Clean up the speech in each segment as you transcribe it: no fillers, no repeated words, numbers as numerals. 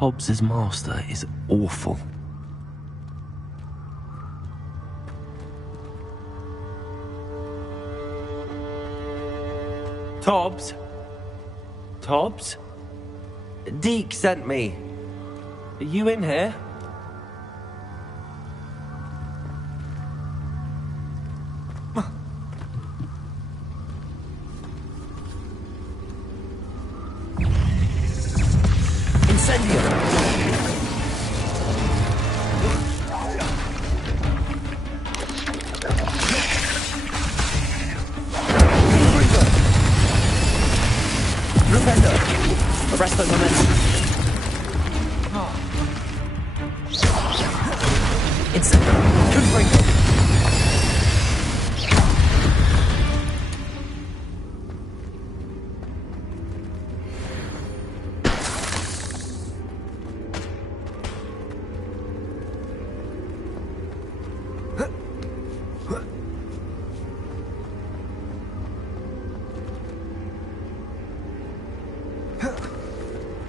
Tobbs's master is awful. Tobbs? Tobbs? Deke sent me. Are you in here?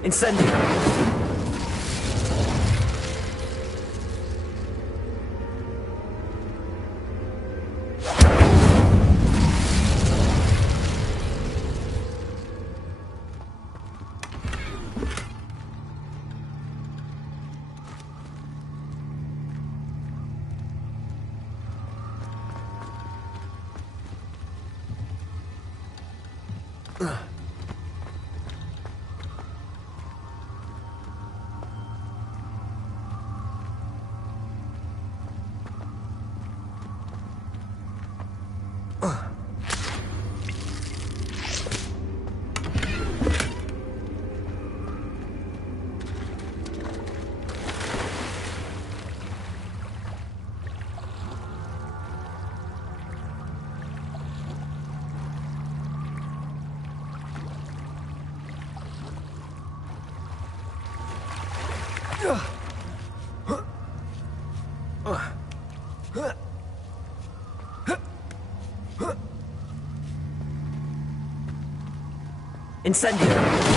Incendio! Incendio!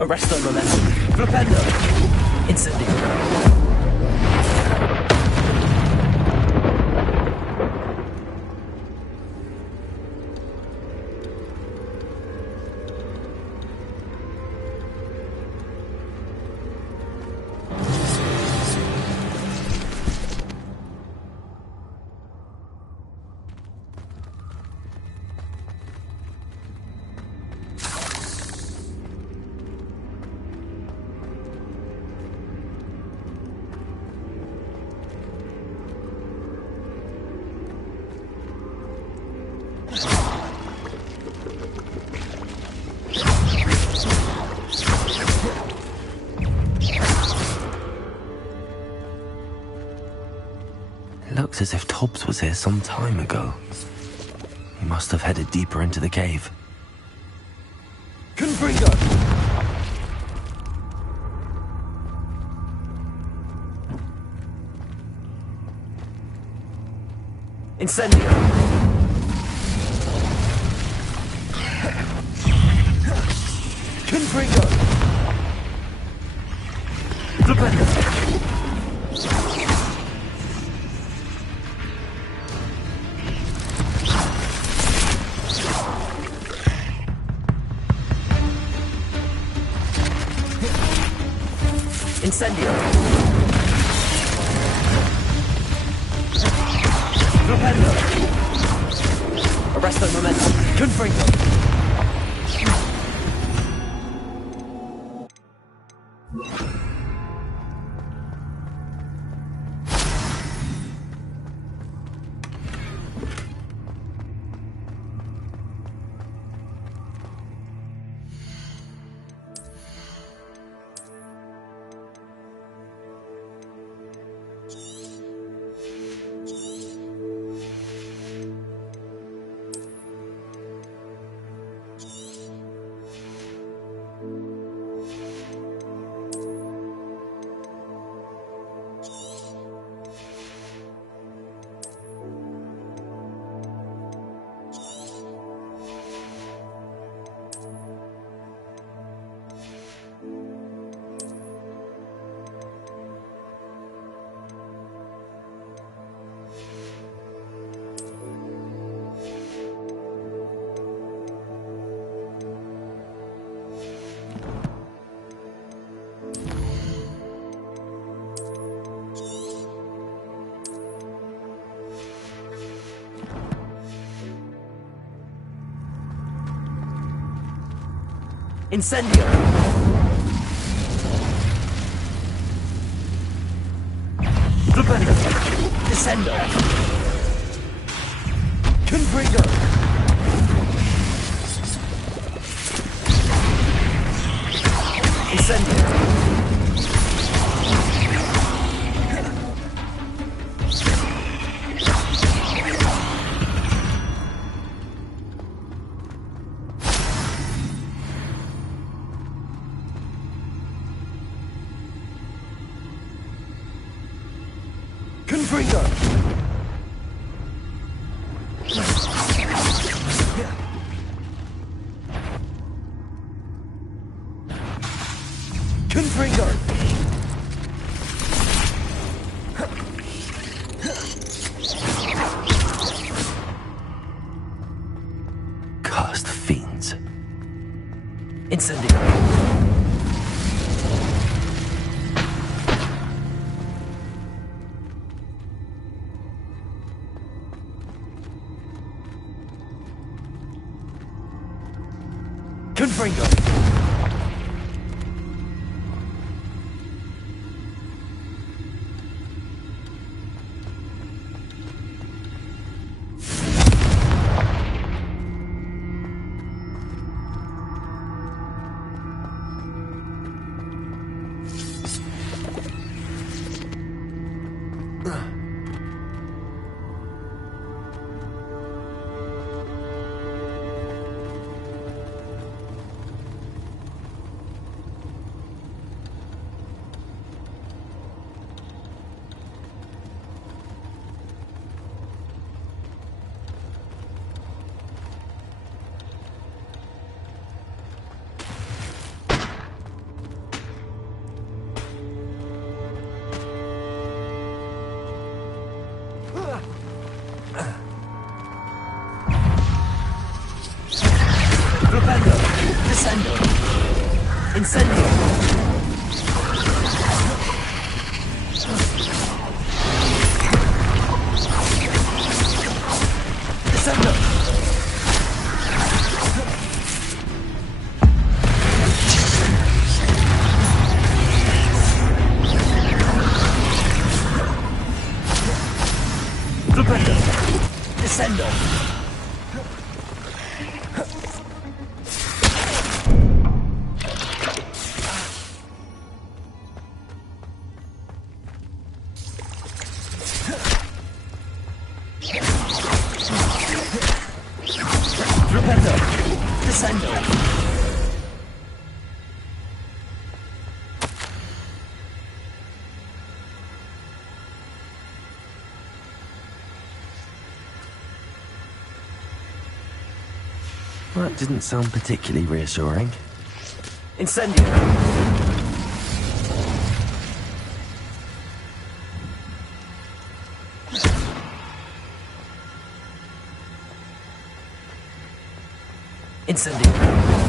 Arresto momentum. Flipendo! Incendio! Looks as if Tobbs was here some time ago. He must have headed deeper into the cave. Confringo! Incendio! Confringo! Flipendo! Incendio! Flipendo! Arresto momentum. Confringo! Incendio! Flipendo! Descendo! Confringo! Incendio! Confringo! Confringo! Cursed fiends. Incendio! Confringo! Flipendo! Descendo! Incendio! Descendo! Flipendo! Descendo! Flipendo! Descendo! That didn't sound particularly reassuring. Incendio! Incendio!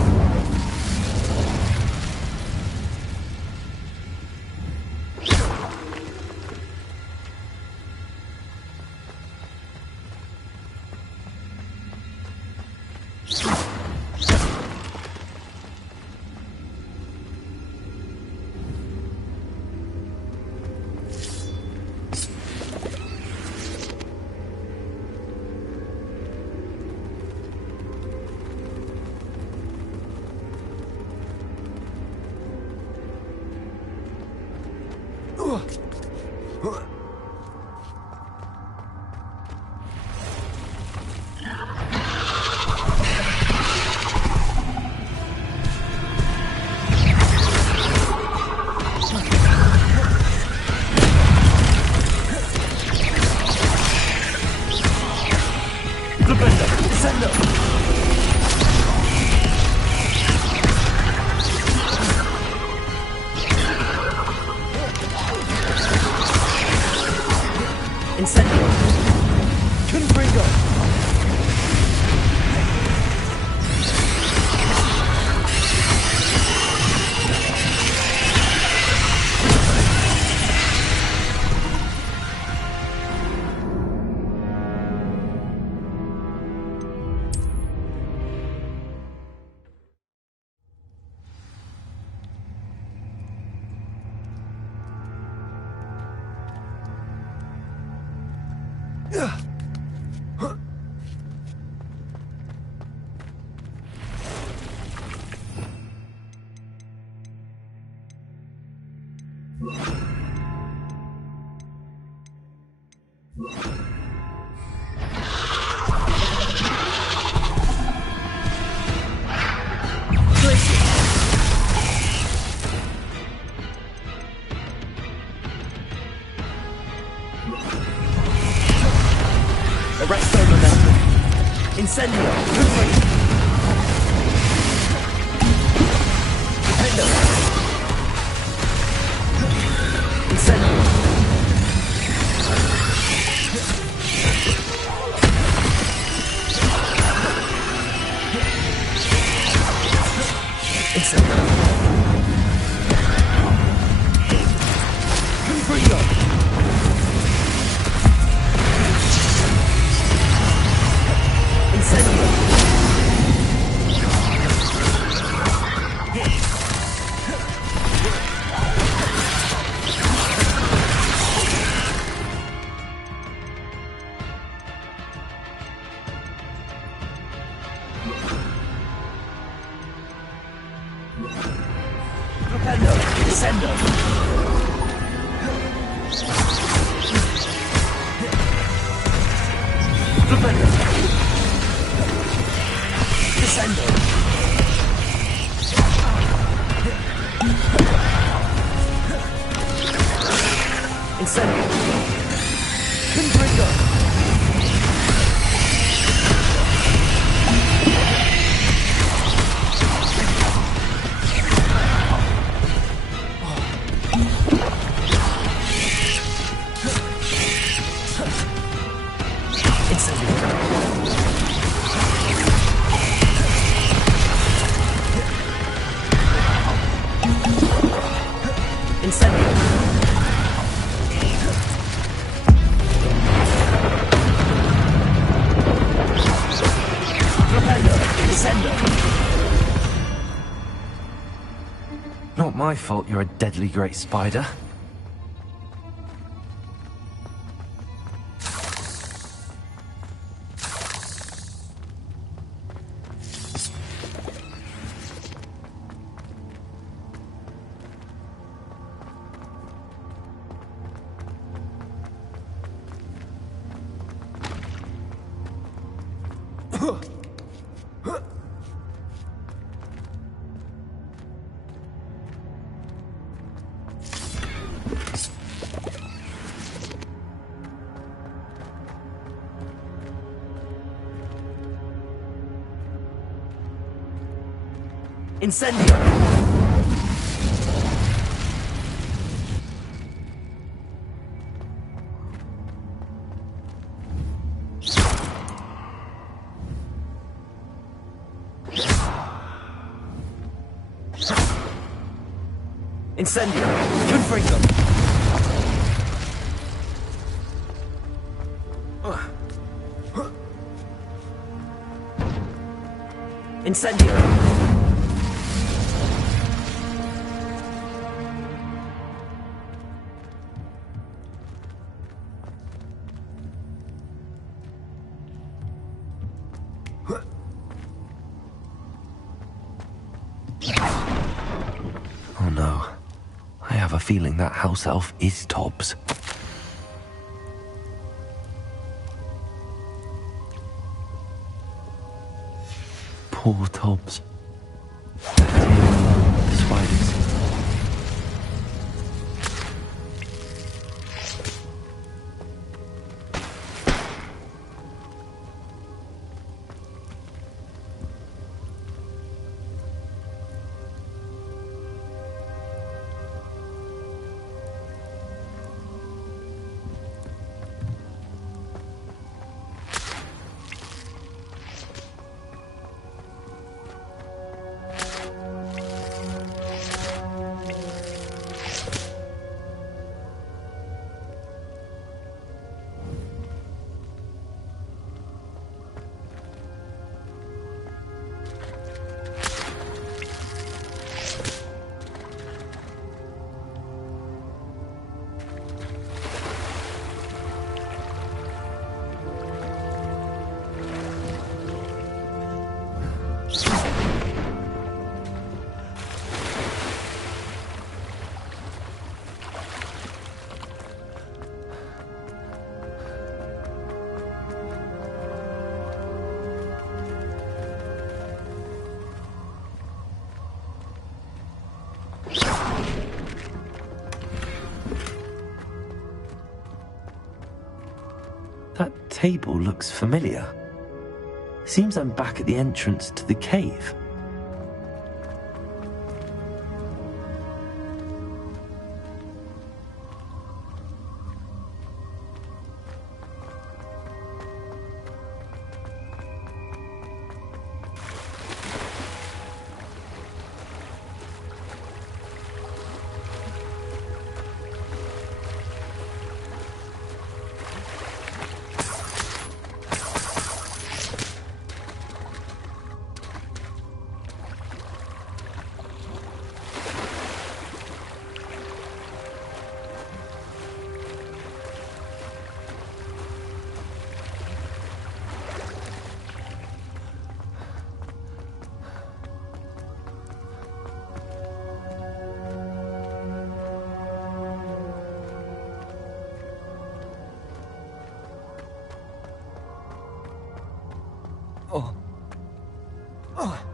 Incendio! Confringo! Arresto momentum. Incendio. Confringo. Rependo. Incendio. Incendio. Confringo. Incendio. Propendo. Descendo. Propendo. Descendo. Incendio. Confringo. Incendio. Propendo. Descendo. Not my fault you're a deadly great spider. Incendio. Incendio. Confringo. Incendio. Oh no. I have a feeling that house elf is Tobbs. Poor Tobbs. The spiders. table looks familiar. Seems I'm back at the entrance to the cave. Oh. Oh.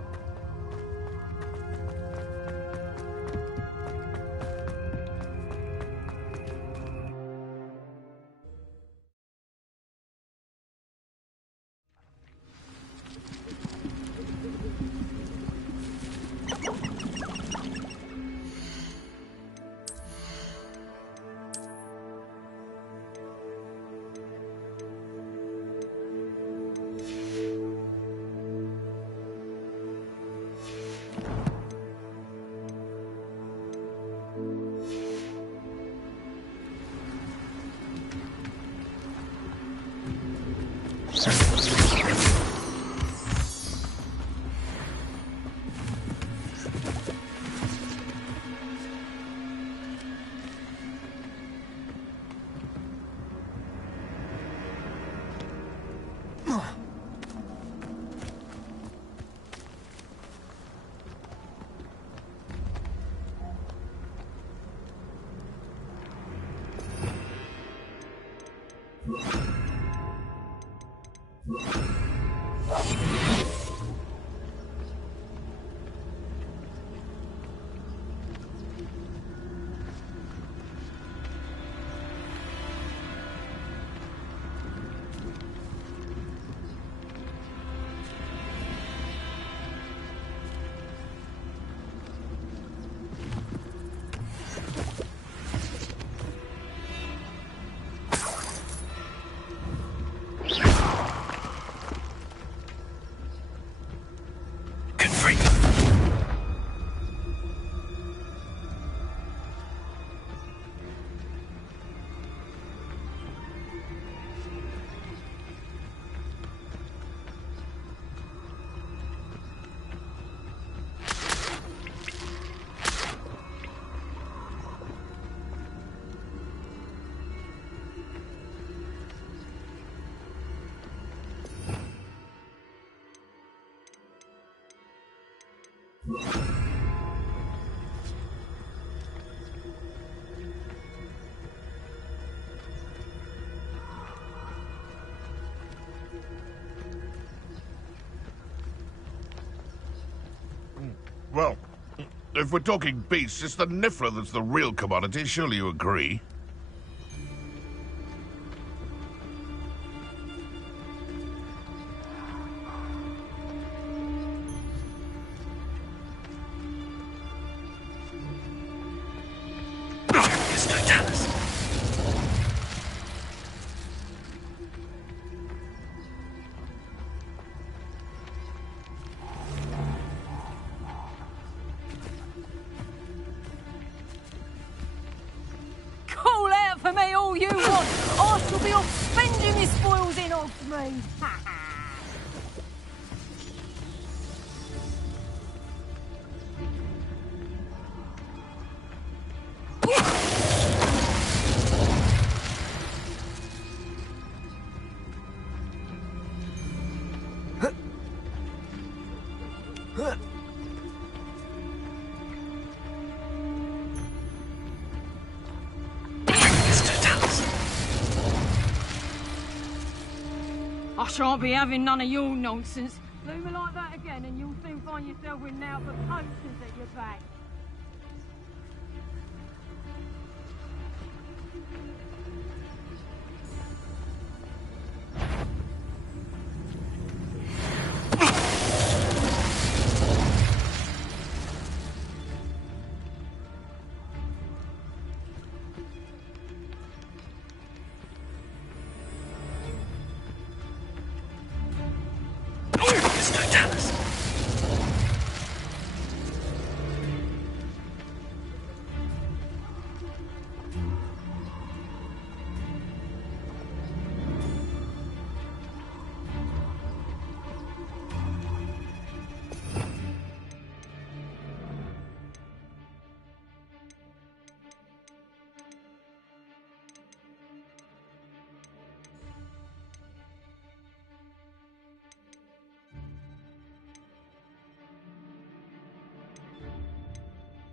Well, if we're talking beasts, it's the Niffler that's the real commodity. Surely you agree? Call out for me all you want. I shall be off spending your spoils in off me. I shan't be having none of your nonsense. Do me like that again and you'll soon find yourself with now for potions at your back.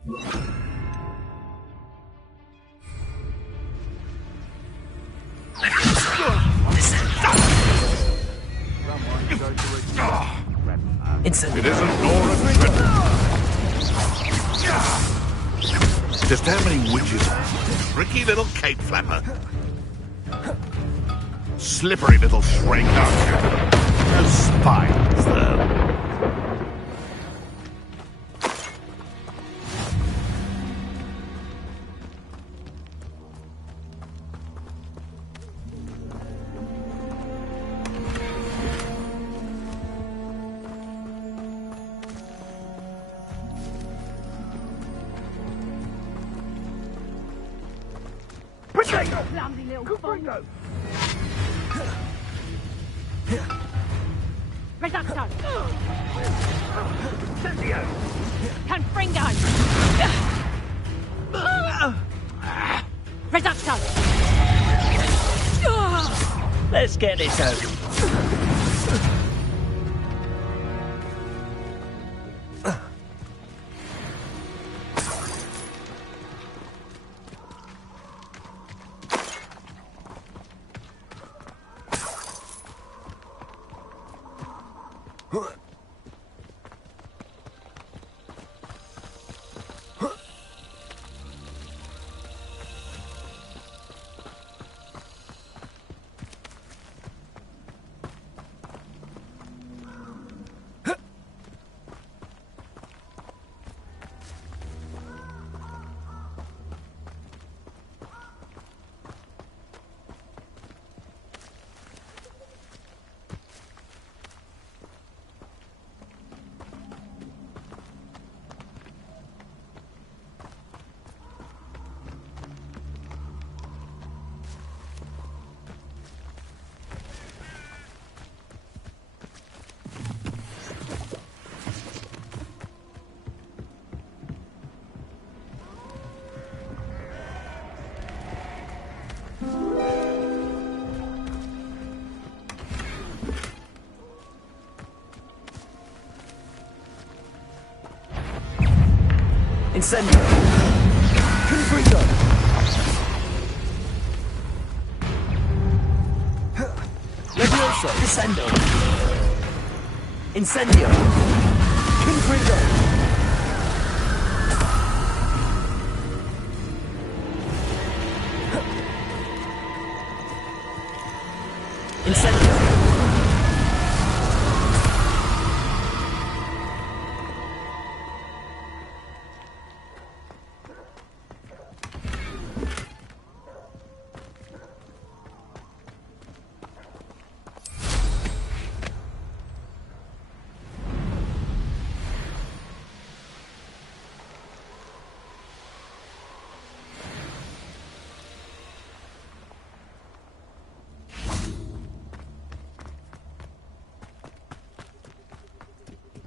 It isn't Nora Just how many witches are there? Tricky little cape flapper. Slippery little shrink, aren't you? No spines, though. Clumsy little phone. Reducto. Confringo. Reducto. Let's get this over. Incendio. Confringo. Levioso. Descendo. Incendio. Confringo. Incendio.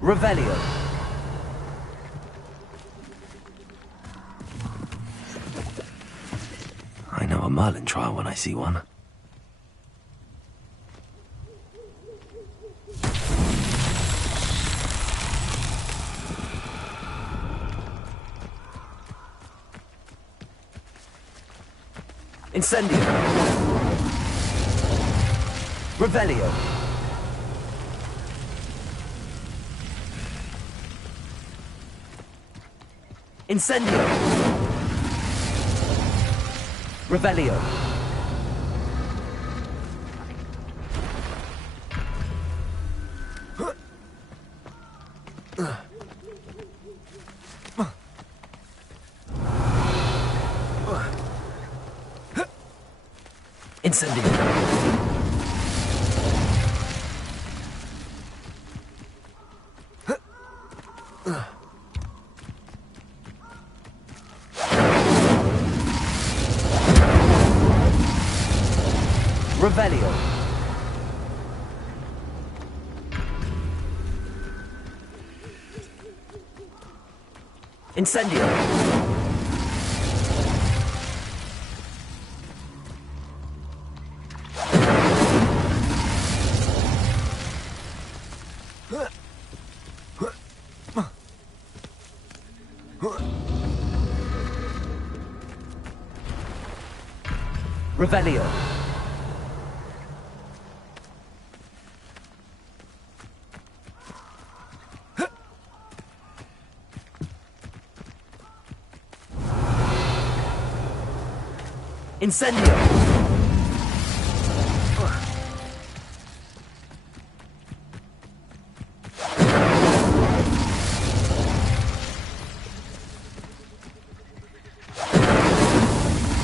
Revelio. I know a Merlin trial when I see one. Incendio. Revelio. Incendio. Revelio. Incendio. Revelio. Incendio. Revelio. Incendio.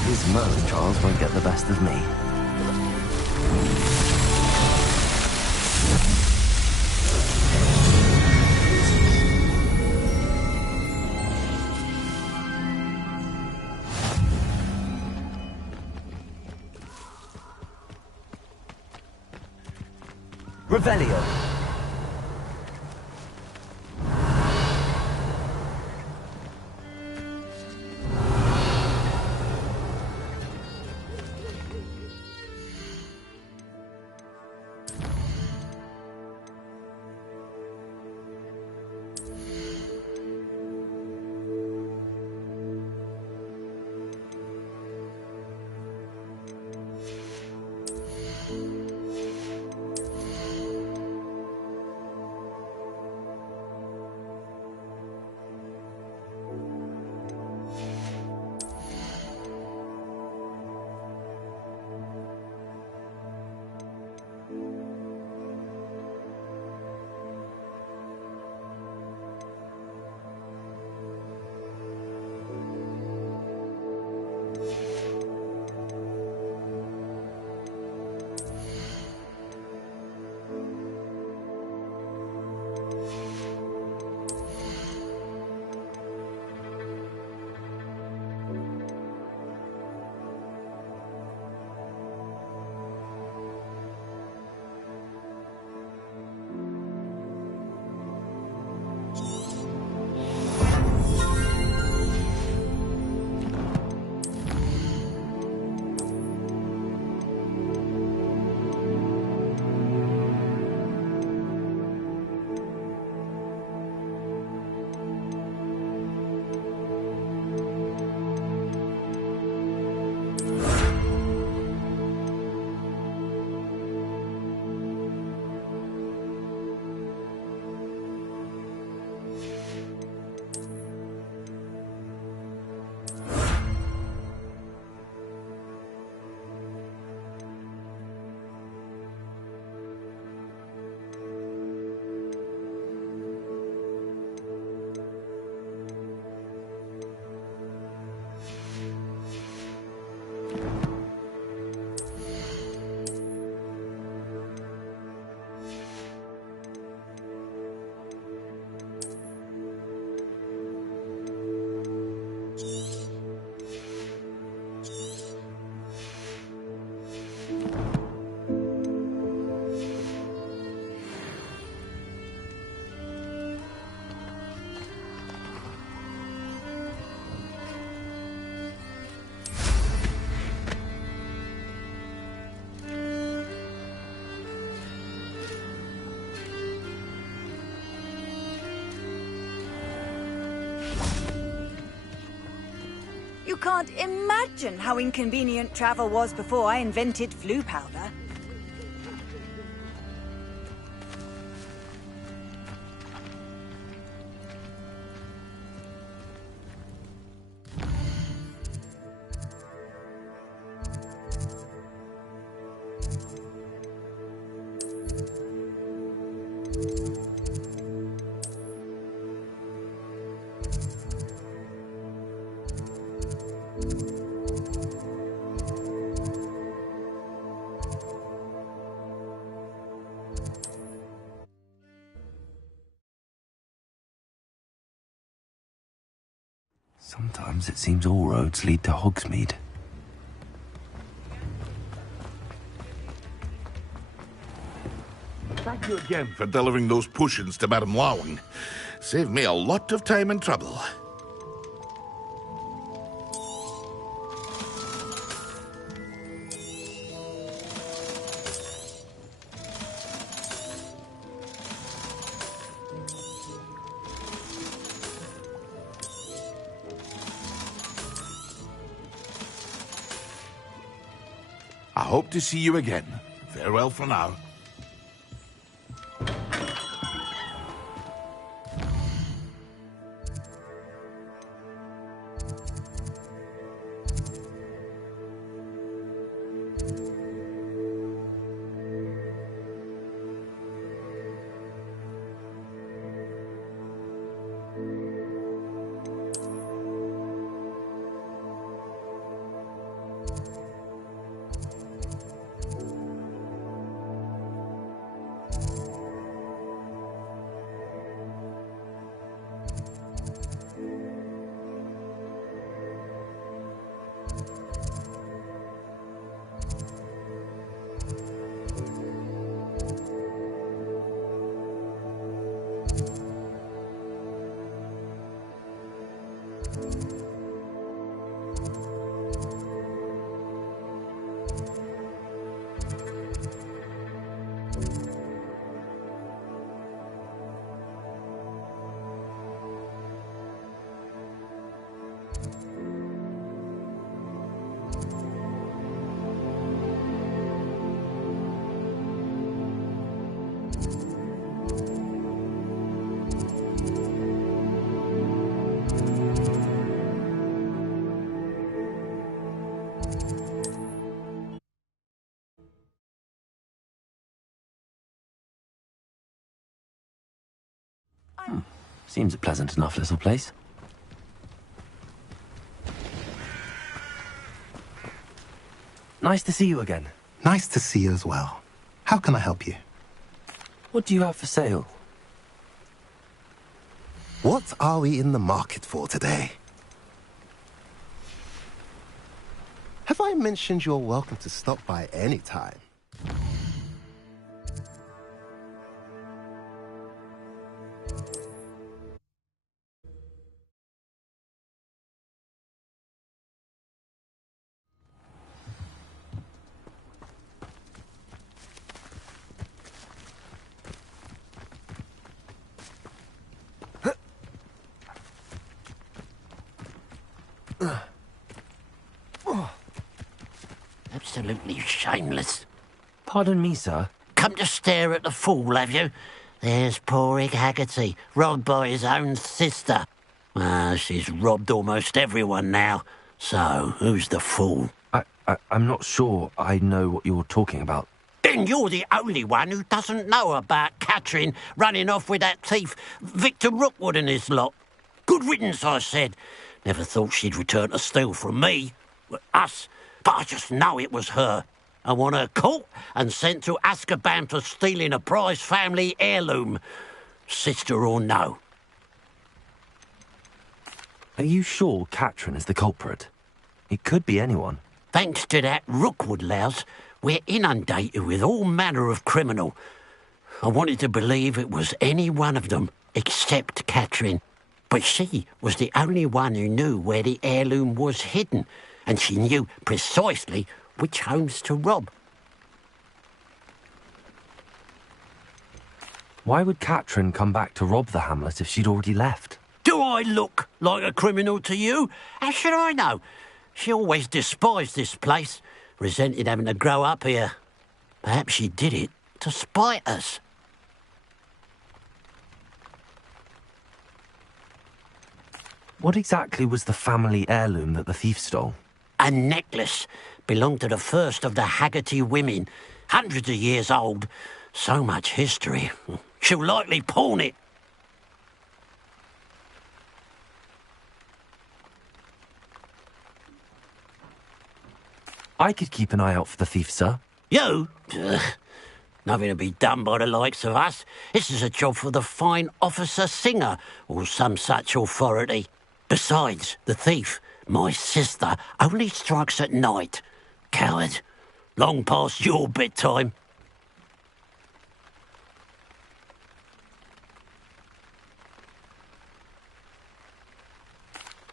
His Merlin trials won't get the best of me. Revelio. You can't imagine how inconvenient travel was before I invented flu powder. Sometimes it seems all roads lead to Hogsmeade. Thank you again for delivering those potions to Madame Lawing. Saved me a lot of time and trouble. I hope to see you again. Farewell for now. Seems a pleasant enough little place. Nice to see you again. Nice to see you as well. How can I help you? What do you have for sale? What are we in the market for today? Have I mentioned you're welcome to stop by any time? Absolutely shameless. Pardon me, sir. Come to stare at the fool, have you? There's poor Ig Haggerty, robbed by his own sister. She's robbed almost everyone now. So, who's the fool? I'm not sure I know what you're talking about. Then you're the only one who doesn't know about Catherine running off with that thief, Victor Rookwood and his lot. Good riddance, I said. Never thought she'd return to steal from me. Us. But I just know it was her. I want her caught and sent to Azkaban for stealing a prize family heirloom. Sister or no. Are you sure Catherine is the culprit? It could be anyone. Thanks to that Rookwood louse, we're inundated with all manner of criminal. I wanted to believe it was any one of them, except Catherine. But she was the only one who knew where the heirloom was hidden, and she knew precisely which homes to rob. Why would Catherine come back to rob the hamlet if she'd already left? Do I look like a criminal to you? How should I know? She always despised this place, resented having to grow up here. Perhaps she did it to spite us. What exactly was the family heirloom that the thief stole? A necklace belonged to the first of the Haggerty women. Hundreds of years old. So much history. She'll likely pawn it. I could keep an eye out for the thief, sir. You? Nothing to be done by the likes of us. This is a job for the fine officer Singer, or some such authority. Besides, the thief, my sister, only strikes at night. Coward. Long past your bedtime.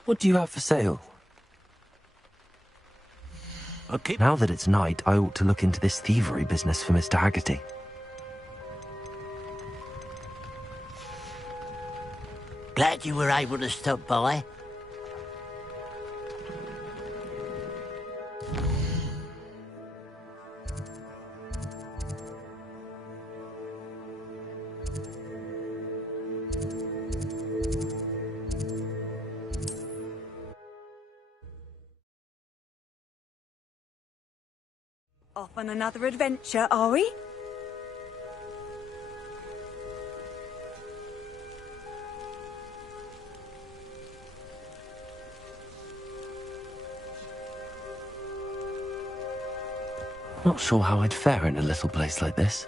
What do you have for sale? Now that it's night, I ought to look into this thievery business for Mr. Haggerty. Glad you were able to stop by. On another adventure, are we? Not sure how I'd fare in a little place like this.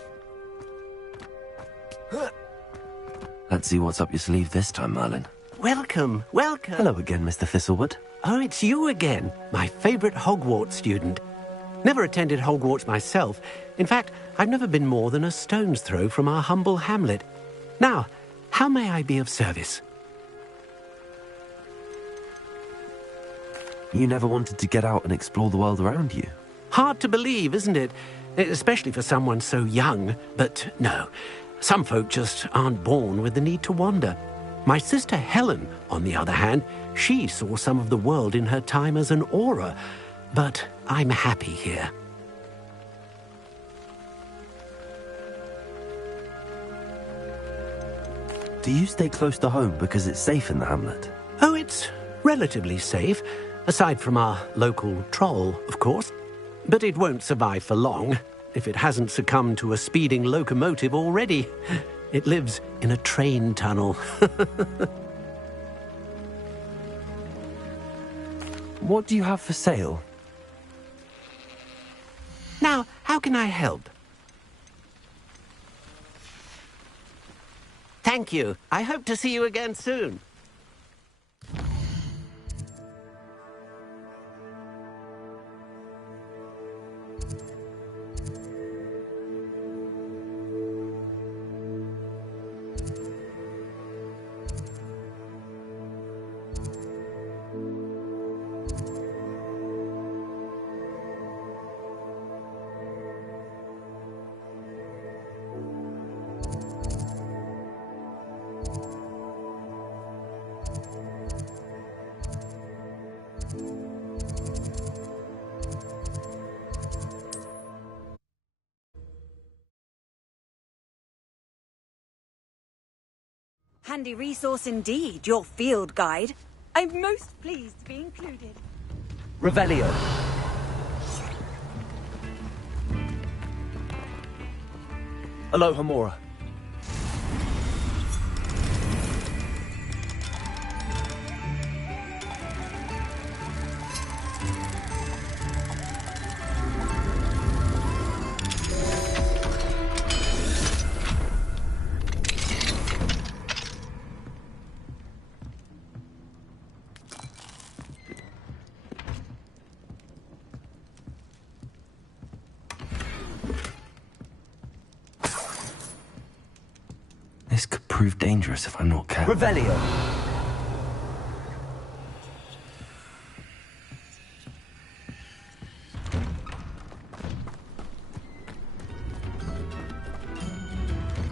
Let's see what's up your sleeve this time, Merlin. Welcome, welcome. Hello again, Mr. Thistlewood. Oh, it's you again, my favourite Hogwarts student. Never attended Hogwarts myself. In fact, I've never been more than a stone's throw from our humble hamlet. Now, how may I be of service? You never wanted to get out and explore the world around you? Hard to believe, isn't it? Especially for someone so young. But no, some folk just aren't born with the need to wander. My sister Helen, on the other hand, she saw some of the world in her time as an aura. But I'm happy here. Do you stay close to home because it's safe in the hamlet? Oh, it's relatively safe, aside from our local troll, of course. But it won't survive for long, if it hasn't succumbed to a speeding locomotive already. It lives in a train tunnel. What do you have for sale? Now, how can I help? Thank you. I hope to see you again soon. Handy resource indeed, your field guide. I'm most pleased to be included. Revelio. Aloha Mora. This could prove dangerous if I'm not careful. Revelio.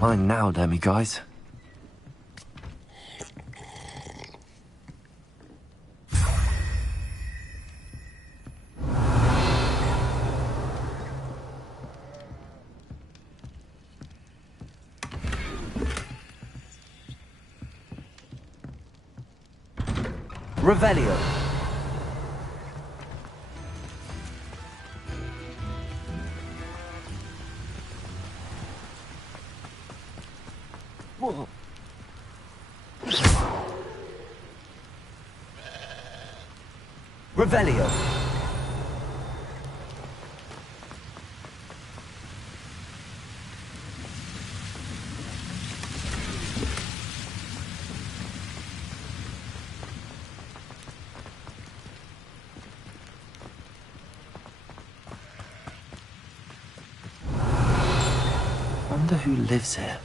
Mine now, Demi guys. Revelio. Revelio. Wonder who lives here.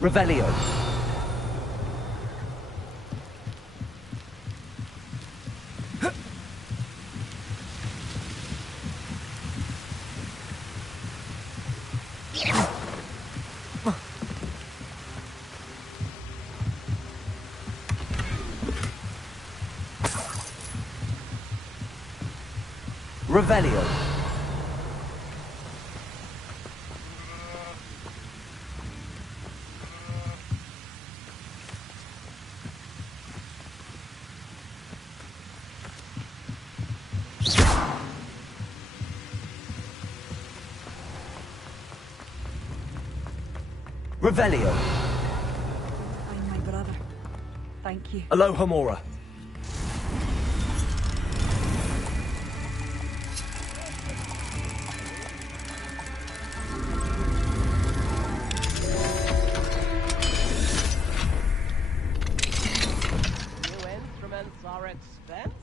Revelio. Revelio. Revelio. Find my brother. Thank you. Aloha Mora. New instruments are expensive.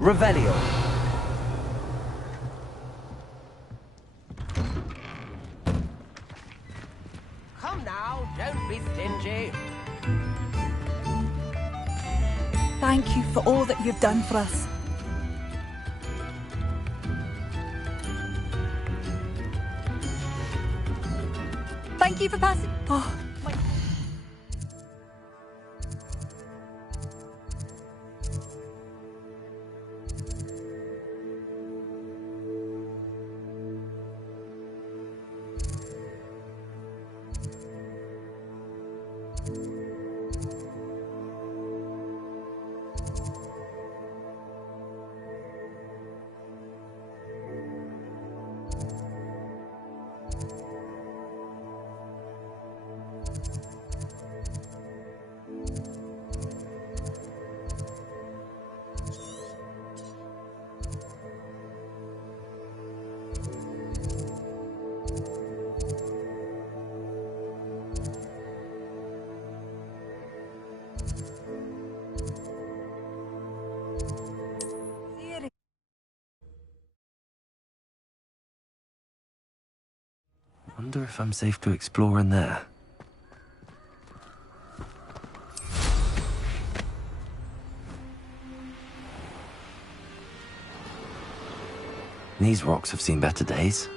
Revelio. Come now, don't be stingy. Thank you for all that you've done for us. Thank you for passing. Oh, my. Wonder if I'm safe to explore in there. These rocks have seen better days.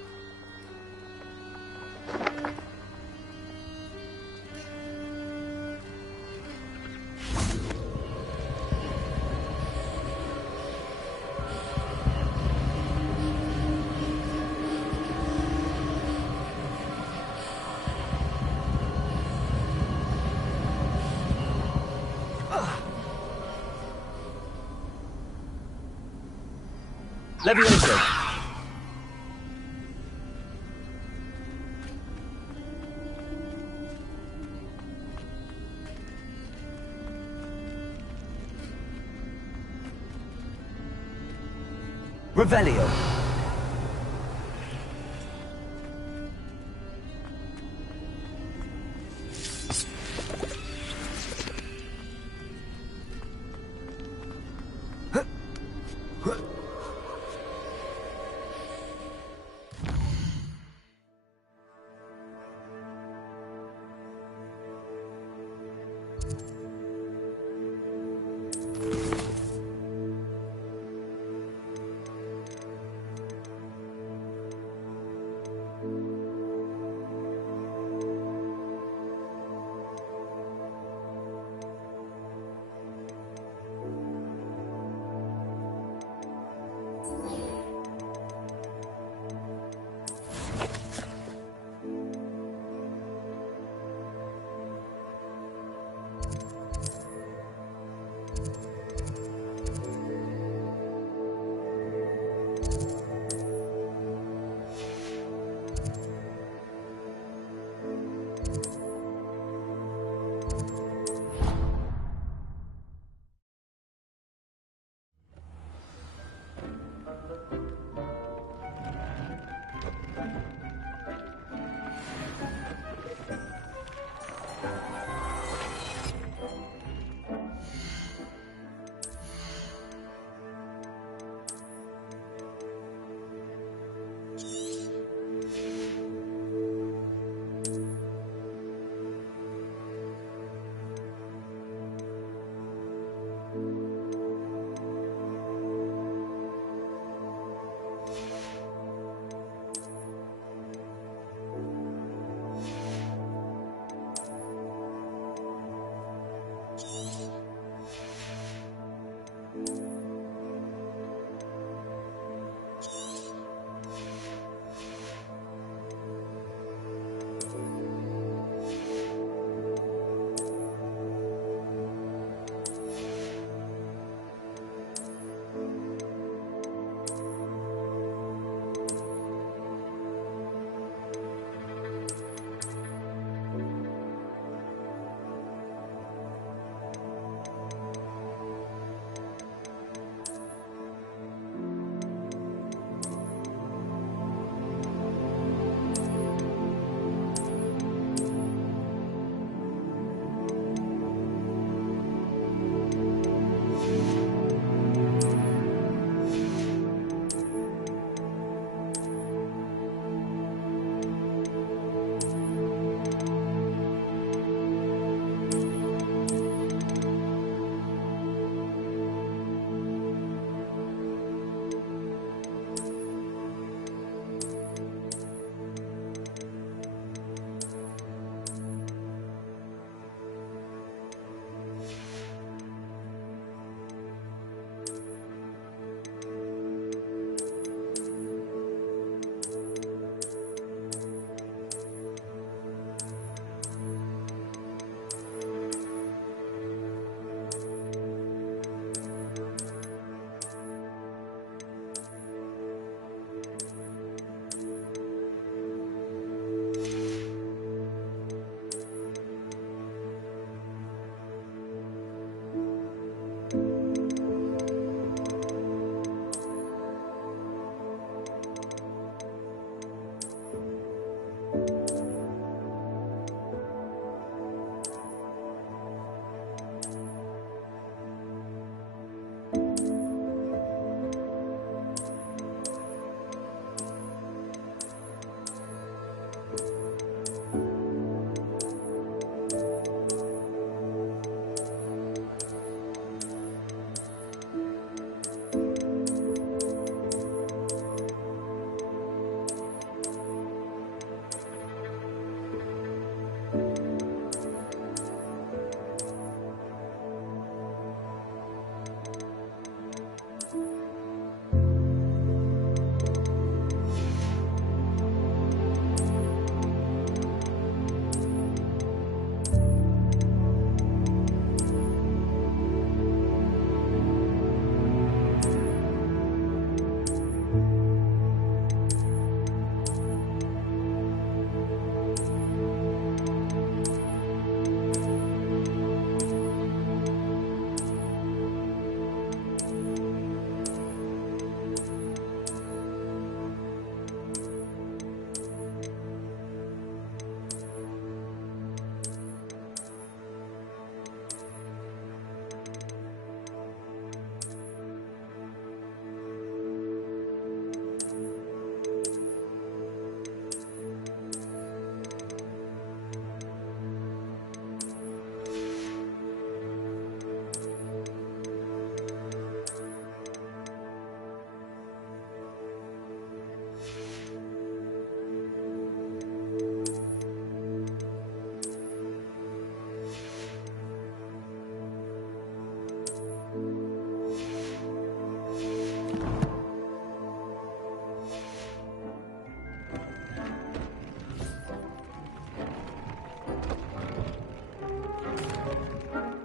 Levioso. Revelio.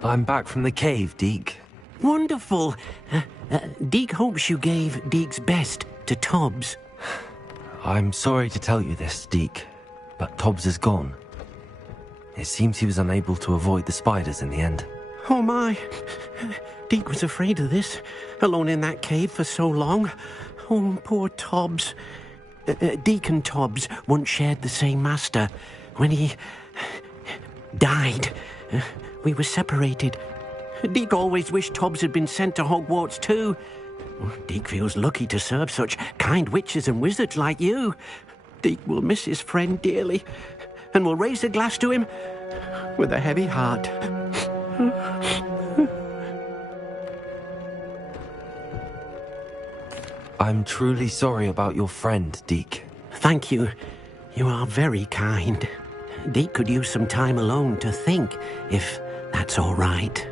I'm back from the cave, Deke. Wonderful. Deke hopes you gave Deke's best to Tobbs. I'm sorry to tell you this, Deke, but Tobbs is gone. It seems he was unable to avoid the spiders in the end. Oh my. Deke was afraid of this, alone in that cave for so long. Oh, poor Tobbs. Deke and Tobbs once shared the same master. When he died, we were separated. Deke always wished Tobbs had been sent to Hogwarts too. Deke feels lucky to serve such kind witches and wizards like you. Deke will miss his friend dearly, and will raise a glass to him with a heavy heart. I'm truly sorry about your friend, Deke. Thank you. You are very kind. Deke could use some time alone to think, if that's all right.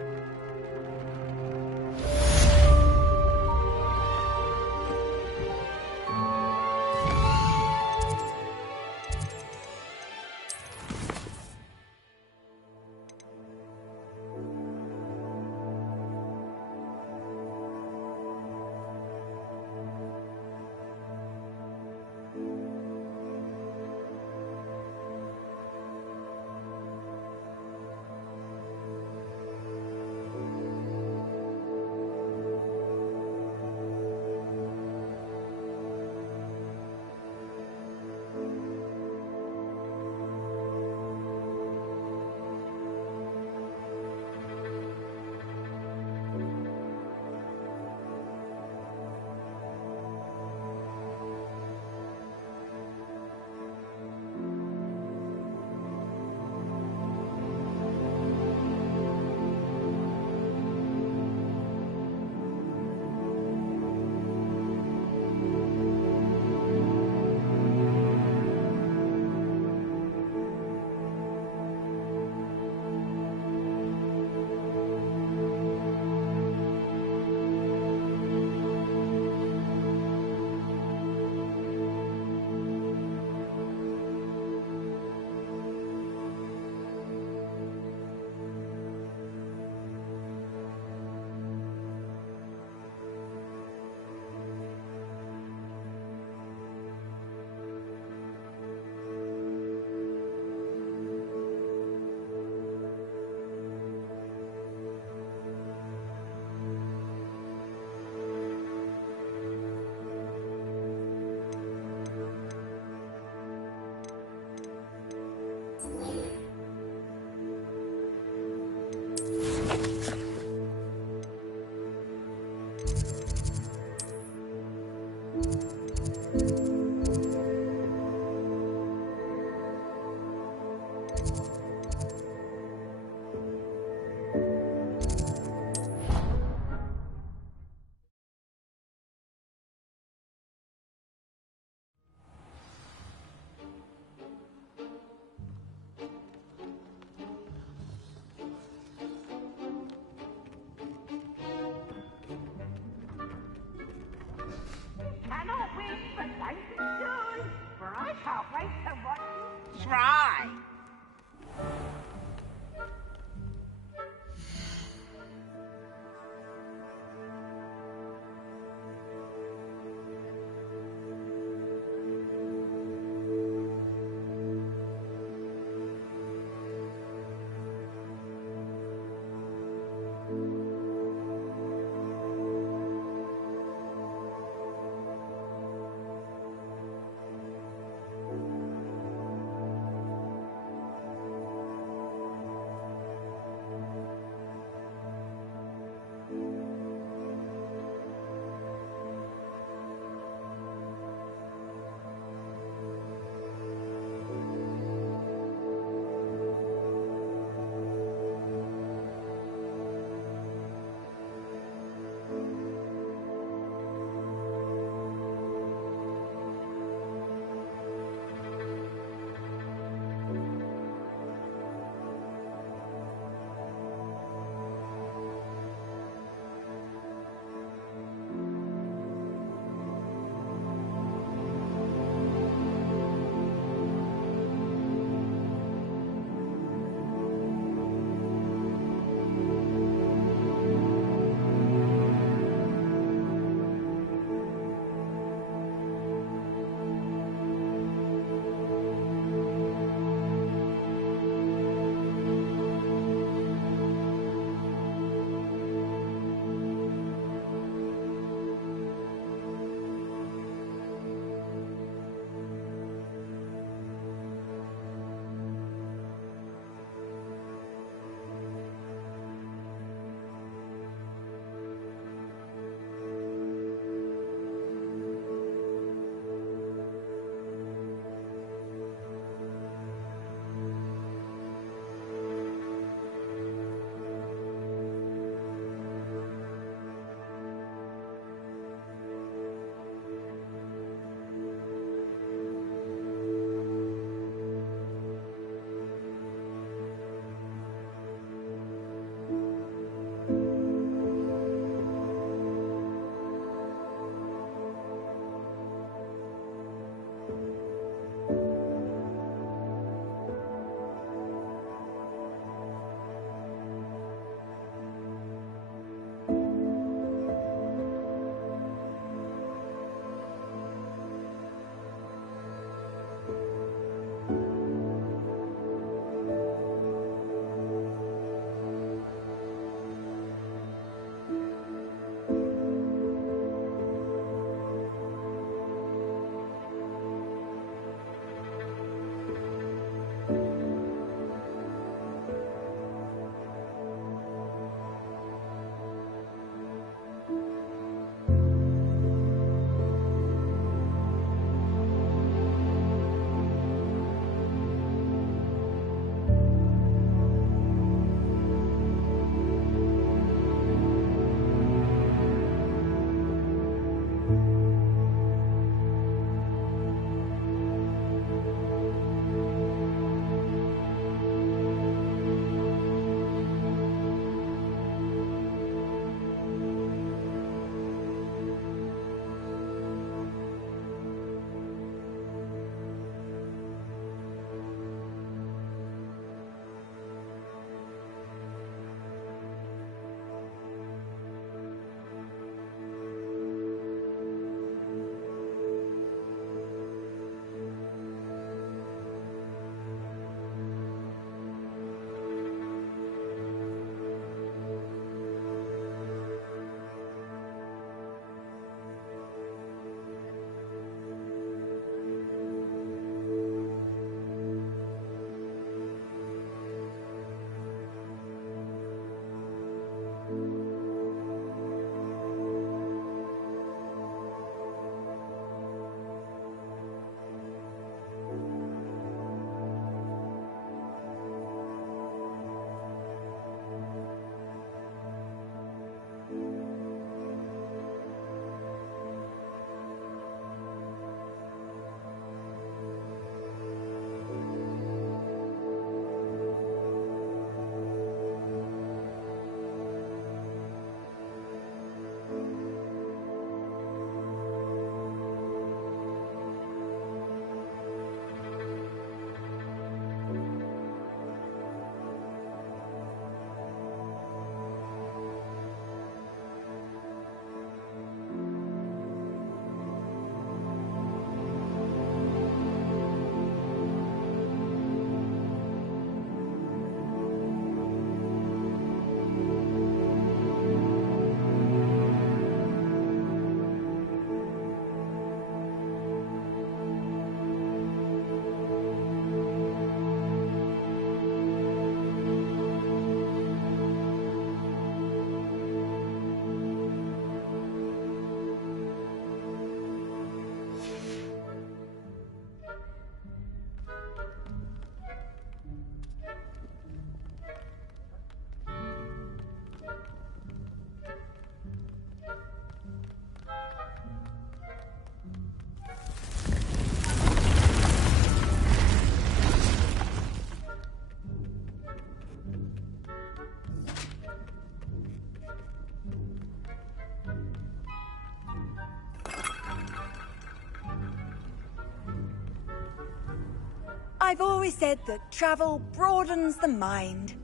I've always said that travel broadens the mind.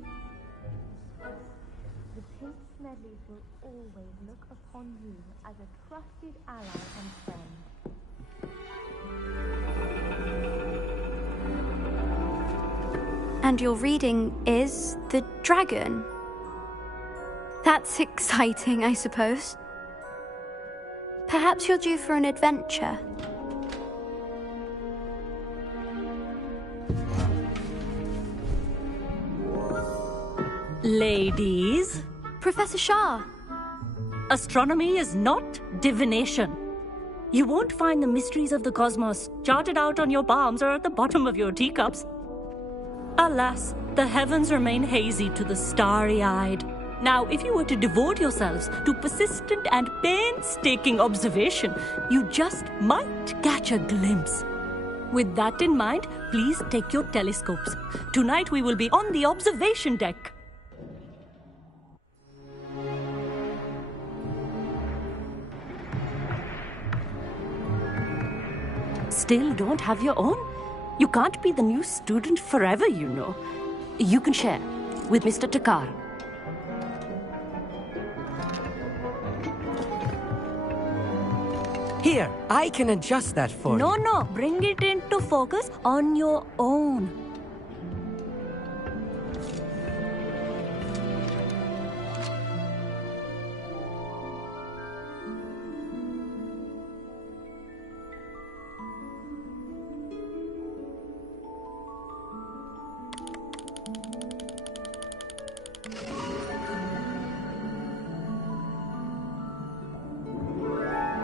The Pink Smedleys will always look upon you as a trusted ally and friend. And your reading is The Dragon. That's exciting, I suppose. Perhaps you're due for an adventure. Ladies, Professor Shah. astronomy is not divination. You won't find the mysteries of the cosmos charted out on your palms or at the bottom of your teacups. Alas, the heavens remain hazy to the starry-eyed. Now, if you were to devote yourselves to persistent and painstaking observation, you just might catch a glimpse. With that in mind, please take your telescopes. Tonight we will be on the observation deck. Still don't have your own? You can't be the new student forever, you know. You can share with Mr. Takar. Here, I can adjust that for you. No, bring it into focus on your own.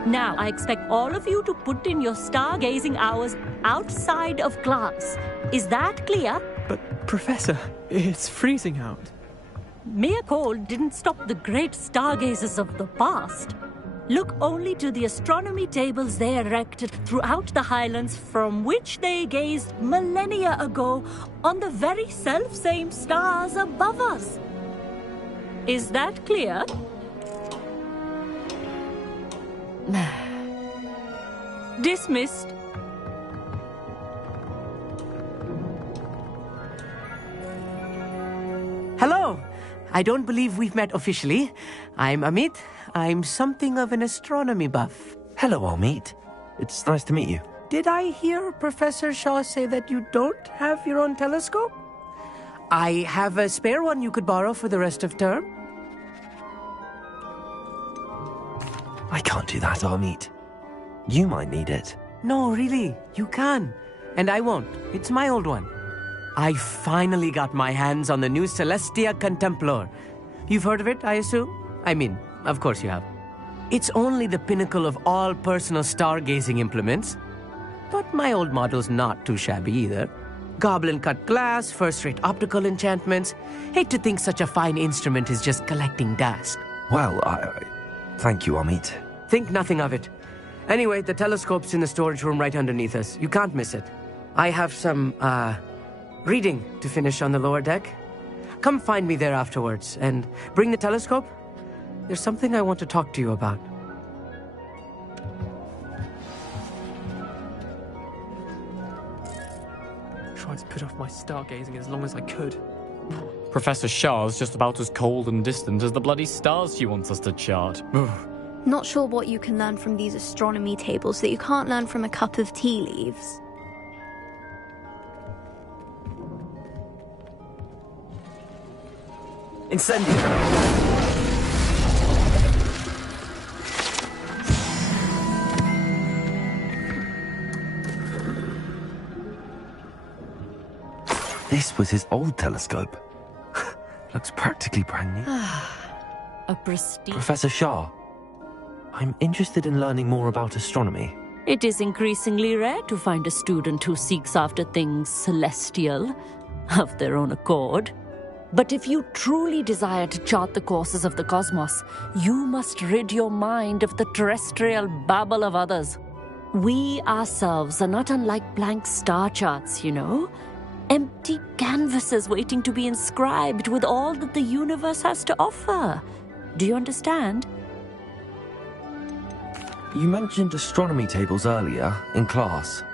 Now, I expect all of you to put in your stargazing hours outside of class. Is that clear? But, Professor, it's freezing out. Mere cold didn't stop the great stargazers of the past. Look only to the astronomy tables they erected throughout the highlands from which they gazed millennia ago on the very self-same stars above us. Is that clear? Dismissed. Hello. I don't believe we've met officially. I'm Amit. I'm something of an astronomy buff. Hello, Amit. It's nice to meet you. Did I hear Professor Shaw say that you don't have your own telescope? I have a spare one you could borrow for the rest of term. I can't do that, Amit. You might need it. No, really, you can. And I won't. It's my old one. I finally got my hands on the new Celestia Contemplar. You've heard of it, I assume? I mean, of course you have. It's only the pinnacle of all personal stargazing implements. But my old model's not too shabby either. Goblin-cut glass, first-rate optical enchantments. Hate to think such a fine instrument is just collecting dust. Well, thank you, Amit. Think nothing of it. Anyway, the telescope's in the storage room right underneath us. You can't miss it. I have some, reading to finish on the lower deck. Come find me there afterwards, and bring the telescope. There's something I want to talk to you about. Tried to put off my stargazing as long as I could. Professor Shah's just about as cold and distant as the bloody stars she wants us to chart. Not sure what you can learn from these astronomy tables that you can't learn from a cup of tea leaves. Incendio! This was his old telescope. Looks practically brand new. A prestige. Professor Shah, I'm interested in learning more about astronomy. It is increasingly rare to find a student who seeks after things celestial, of their own accord. But if you truly desire to chart the courses of the cosmos, you must rid your mind of the terrestrial babble of others. We ourselves are not unlike blank star charts, you know. Empty canvases waiting to be inscribed with all that the universe has to offer. Do you understand? You mentioned astronomy tables earlier in class.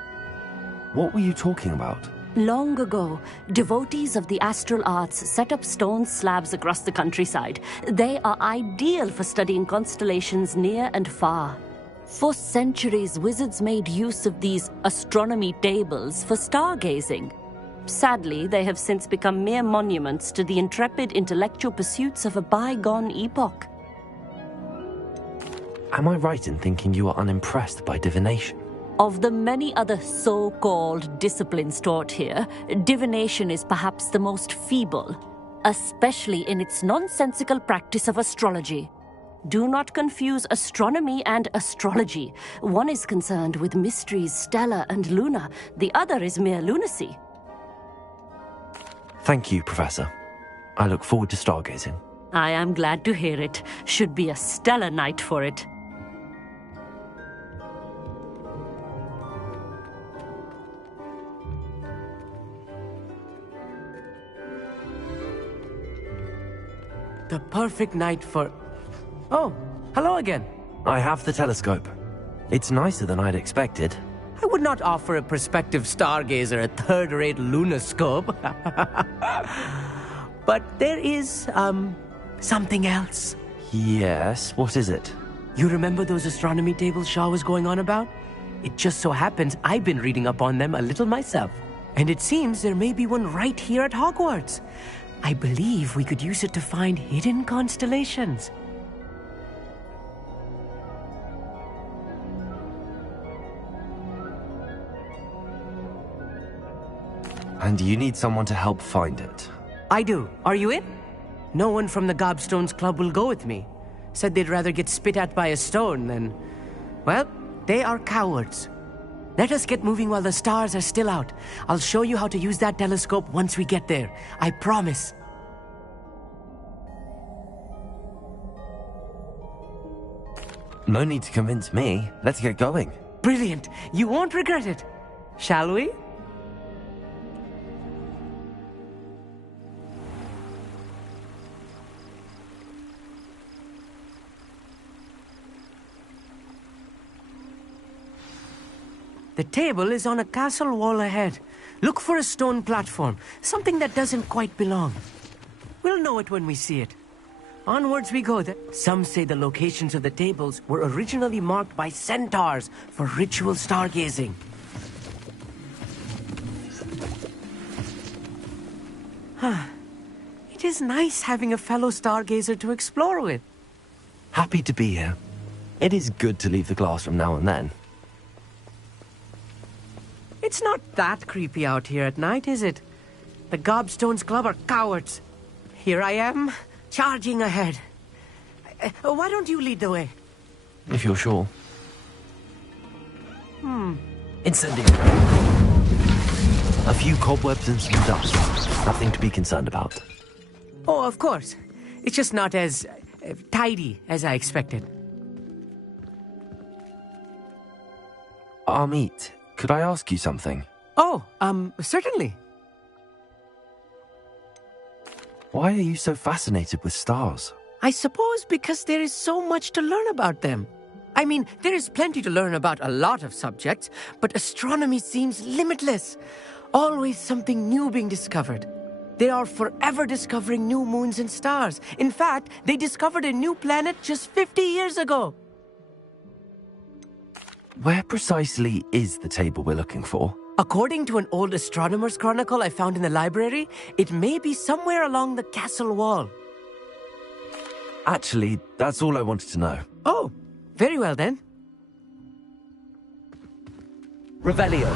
What were you talking about? Long ago, devotees of the astral arts set up stone slabs across the countryside. They are ideal for studying constellations near and far. For centuries, wizards made use of these astronomy tables for stargazing. Sadly, they have since become mere monuments to the intrepid intellectual pursuits of a bygone epoch. Am I right in thinking you are unimpressed by divination? Of the many other so-called disciplines taught here, divination is perhaps the most feeble, especially in its nonsensical practice of astrology. Do not confuse astronomy and astrology. One is concerned with mysteries stellar and lunar, the other is mere lunacy. Thank you, Professor. I look forward to stargazing. I am glad to hear it. Should be a stellar night for it. The perfect night for... Oh, hello again. I have the telescope. It's nicer than I'd expected. I would not offer a prospective stargazer a third-rate lunoscope. But there is, something else. Yes, what is it? You remember those astronomy tables Shaw was going on about? It just so happens I've been reading up on them a little myself. And it seems there may be one right here at Hogwarts. I believe we could use it to find hidden constellations. And you need someone to help find it. I do. Are you in? No one from the Gobstones Club will go with me. Said they'd rather get spit at by a stone than... Well, they are cowards. Let us get moving while the stars are still out. I'll show you how to use that telescope once we get there. I promise. No need to convince me. Let's get going. Brilliant. You won't regret it. Shall we? The table is on a castle wall ahead. Look for a stone platform, something that doesn't quite belong. We'll know it when we see it. Onwards we go. Some say the locations of the tables were originally marked by centaurs for ritual stargazing. It is nice having a fellow stargazer to explore with. Happy to be here. It is good to leave the glass from now and then. It's not that creepy out here at night, is it? The Gobstones Club are cowards. Here I am, charging ahead. Why don't you lead the way? If you're sure. Incendiary. A few cobwebs and some dust. Nothing to be concerned about. Oh, of course. It's just not as tidy as I expected. Amit, could I ask you something? Oh, certainly. Why are you so fascinated with stars? I suppose because there is so much to learn about them. I mean, there is plenty to learn about a lot of subjects, but astronomy seems limitless. Always something new being discovered. They are forever discovering new moons and stars. In fact, they discovered a new planet just 50 years ago. Where precisely is the table we're looking for? According to an old astronomer's chronicle I found in the library, it may be somewhere along the castle wall. Actually, that's all I wanted to know. Oh, very well then. Revelio.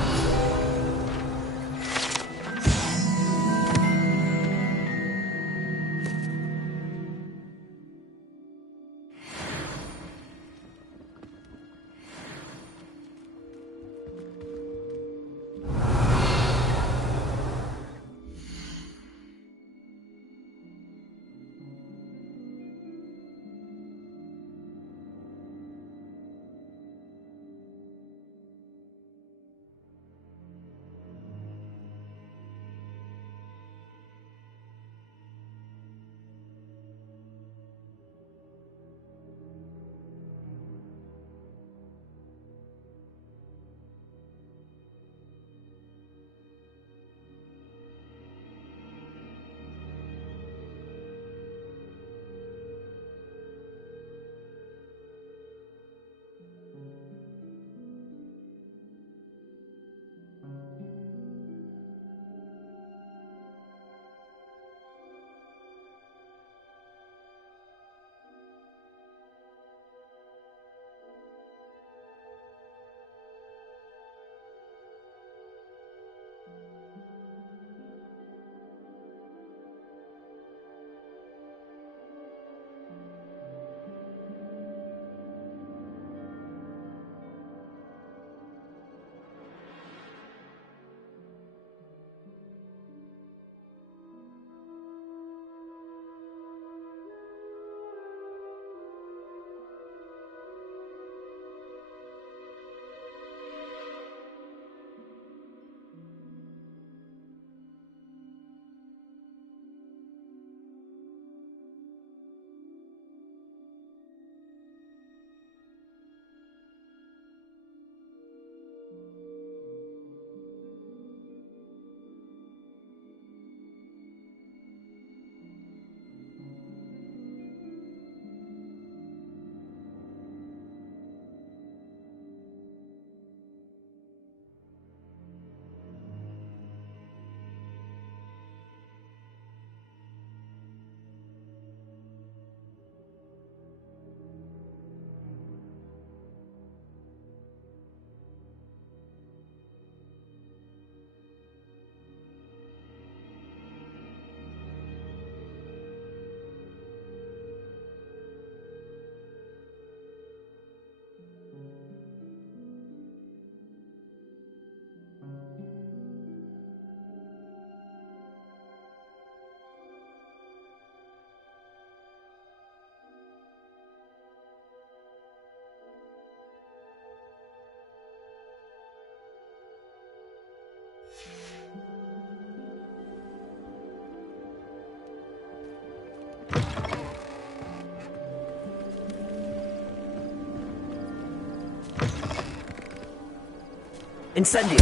Incendio!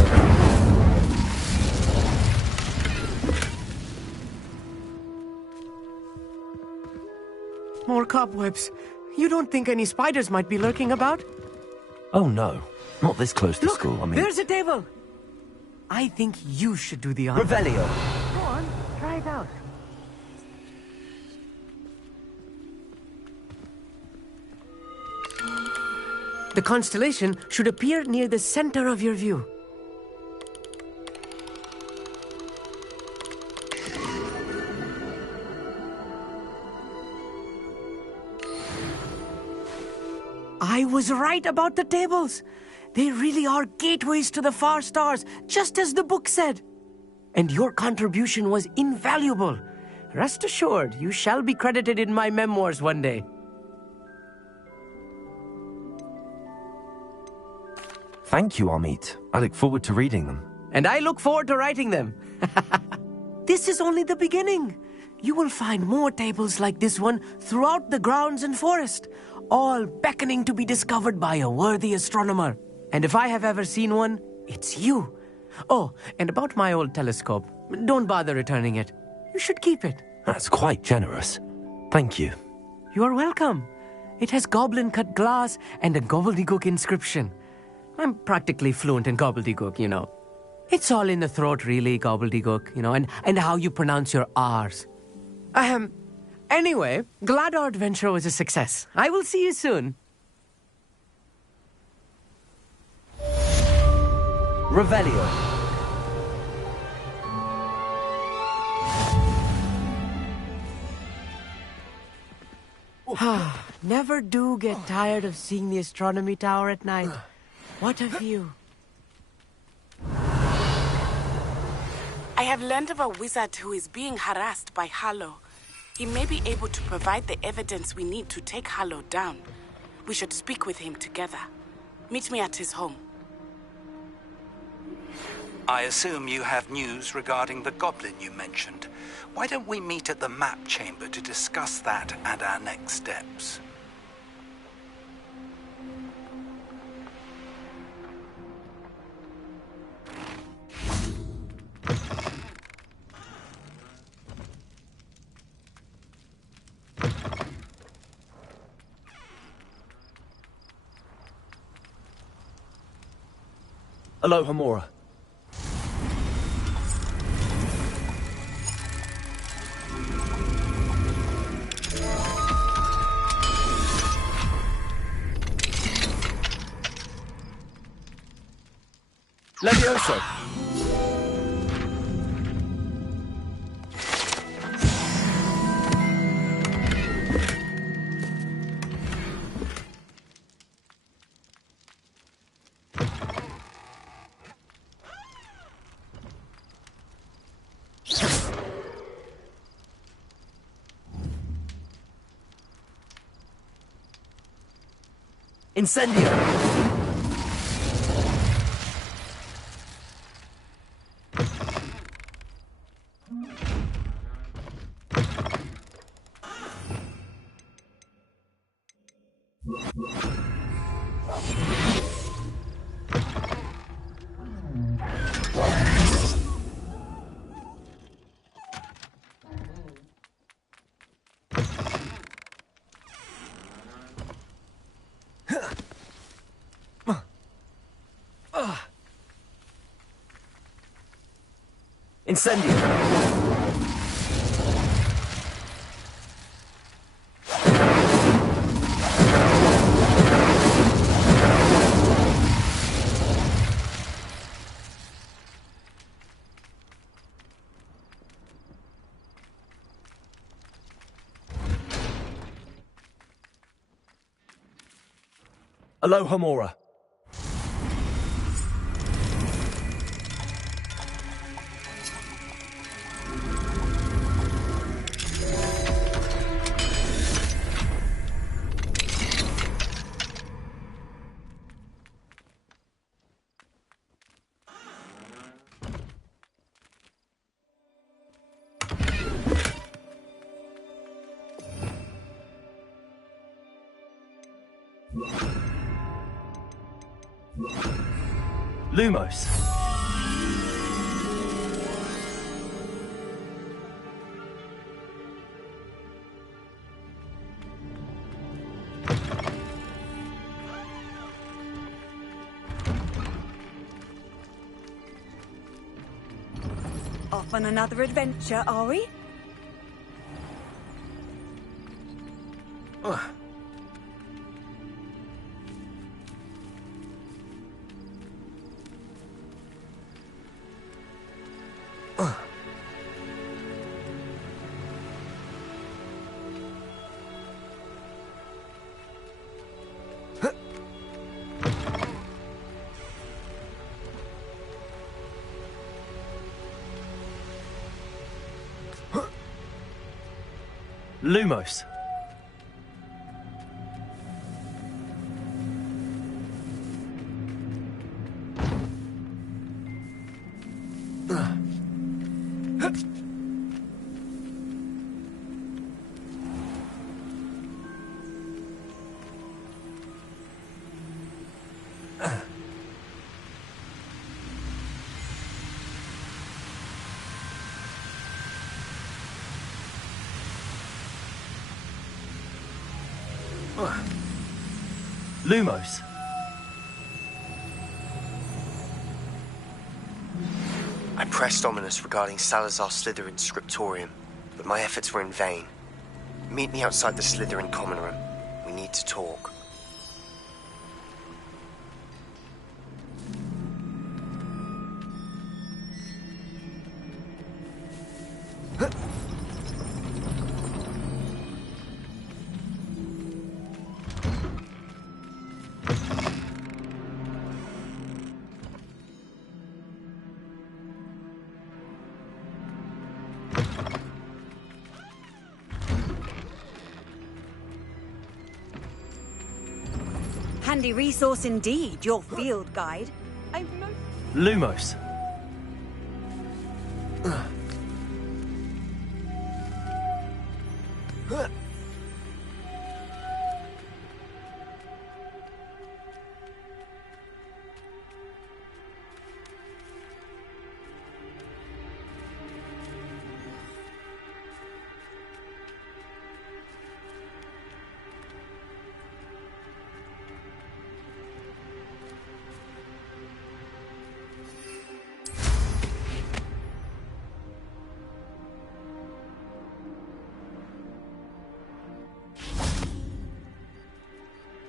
More cobwebs. You don't think any spiders might be lurking about? Oh no, not this close to Look, school, I mean... there's a table! I think you should do the honor. Revelio! Go on, try it out. The constellation should appear near the center of your view. I was right about the tables. They really are gateways to the far stars, just as the book said. And your contribution was invaluable. Rest assured, you shall be credited in my memoirs one day. Thank you, Amit. I look forward to reading them. And I look forward to writing them. This is only the beginning. You will find more tables like this one throughout the grounds and forest, all beckoning to be discovered by a worthy astronomer. And if I have ever seen one, it's you. Oh, and about my old telescope, don't bother returning it. You should keep it. That's quite generous. Thank you. You are welcome. It has goblin-cut glass and a gobbledygook inscription. I'm practically fluent in gobbledygook, you know. It's all in the throat, really, gobbledygook, you know, and how you pronounce your R's. Anyway, glad our adventure was a success. I will see you soon. Revelio. Never do get tired of seeing the astronomy tower at night. What a view. I have learned of a wizard who is being harassed by Harlow. He may be able to provide the evidence we need to take Harlow down. We should speak with him together. Meet me at his home. I assume you have news regarding the goblin you mentioned. Why don't we meet at the map chamber to discuss that and our next steps? Aloha Mora. Levioso. Incendio! Incendio! Aloha Mora. Lumos. Off on another adventure, are we? Lumos. Lumos. I pressed Ominous regarding Salazar Slytherin's scriptorium, but my efforts were in vain. Meet me outside the Slytherin common room. We need to talk. Handy resource indeed, your field guide. Lumos.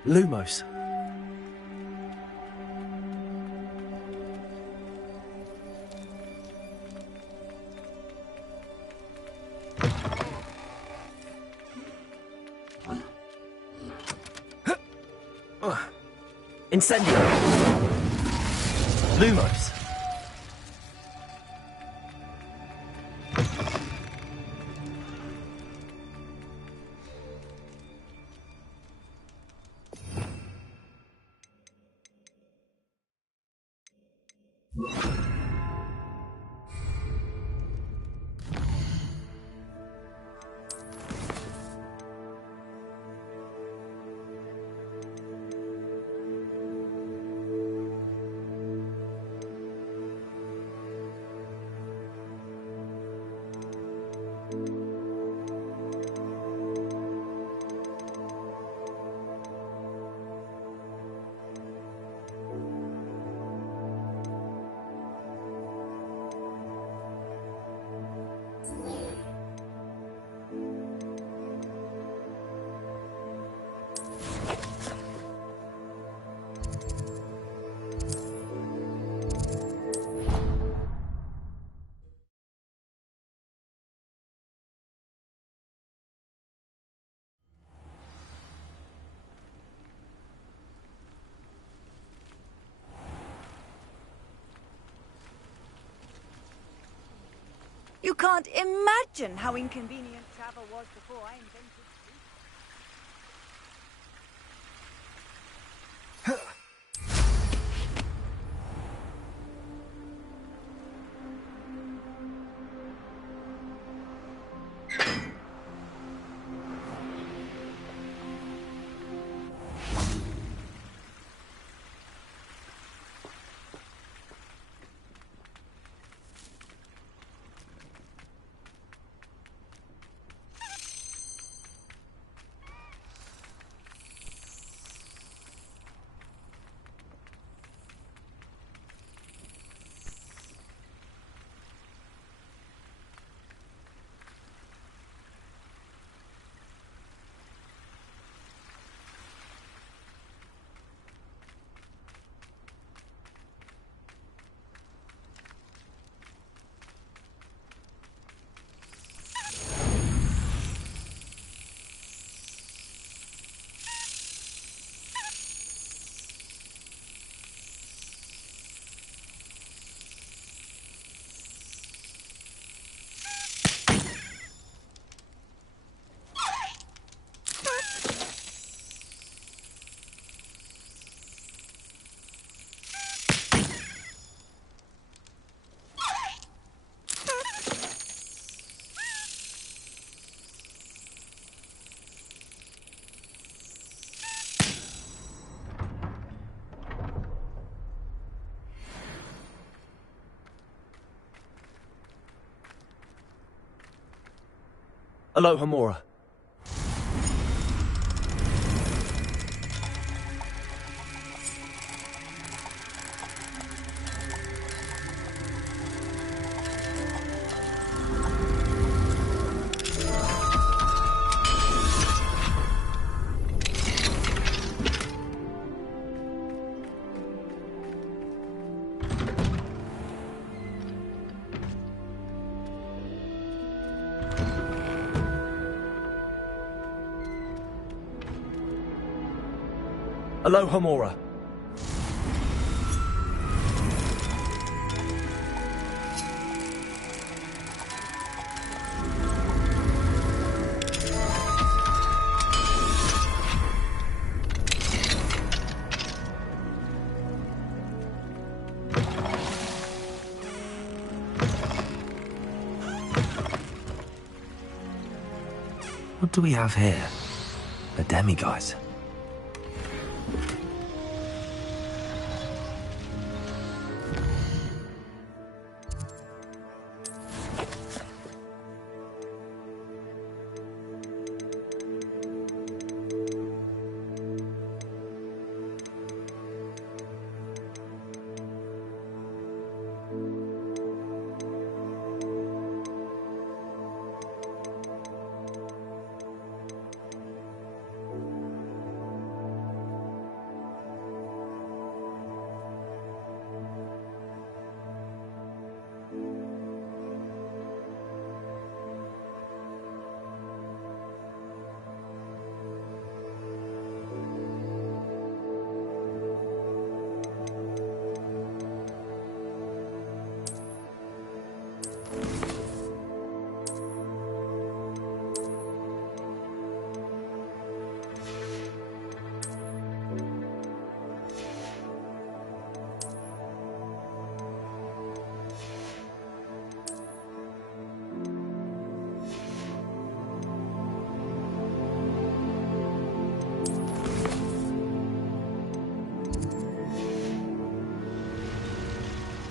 Lumos. Incendio. Lumos. You can't imagine how inconvenient travel was before I invented Alohomora. Alohomora. What do we have here? A demiguise.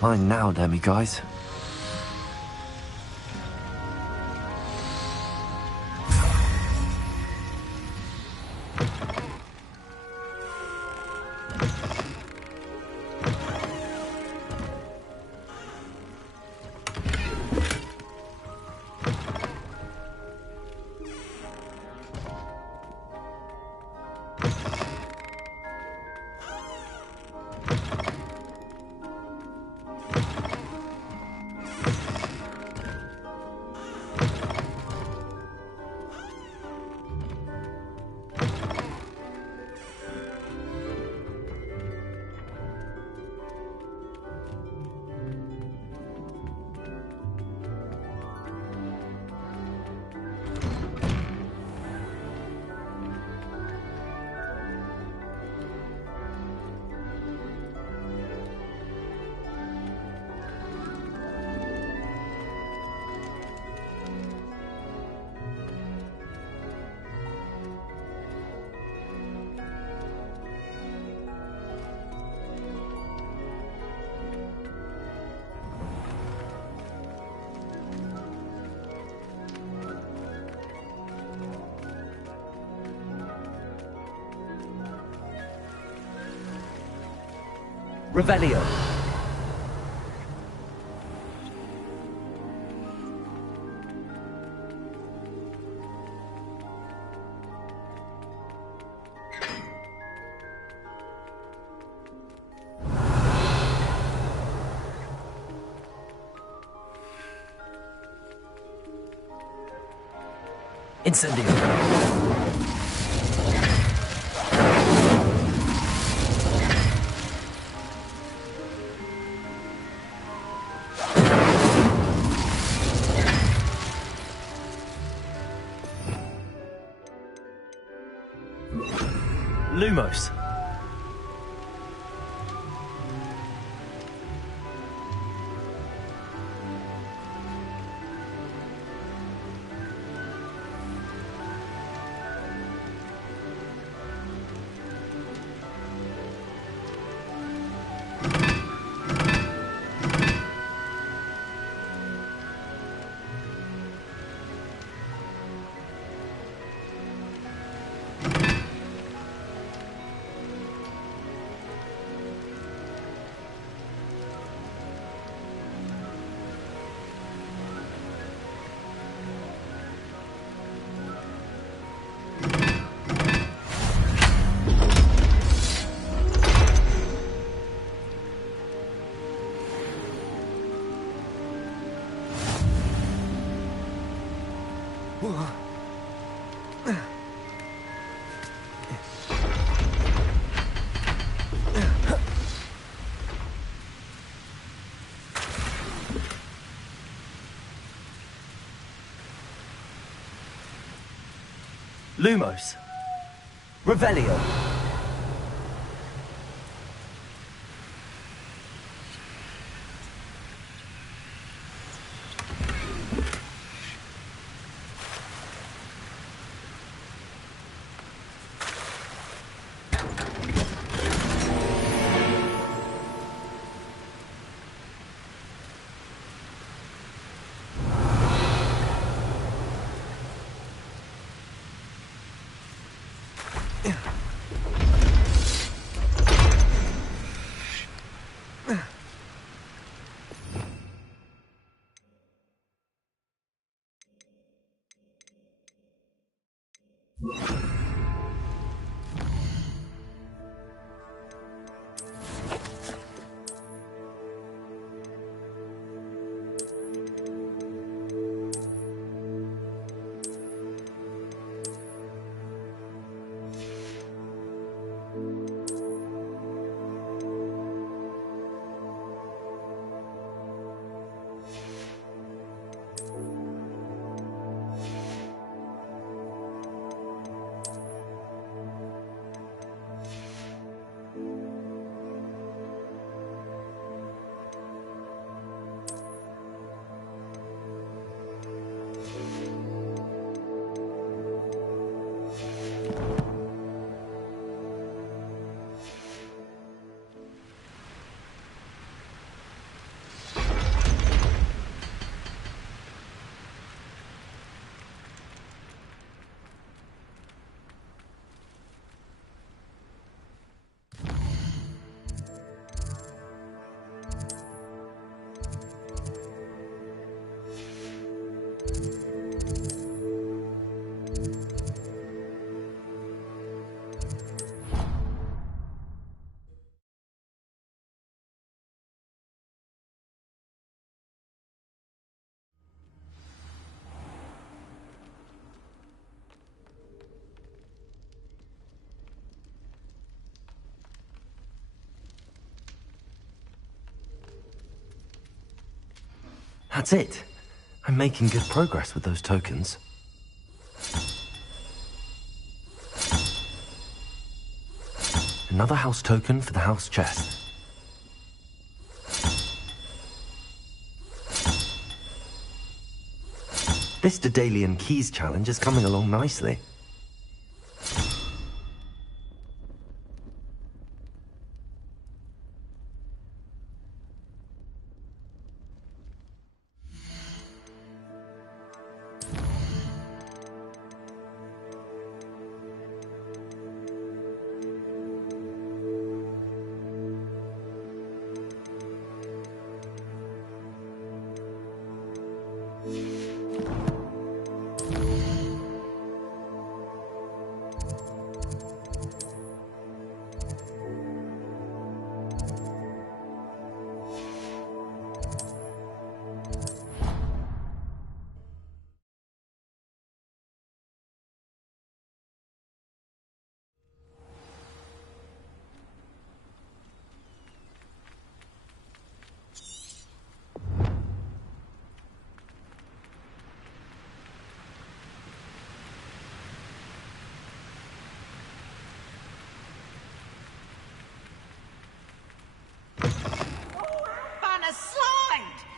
Mine now, demiguise. Revelio. Incendio. Lumos. Lumos. Revelio. That's it. I'm making good progress with those tokens. Another house token for the house chest. This Daedalian Keys challenge is coming along nicely.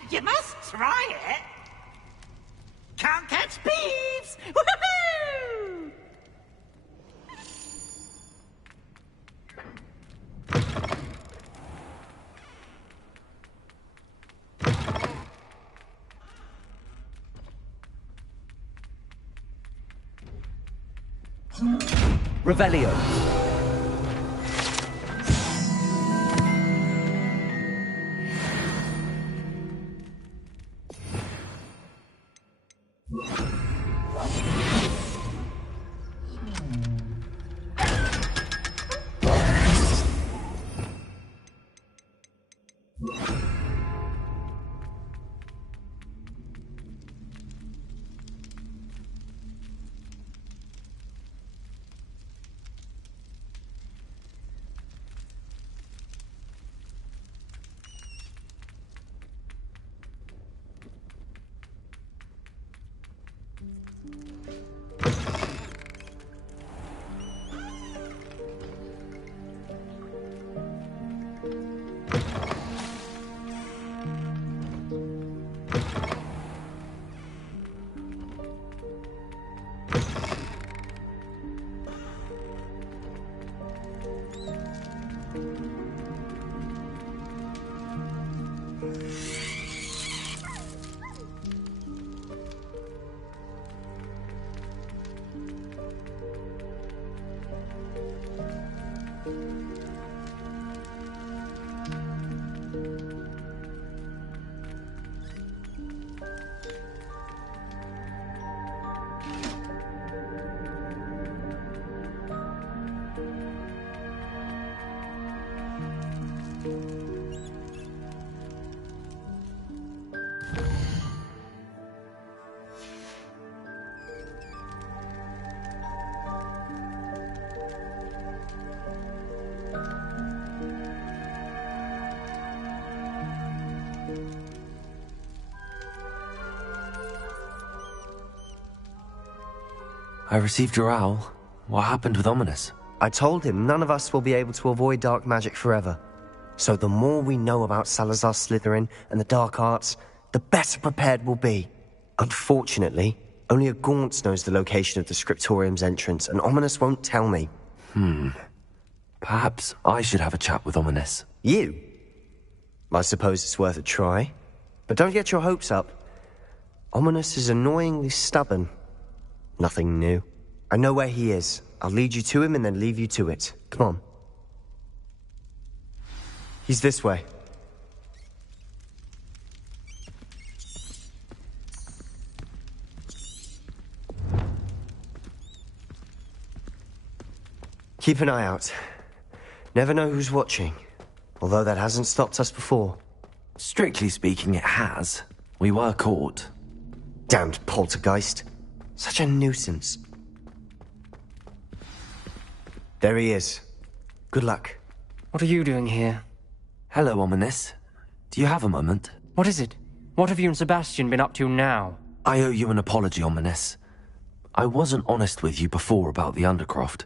You must try it. Can't catch thieves. Woohoo! Revelio. I received your owl. What happened with Ominous? I told him none of us will be able to avoid dark magic forever. So the more we know about Salazar Slytherin and the dark arts, the better prepared we'll be. Unfortunately, only a Gaunt knows the location of the Scriptorium's entrance, and Ominous won't tell me. Perhaps I should have a chat with Ominous. You? I suppose it's worth a try. But don't get your hopes up. Ominous is annoyingly stubborn. Nothing new. I know where he is. I'll lead you to him and then leave you to it. Come on. He's this way. Keep an eye out. Never know who's watching. Although that hasn't stopped us before. Strictly speaking, it has. We were caught. Damned poltergeist. Such a nuisance. There he is. Good luck. What are you doing here? Hello, Ominous. Do you have a moment? What is it? What have you and Sebastian been up to now? I owe you an apology, Ominous. I wasn't honest with you before about the Undercroft.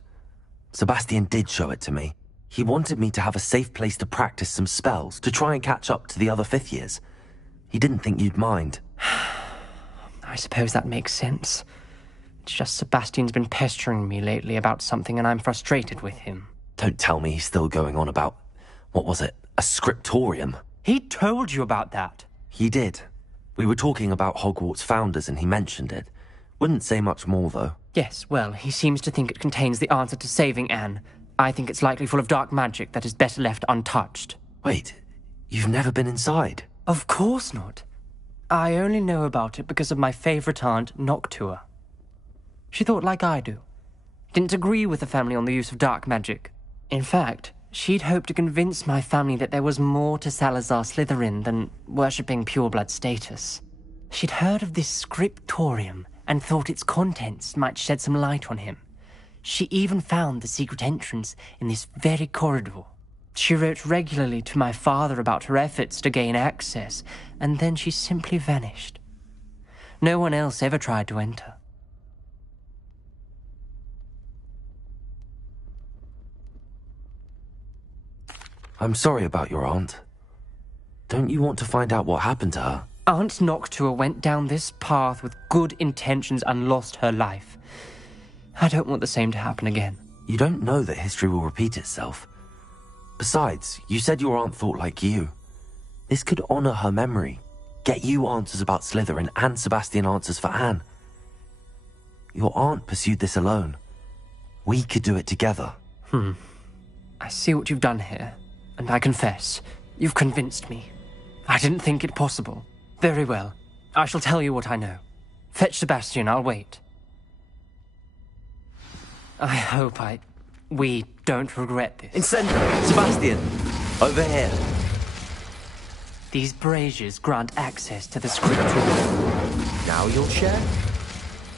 Sebastian did show it to me. He wanted me to have a safe place to practice some spells, to try and catch up to the other fifth years. He didn't think you'd mind. I suppose that makes sense. It's just Sebastian's been pestering me lately about something and I'm frustrated with him. Don't tell me he's still going on about, what was it, a scriptorium? He told you about that. He did. We were talking about Hogwarts founders and he mentioned it. Wouldn't say much more, though. Yes, well, he seems to think it contains the answer to saving Anne. I think it's likely full of dark magic that is better left untouched. Wait, you've never been inside? Of course not. I only know about it because of my favourite aunt, Noctua. She thought like I do. Didn't agree with the family on the use of dark magic. In fact, she'd hoped to convince my family that there was more to Salazar Slytherin than worshipping pureblood status. She'd heard of this scriptorium and thought its contents might shed some light on him. She even found the secret entrance in this very corridor. She wrote regularly to my father about her efforts to gain access, and then she simply vanished. No one else ever tried to enter. I'm sorry about your aunt. Don't you want to find out what happened to her? Aunt Noctua went down this path with good intentions and lost her life. I don't want the same to happen again. You don't know that history will repeat itself. Besides, you said your aunt thought like you. This could honor her memory, get you answers about Slytherin and Sebastian answers for Anne. Your aunt pursued this alone. We could do it together. I see what you've done here, and I confess, you've convinced me. I didn't think it possible. Very well. I shall tell you what I know. Fetch Sebastian, I'll wait. I hope we don't regret this. Incendio! Sebastian! Over here. These braziers grant access to the scriptorium. Now you'll share?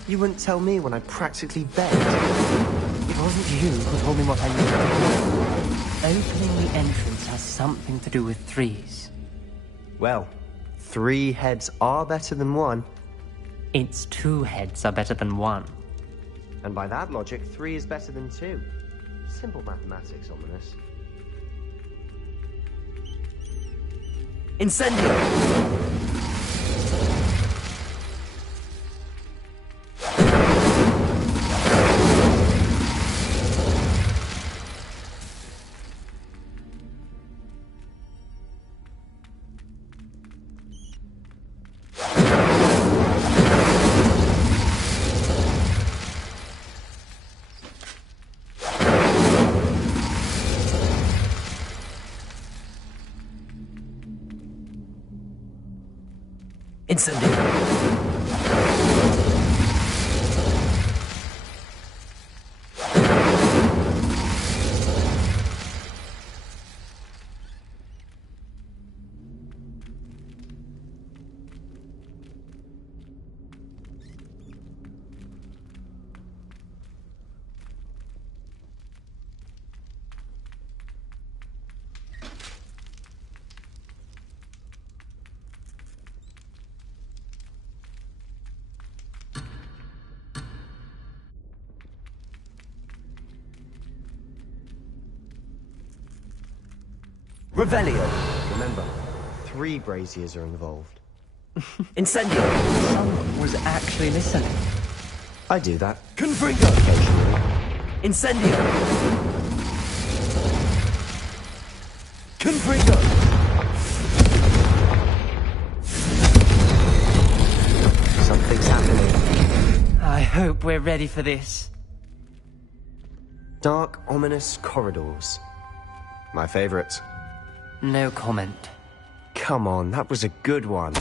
You wouldn't tell me when I practically begged. It wasn't you who told me what I needed to do. Opening the entrance has something to do with threes. Well, 3 heads are better than 1. Its 2 heads are better than 1. And by that logic, 3 is better than 2. Simple mathematics, Ominous. Incendio! Revelio. Remember, 3 braziers are involved. Incendio. Someone was actually listening. I do that. Confringo. Occasionally. Incendio. Confringo. Something's happening. I hope we're ready for this. Dark, ominous corridors. My favorite. No comment. Come on, that was a good one.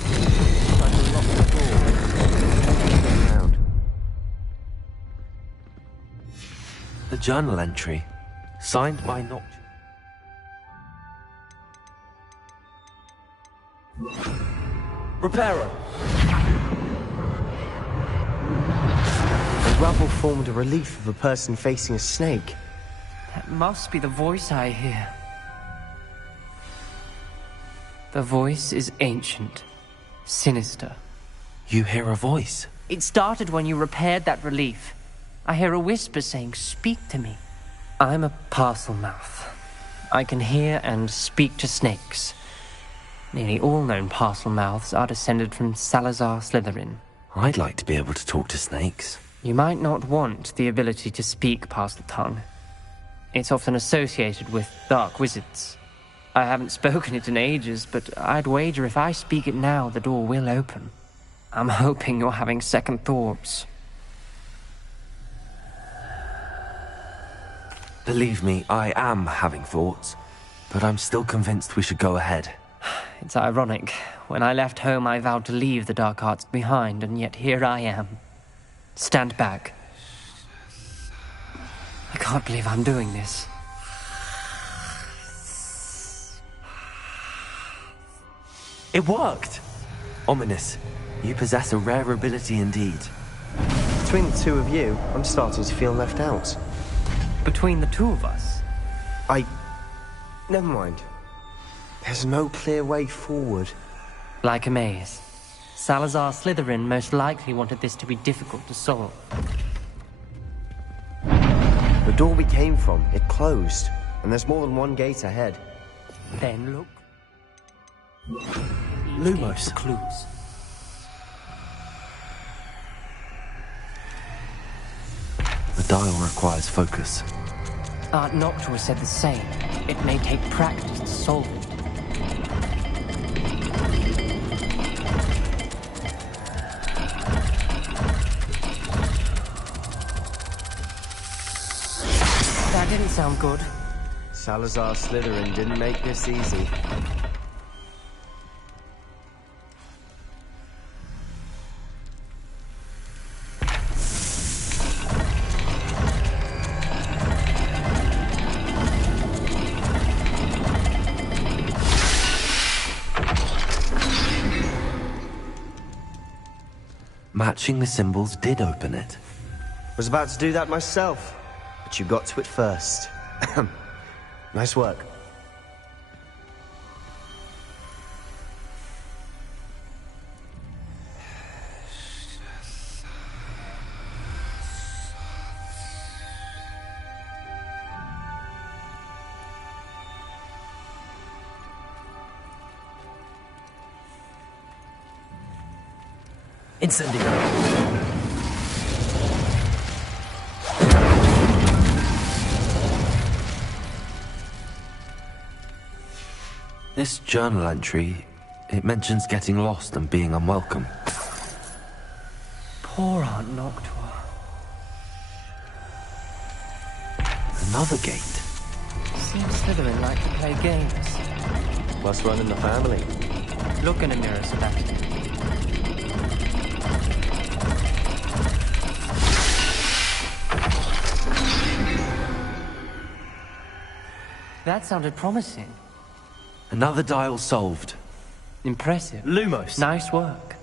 The journal entry, signed by Noctua. Reparo. The rubble formed a relief of a person facing a snake. That must be the voice I hear. The voice is ancient, sinister. You hear a voice? It started when you repaired that relief. I hear a whisper saying, "Speak to me." I'm a parcel mouth. I can hear and speak to snakes. Nearly all known parcel mouths are descended from Salazar Slytherin. I'd like to be able to talk to snakes. You might not want the ability to speak parcel tongue. It's often associated with dark wizards. I haven't spoken it in ages, but I'd wager if I speak it now, the door will open. I'm hoping you're having second thoughts. Believe me, I am having thoughts, but I'm still convinced we should go ahead. It's ironic. When I left home, I vowed to leave the dark arts behind, and yet here I am. Stand back. I can't believe I'm doing this. It worked! Ominous, you possess a rare ability indeed. Between the two of you, I'm starting to feel left out. Between the two of us? Never mind. There's no clear way forward. Like a maze. Salazar Slytherin most likely wanted this to be difficult to solve. The door we came from, it closed. And there's more than one gate ahead. Then look. Lumos. For clues. The dial requires focus. Aunt Noctua said the same. It may take practice to solve it. That didn't sound good. Salazar Slytherin didn't make this easy. Matching the symbols did open it. Was about to do that myself, but you got to it first. Nice work. Incendio. This journal entry, it mentions getting lost and being unwelcome. Poor Aunt Noctua. Another gate. Seems Slytherin like to play games. Must run in the family. Look in a mirror, Sebastian. That sounded promising. Another dial solved. Impressive. Lumos. Nice work.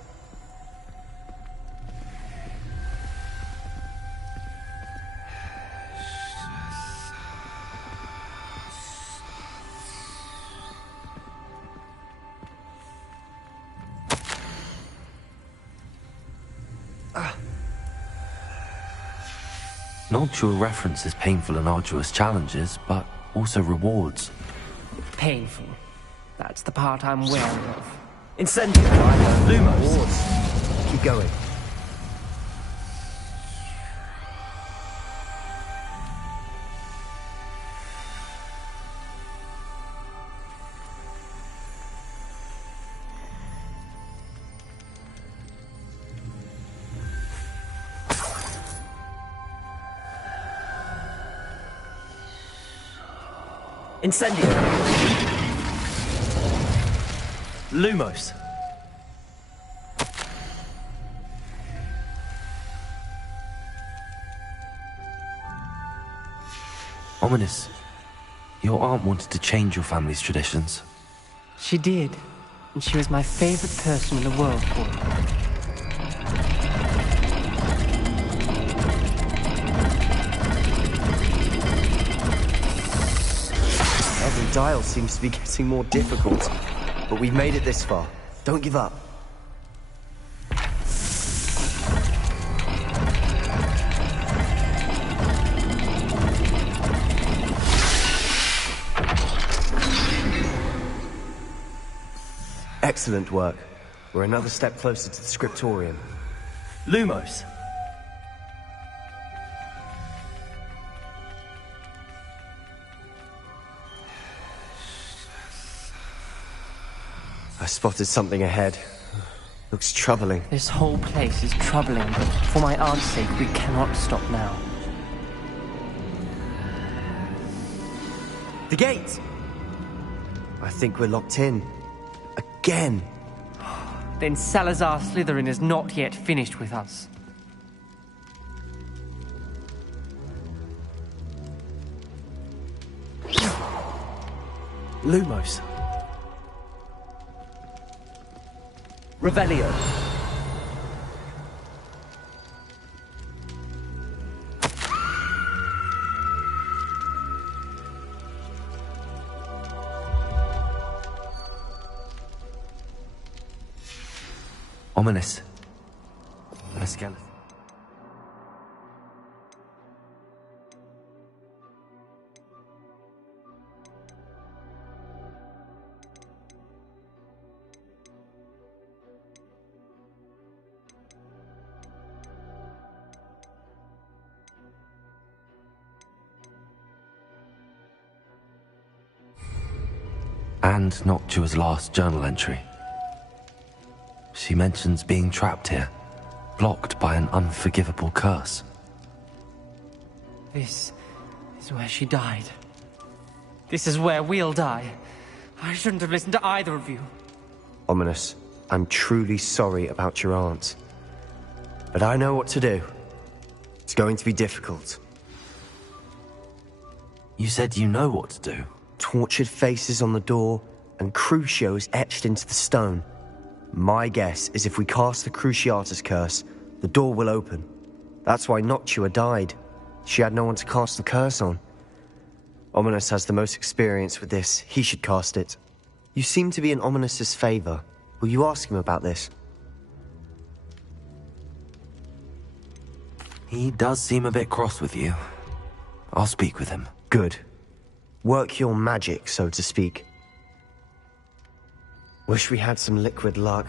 Noctua references painful and arduous challenges, but also rewards. painful. That's the part I'm wary of. Incendio! Lumos! Keep going. Incendio! Lumos! Ominous. Your aunt wanted to change your family's traditions. She did, and she was my favorite person in the world for it. Every dial seems to be getting more difficult, but we've made it this far. Don't give up. Excellent work. We're another step closer to the scriptorium. Lumos! I spotted something ahead. Looks troubling. This whole place is troubling, but for my aunt's sake, we cannot stop now. The gate! I think we're locked in. Again! Then Salazar Slytherin is not yet finished with us. Lumos! Revelio! Ominous. A skeleton. And Noctua's last journal entry. She mentions being trapped here, blocked by an unforgivable curse. This is where she died. This is where we'll die. I shouldn't have listened to either of you. Ominous, I'm truly sorry about your aunt. But I know what to do. It's going to be difficult. You said you know what to do. Tortured faces on the door, and Crucios etched into the stone. My guess is if we cast the Cruciatus curse, the door will open. That's why Noctua died. She had no one to cast the curse on. Ominous has the most experience with this. He should cast it. You seem to be in Ominous's favor. Will you ask him about this? He does seem a bit cross with you. I'll speak with him. Good. Work your magic, so to speak. Wish we had some liquid luck.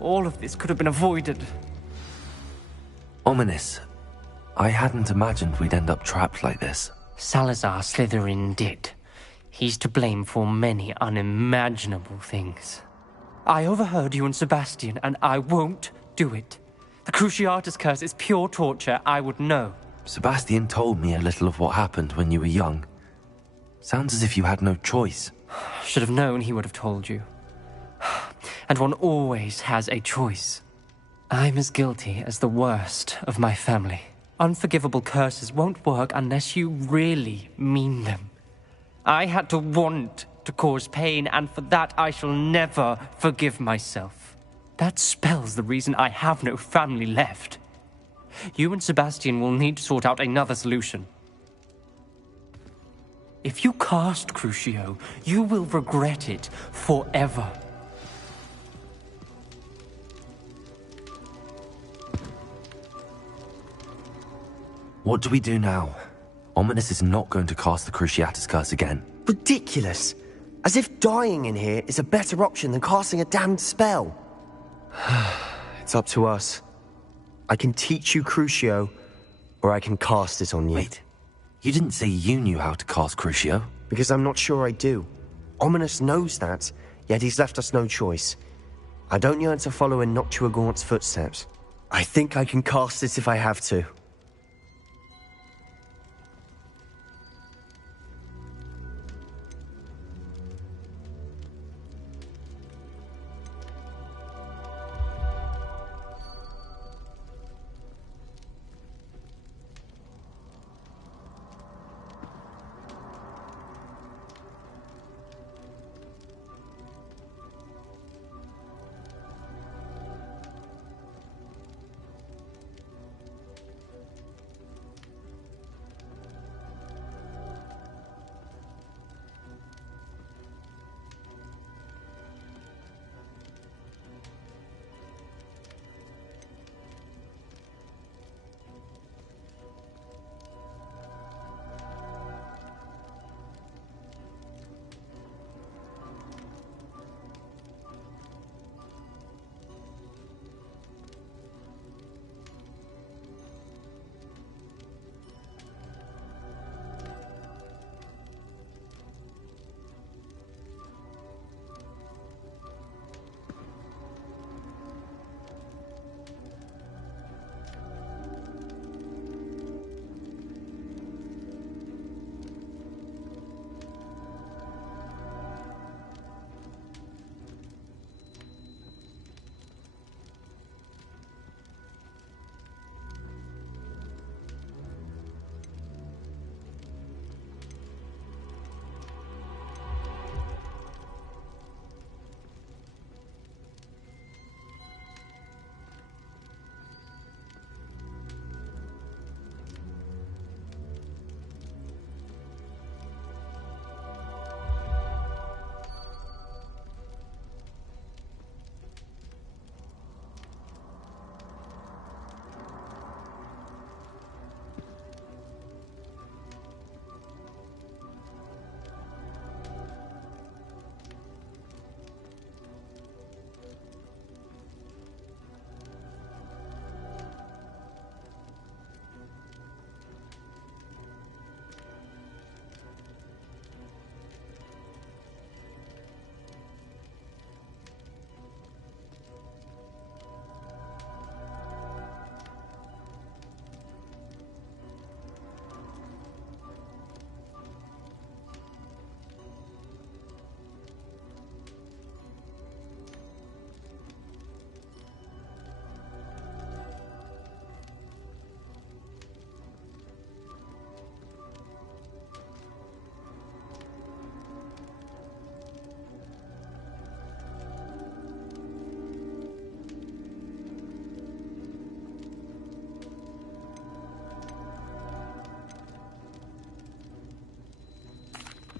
All of this could have been avoided. Ominous. I hadn't imagined we'd end up trapped like this. Salazar Slytherin did. He's to blame for many unimaginable things. I overheard you and Sebastian, and I won't do it. The Cruciatus curse is pure torture, I would know. Sebastian told me a little of what happened when you were young. Sounds as if you had no choice. Should have known he would have told you. And one always has a choice. I'm as guilty as the worst of my family. Unforgivable curses won't work unless you really mean them. I had to want to cause pain, and for that I shall never forgive myself. That spells the reason I have no family left. You and Sebastian will need to sort out another solution. If you cast Crucio, you will regret it forever. What do we do now? Ominous is not going to cast the Cruciatus curse again. Ridiculous! As if dying in here is a better option than casting a damned spell. It's up to us. I can teach you Crucio, or I can cast it on you. Wait, you didn't say you knew how to cast Crucio? Because I'm not sure I do. Ominous knows that, yet he's left us no choice. I don't yearn to follow in Noctua Gaunt's footsteps. I think I can cast it if I have to.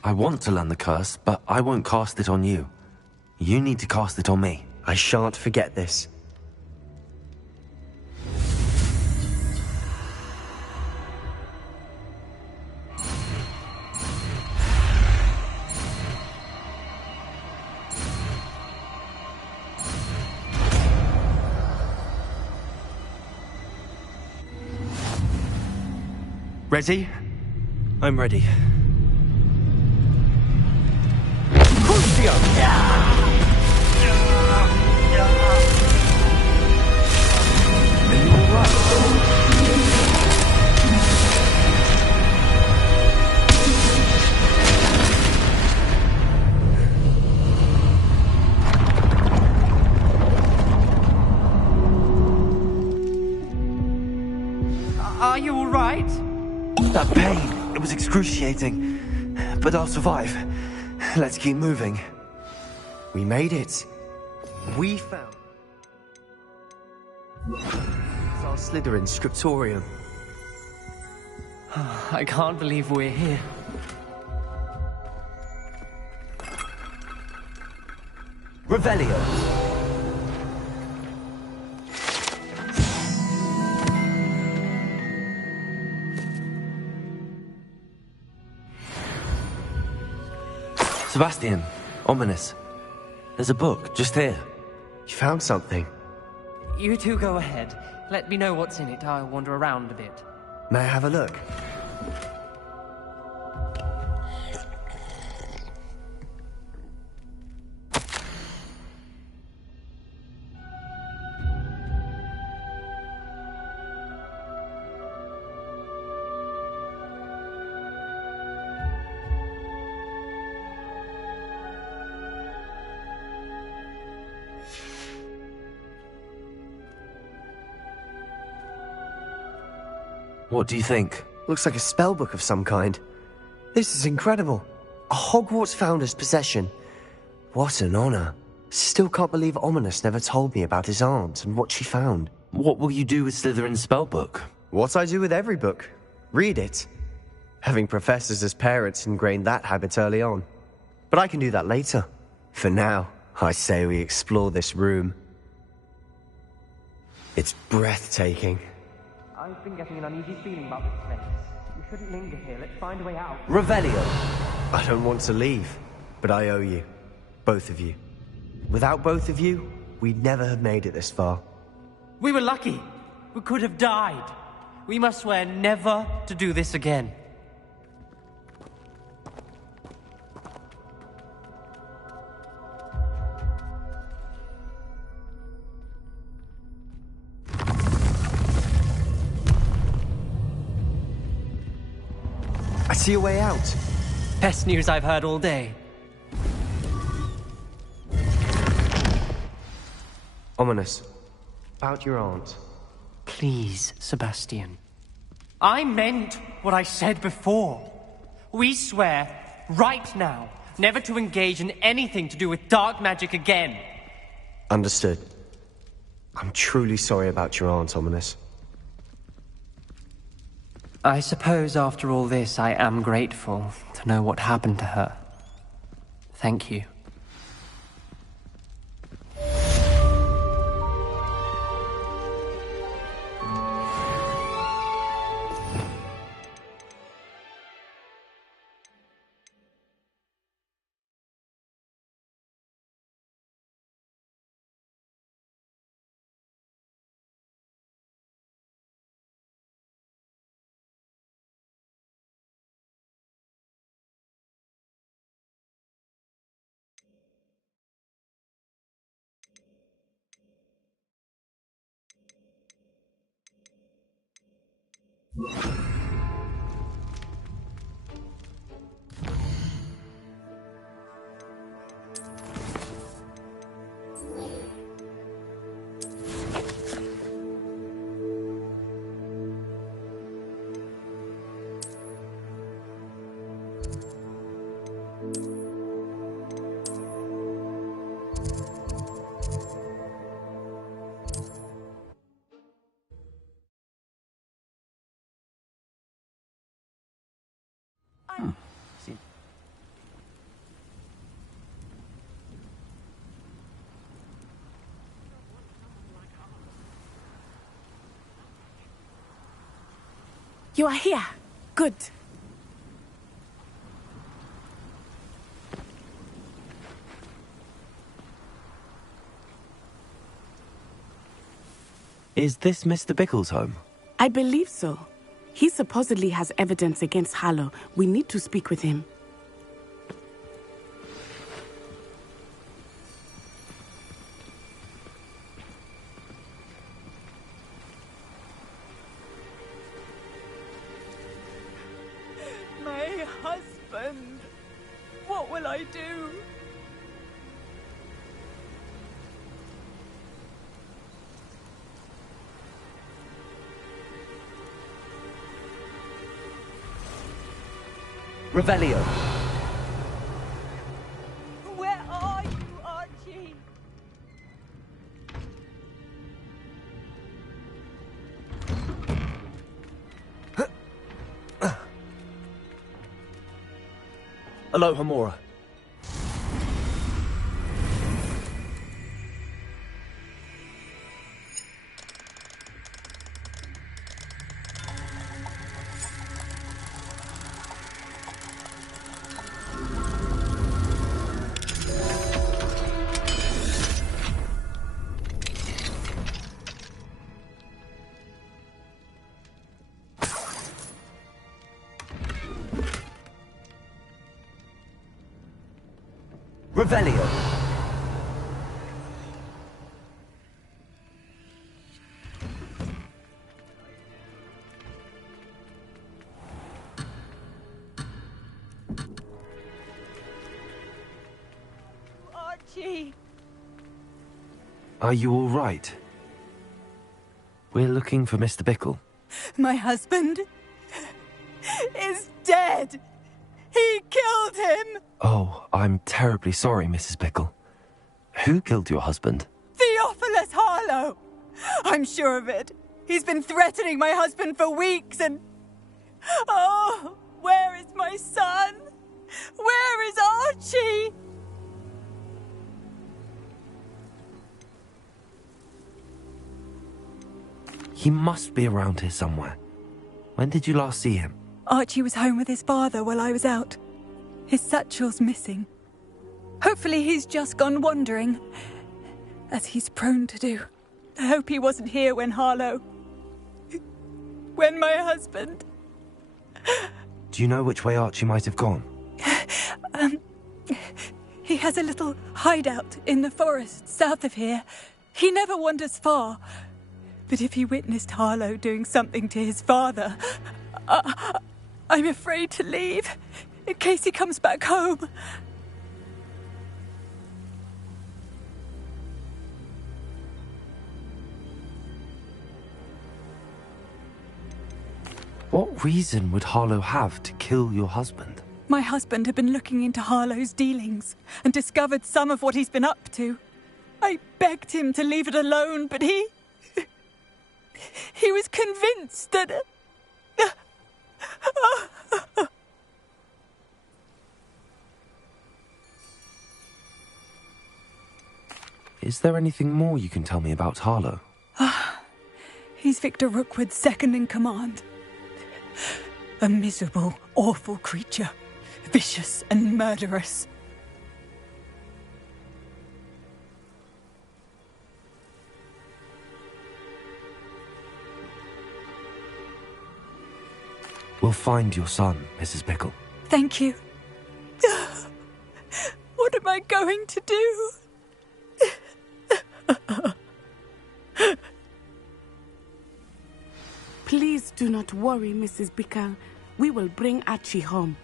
I want to learn the curse, but I won't cast it on you. You need to cast it on me. I shan't forget this. Ready? I'm ready. Are you all right? That pain, it was excruciating. But I'll survive. Let's keep moving. We made it. We found our Slytherin scriptorium. I can't believe we're here. Revelio. Sebastian, ominous. There's a book just here. You found something? You two go ahead. Let me know what's in it. I'll wander around a bit. May I have a look? What do you think? Looks like a spellbook of some kind. This is incredible. A Hogwarts founder's possession. What an honor. Still can't believe Ominous never told me about his aunt and what she found. What will you do with Slytherin's spellbook? What I do with every book. Read it. Having professors as parents ingrained that habit early on. But I can do that later. For now, I say we explore this room. It's breathtaking. I've been getting an uneasy feeling about this place. We shouldn't linger here. Let's find a way out. Revelio! I don't want to leave, but I owe you. Both of you. Without both of you, we'd never have made it this far. We were lucky. We could have died. We must swear never to do this again. I see a way out. Best news I've heard all day. Ominous. About your aunt. Please, Sebastian. I meant what I said before. We swear, right now, never to engage in anything to do with dark magic again. Understood. I'm truly sorry about your aunt, Ominous. I suppose after all this, I am grateful to know what happened to her. Thank you. You are here. Good. Is this Mr. Bickle's home? I believe so. He supposedly has evidence against Harlow. We need to speak with him. My husband. What will I do? Revelio. Where are you, Archie? Aloha Mora. Revelio. Archie! Are you all right? We're looking for Mr. Bickle. My husband is dead. He killed him. Oh, I'm terribly sorry, Mrs. Bickle. Who killed your husband? Theophilus Harlow. I'm sure of it. He's been threatening my husband for weeks and... Oh, where is my son? Where is Archie? He must be around here somewhere. When did you last see him? Archie was home with his father while I was out. His satchel's missing. Hopefully he's just gone wandering, as he's prone to do. I hope he wasn't here when Harlow... when my husband... Do you know which way Archie might have gone? He has a little hideout in the forest south of here. He never wanders far. But if he witnessed Harlow doing something to his father, I'm afraid to leave, in case he comes back home. What reason would Harlow have to kill your husband? My husband had been looking into Harlow's dealings and discovered some of what he's been up to. I begged him to leave it alone, but he was convinced that... Is there anything more you can tell me about Harlow? He's Victor Rookwood's second in command. A miserable, awful creature. Vicious and murderous. We'll find your son, Mrs. Bickle. Thank you. What am I going to do? Please do not worry, Mrs. Bickle. We will bring Archie home.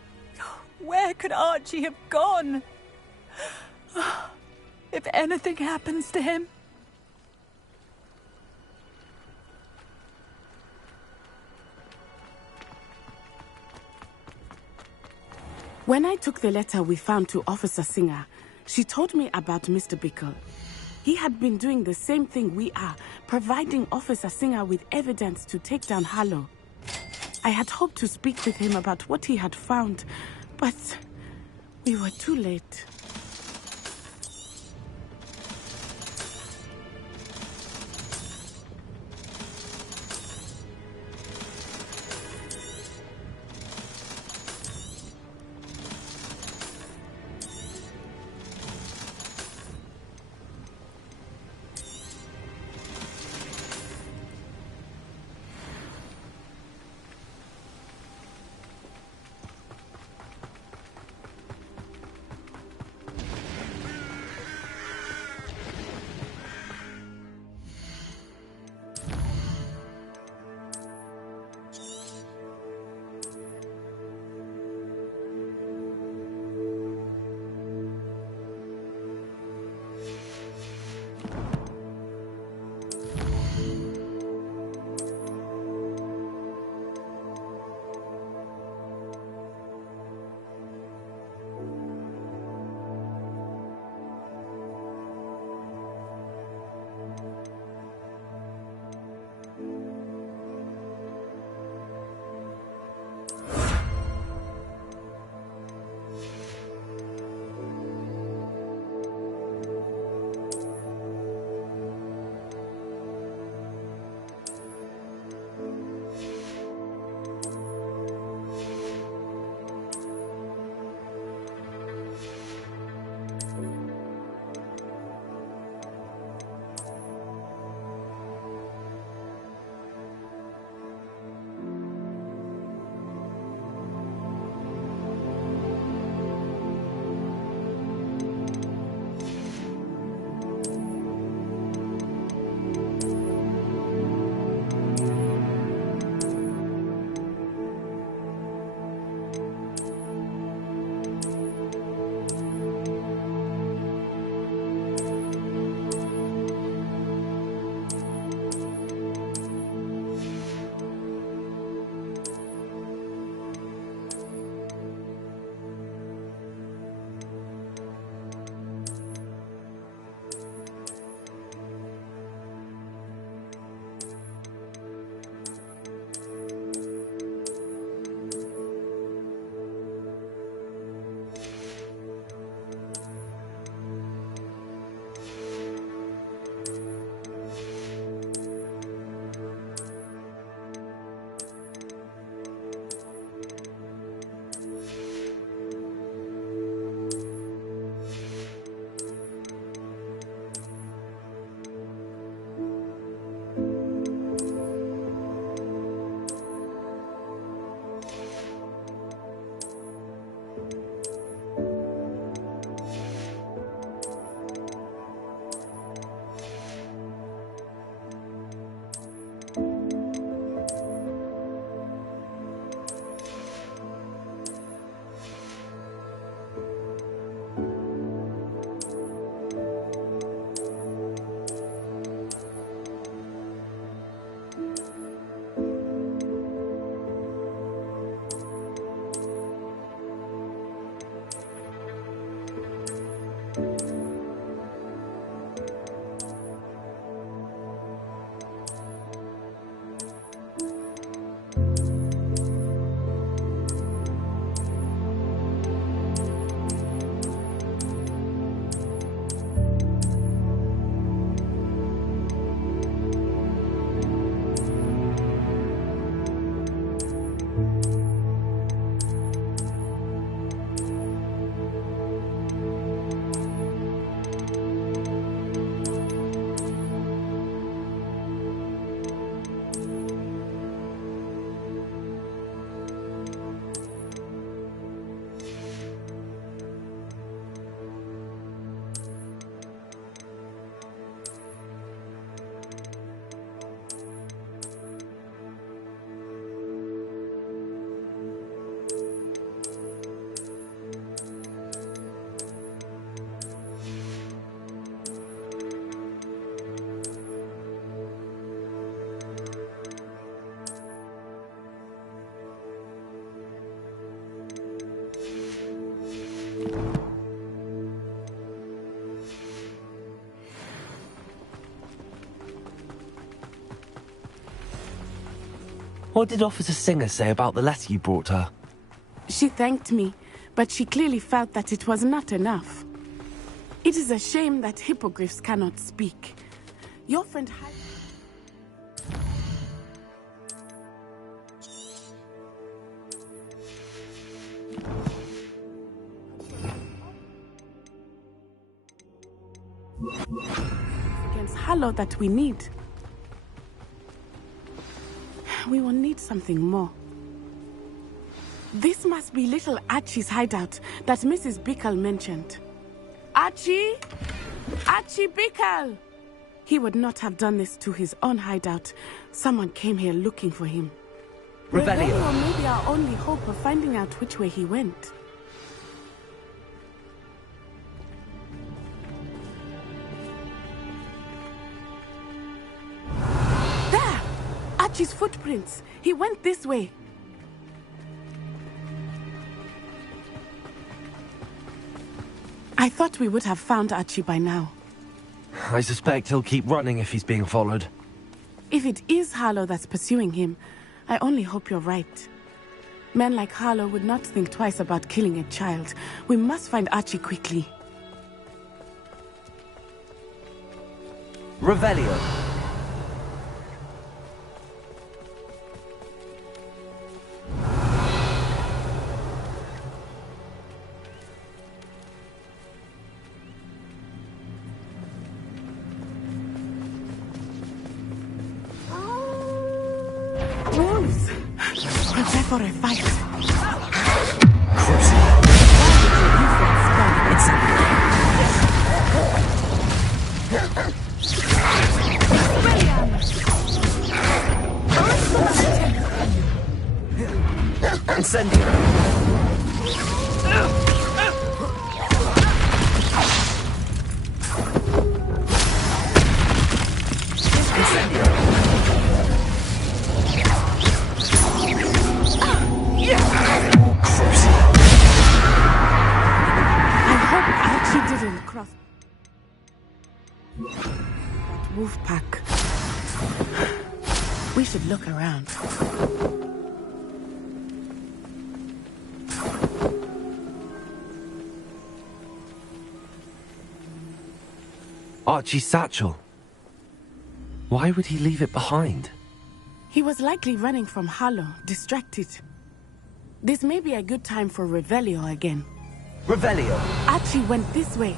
Where could Archie have gone? If anything happens to him... When I took the letter we found to Officer Singer, she told me about Mr. Bickle. He had been doing the same thing we are, providing Officer Singer with evidence to take down Harlow. I had hoped to speak with him about what he had found, but we were too late. What did Officer Singer say about the letter you brought her? She thanked me, but she clearly felt that it was not enough. It is a shame that hippogriffs cannot speak. Your friend against Harlow that we need. We will need something more. This must be little Archie's hideout that Mrs. Bickle mentioned. Archie? Archie Bickle! He would not have done this to his own hideout. Someone came here looking for him. Revelio may be our only hope of finding out which way he went. There! Archie's footprints. He went this way. I thought we would have found Archie by now. I suspect he'll keep running if he's being followed. If it is Harlow that's pursuing him, I only hope you're right. Men like Harlow would not think twice about killing a child. We must find Archie quickly. Revelio. Wolves! Prepare for a fight. Incendio. Wolf pack. We should look around. Archie's satchel. Why would he leave it behind? He was likely running from Harlow, distracted. This may be a good time for Revelio again. Revelio. Archie went this way.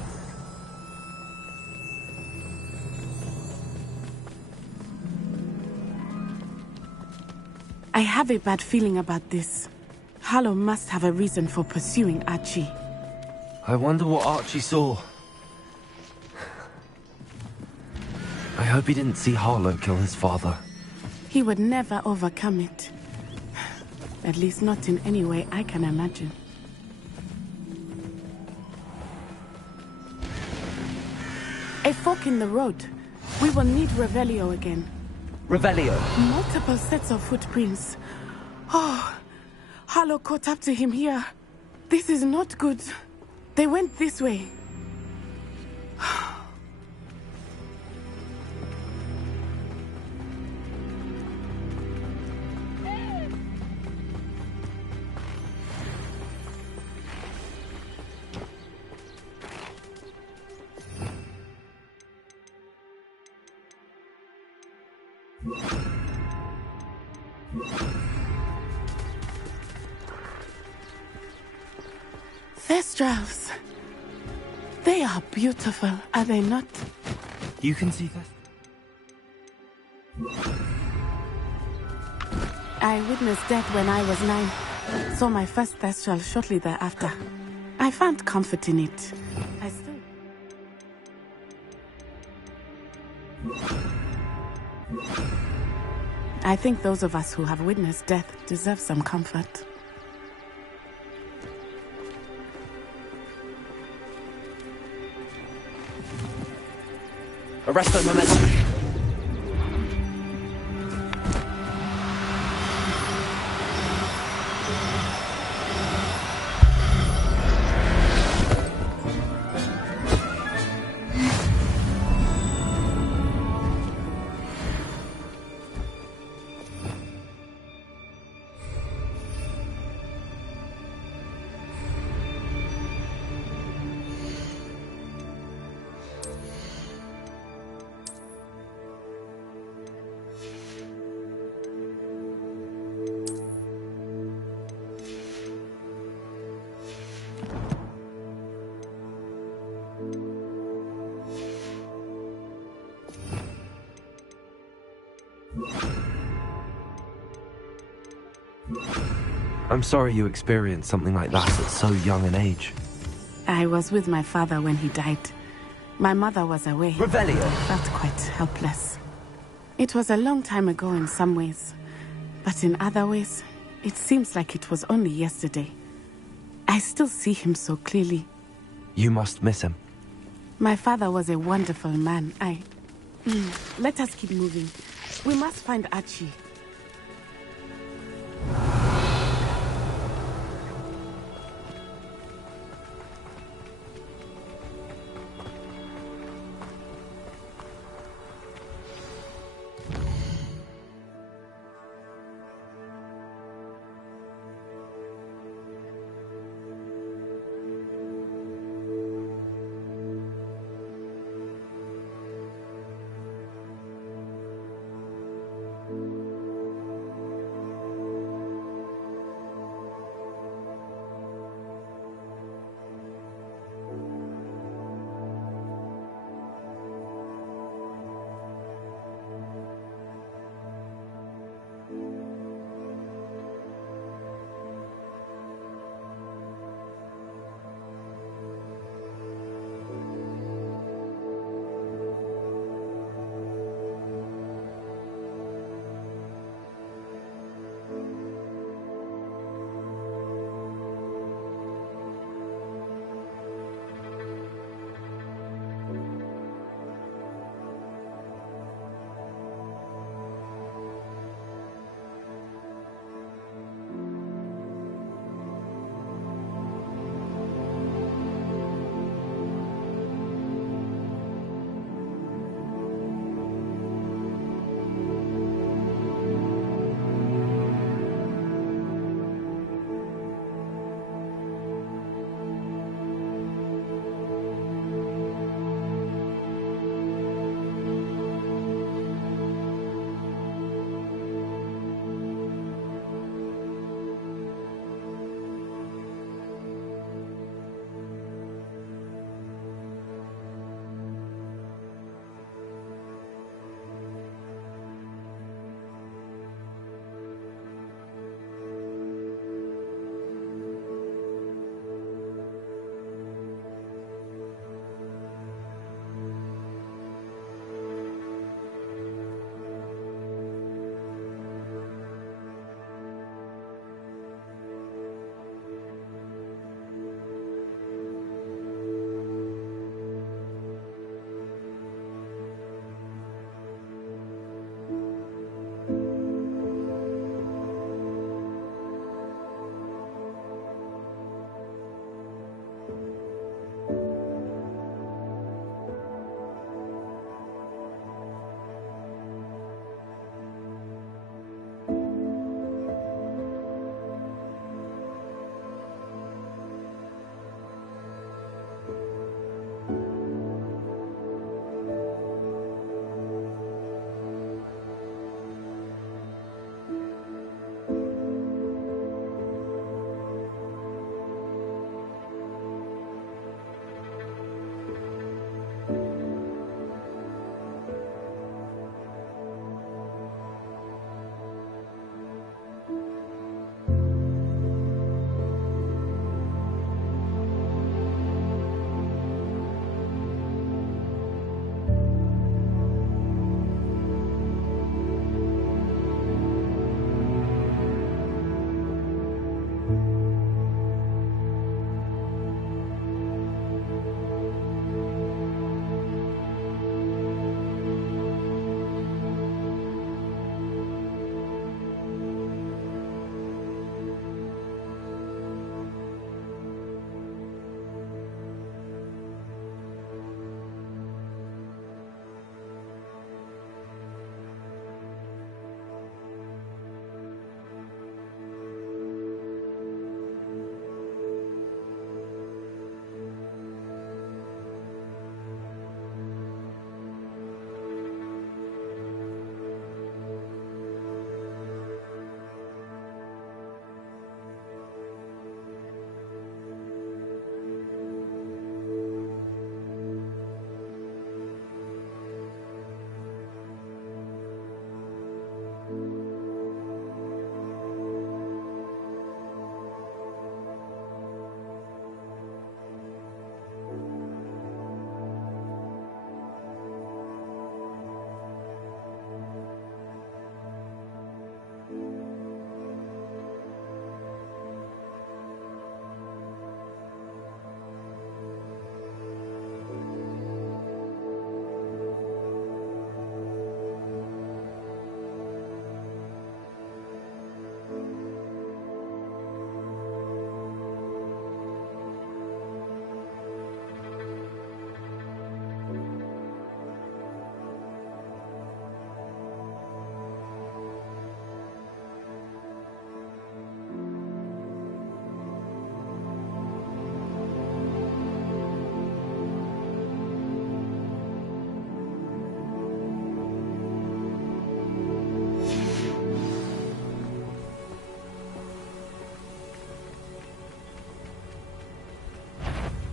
I have a bad feeling about this. Harlow must have a reason for pursuing Archie. I wonder what Archie saw. I hope he didn't see Harlow kill his father. He would never overcome it. At least not in any way I can imagine. A fork in the road. We will need Revelio again. Revelio. Multiple sets of footprints. Oh, Harlow caught up to him here. This is not good. They went this way. Thestrals. They are beautiful, are they not? You can see that? I witnessed death when I was 9. Saw my first Thestral shortly thereafter. I found comfort in it. I still... I think those of us who have witnessed death deserve some comfort. Arresto momentum. I'm sorry you experienced something like that at so young an age. I was with my father when he died. My mother was away. Revelio! Felt quite helpless. It was a long time ago in some ways, but in other ways, it seems like it was only yesterday. I still see him so clearly. You must miss him. My father was a wonderful man. Let us keep moving. We must find Archie.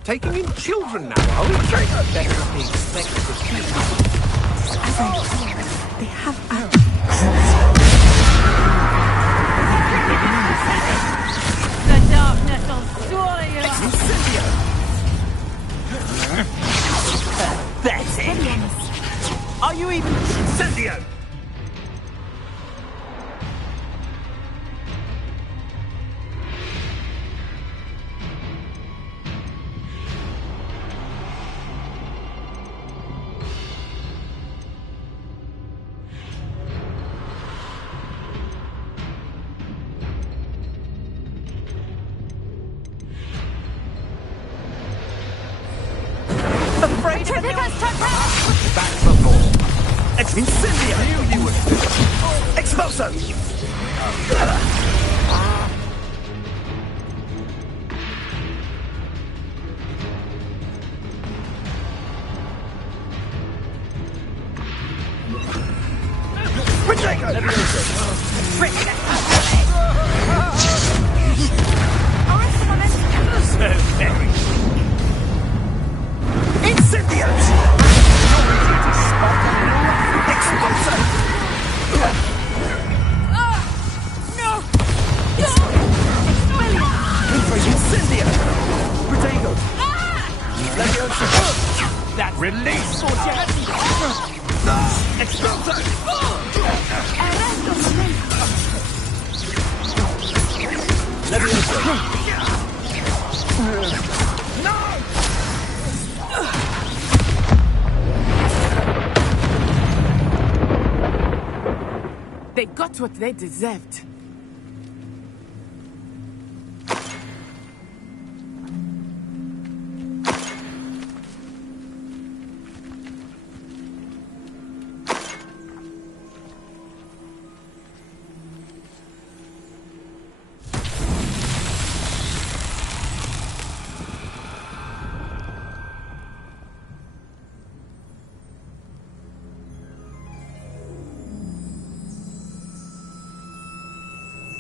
Taking in children now, are we? Better not be expected to keep. As I fear, they have The darkness will swallow you up. Incendio! That's it. Are you even... Incendio! Afraid of it? Back to the floor. Incendio! Knew you would. Expulso! Protego! So very. Incendios! You're easy to spot. Expulso! Incendio! Protego! Leviosa! That release! Expulso! Leviosa! No! They got what they deserved.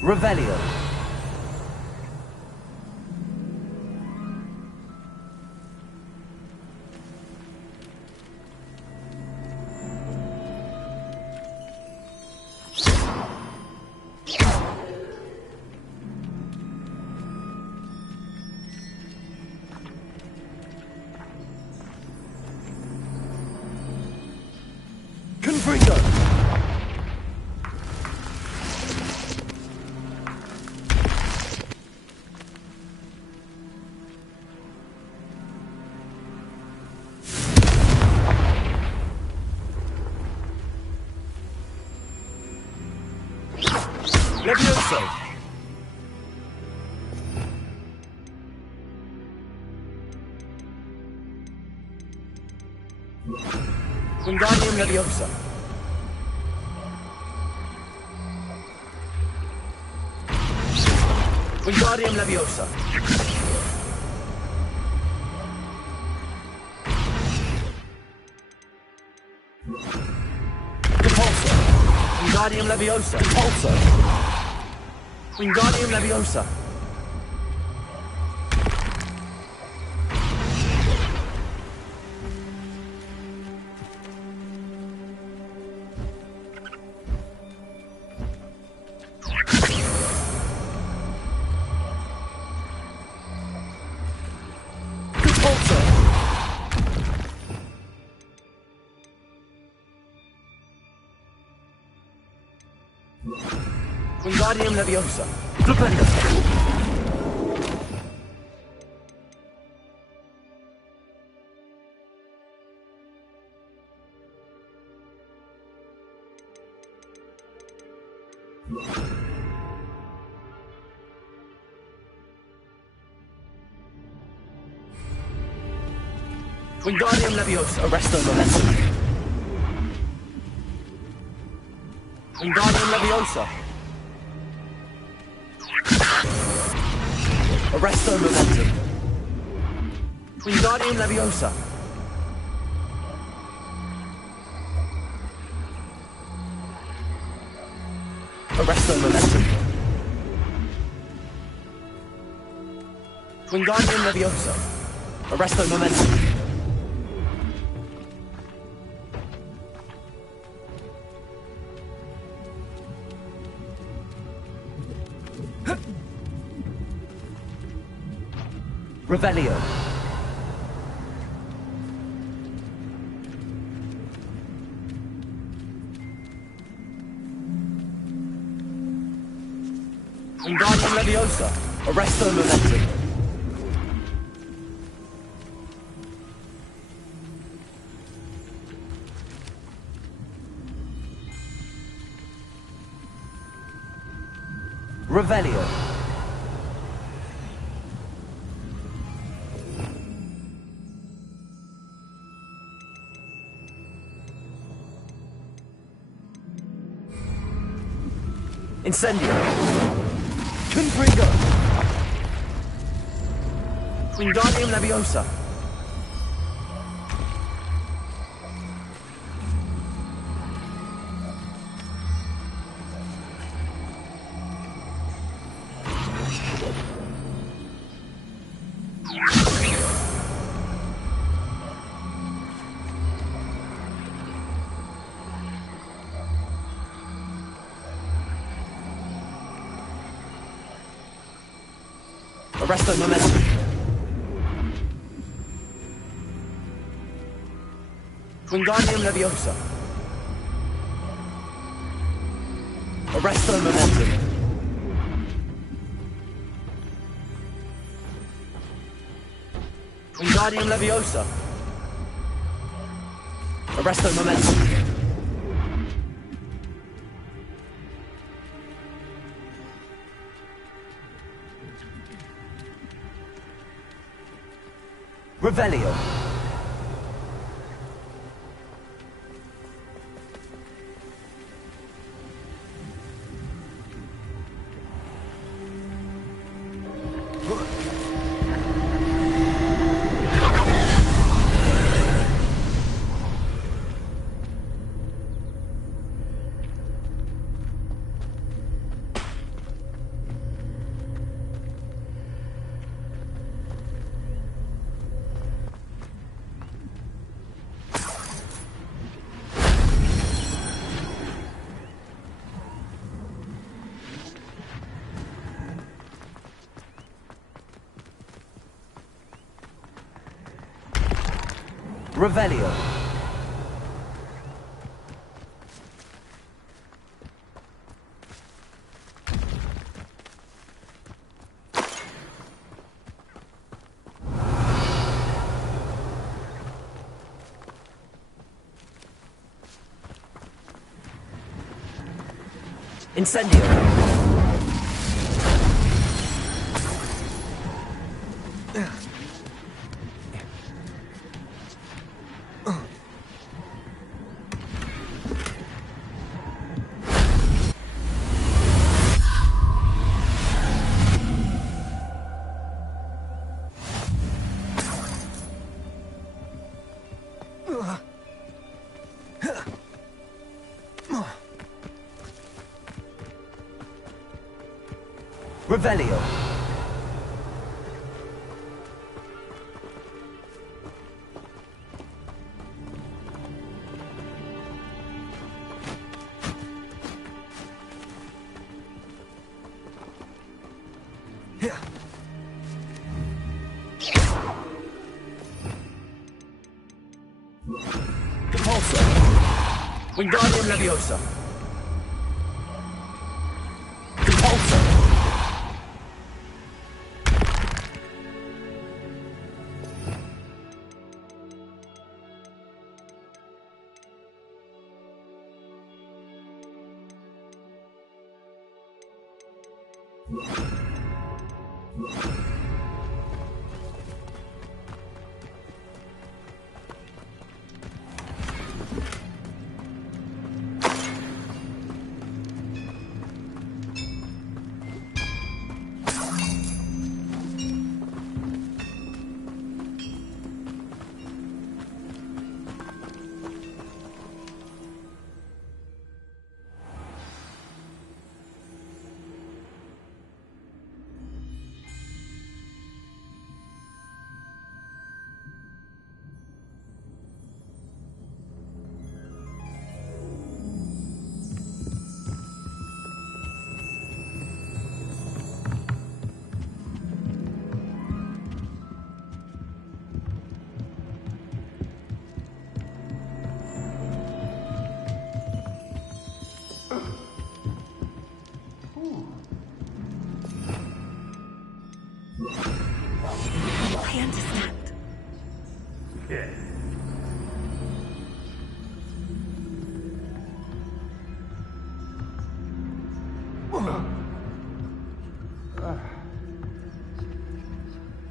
Revelio. Confringo! Levioso! Wingardium Leviosa! Wingardium Leviosa! Repulsor! Wingardium Leviosa! Repulsor! Wingardium Leviosa! Wingardium Leviosa! Flipendo! Wingardium Leviosa! Arresto Momentum! Wingardium Leviosa! Arresto Momentum! Wingardium Leviosa! Arresto Momentum! Wingardium Leviosa! Arresto momentum. Revelio. Wingardium Leviosa. Arresto momentum. Revelio. Incendio. Confringo. Wingardium Leviosa. Arresto momentum. Wingardium Leviosa. Arresto momentum. Wingardium Leviosa. Arresto momentum. Revelio. Revelio. Incendio. Revelio. Compulso. Wingardium Leviosa. Compulso.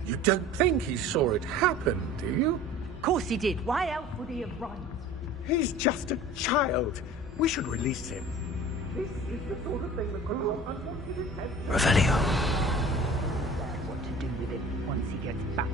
You don't think he saw it happen, do you? Of course he did. Why else would he have run? He's just a child. We should release him. This is the sort of thing that could rot unwanted attention. Revelio. What to do with it once he gets back.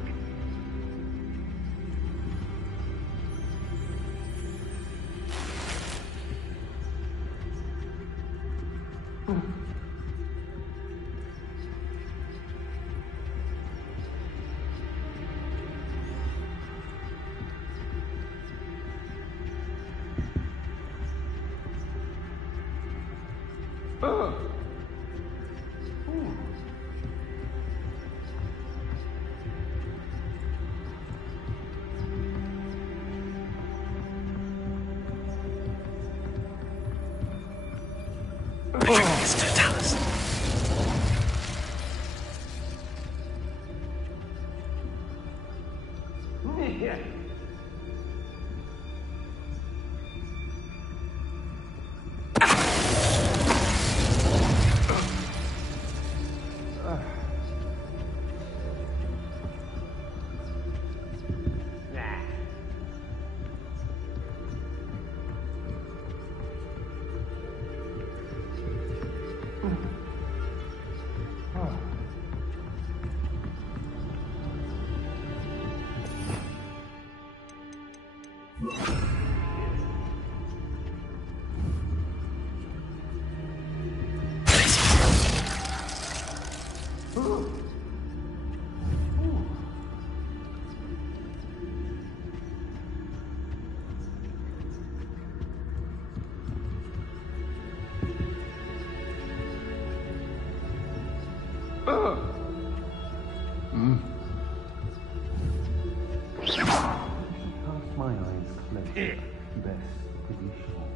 My eyes closed. Best to be sure.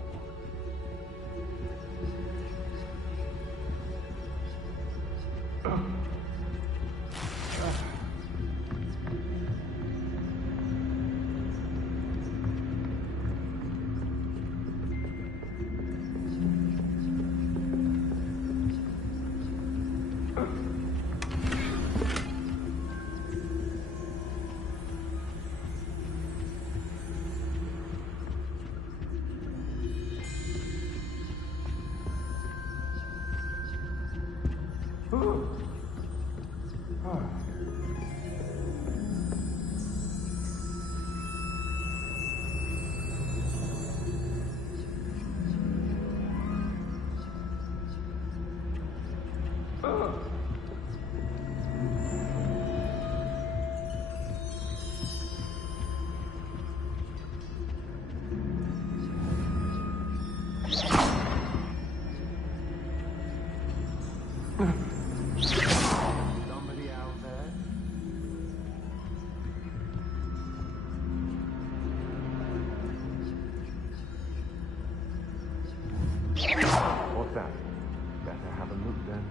Somebody out there? What's that? Better have a look then.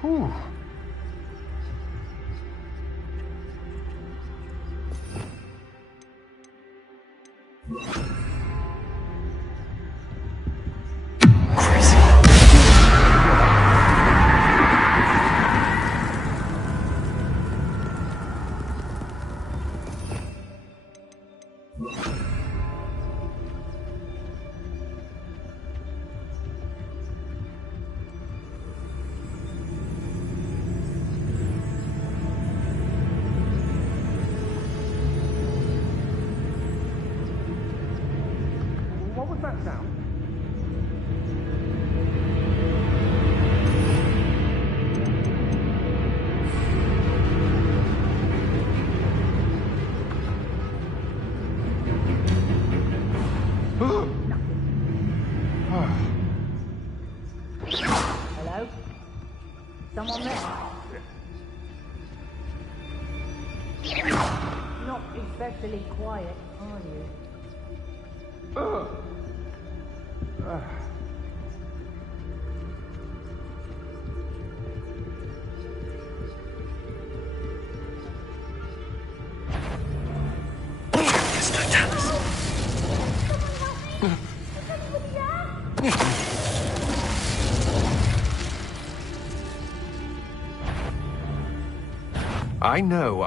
Whew. What was that sound? someone there? Not especially quiet, are you? I know.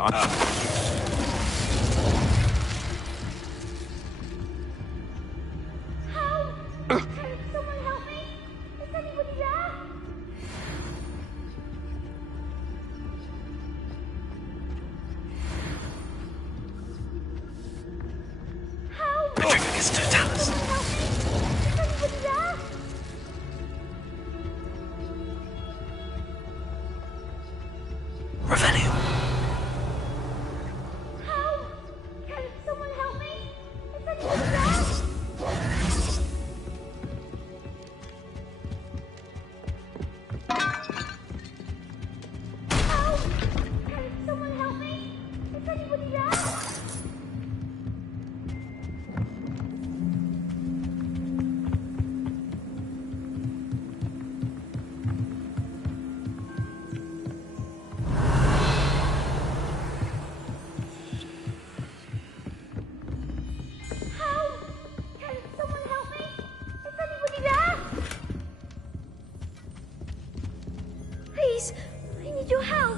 Please, I need your help.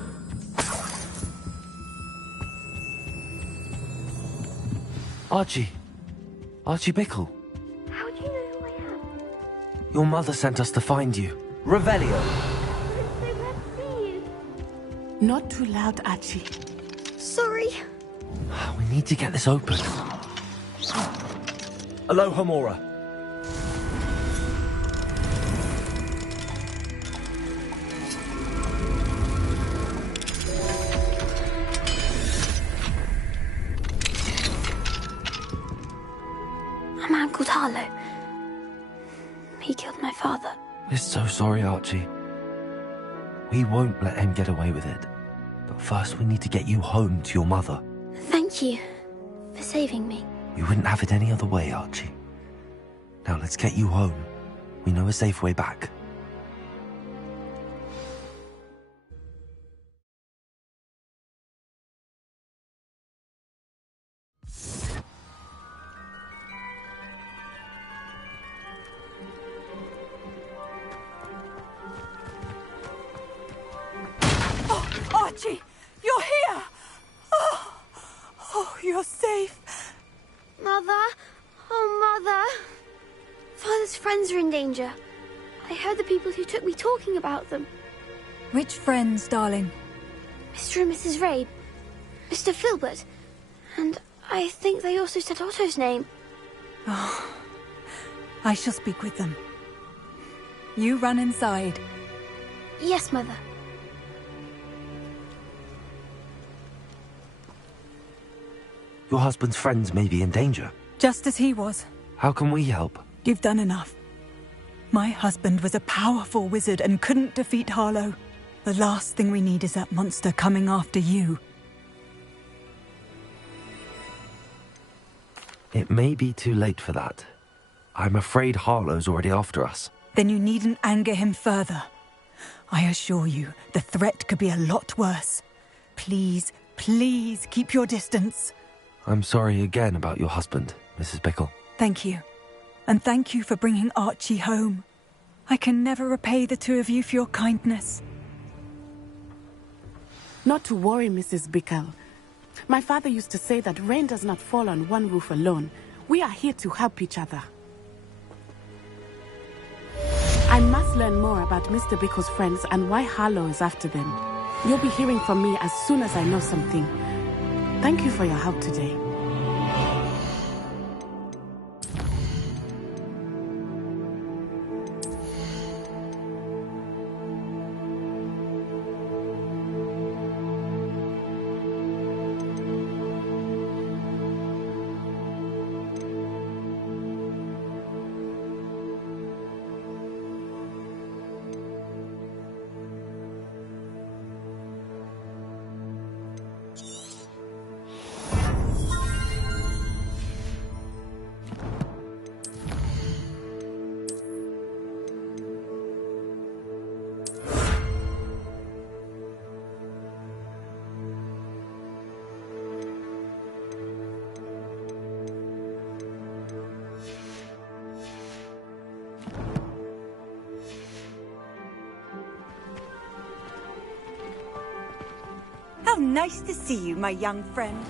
Archie. Archie Bickle. How do you know who I am? Your mother sent us to find you. Revelio. Not too loud, Archie. Sorry. We need to get this open. Aloha Mora. A man called Harlow. He killed my father. We're so sorry, Archie. We won't let him get away with it. But first we need to get you home to your mother. Thank you for saving me. We wouldn't have it any other way, Archie. Now let's get you home. We know a safe way back. Archie, you're here! Oh, you're safe. Mother? Oh, Mother. Father's friends are in danger. I heard the people who took me talking about them. Which friends, darling? Mr. and Mrs. Rabe. Mr. Filbert. And I think they also said Otto's name. Oh, I shall speak with them. You run inside. Yes, Mother. Your husband's friends may be in danger. Just as he was. How can we help? You've done enough. My husband was a powerful wizard and couldn't defeat Harlow. The last thing we need is that monster coming after you. It may be too late for that. I'm afraid Harlow's already after us. Then you needn't anger him further. I assure you, the threat could be a lot worse. Please, please keep your distance. I'm sorry again about your husband, Mrs. Bickle. Thank you. And thank you for bringing Archie home. I can never repay the two of you for your kindness. Not to worry, Mrs. Bickle. My father used to say that rain does not fall on one roof alone. We are here to help each other. I must learn more about Mr. Bickle's friends and why Harlow is after them. You'll be hearing from me as soon as I know something. Thank you for your help today. Nice to see you, my young friend.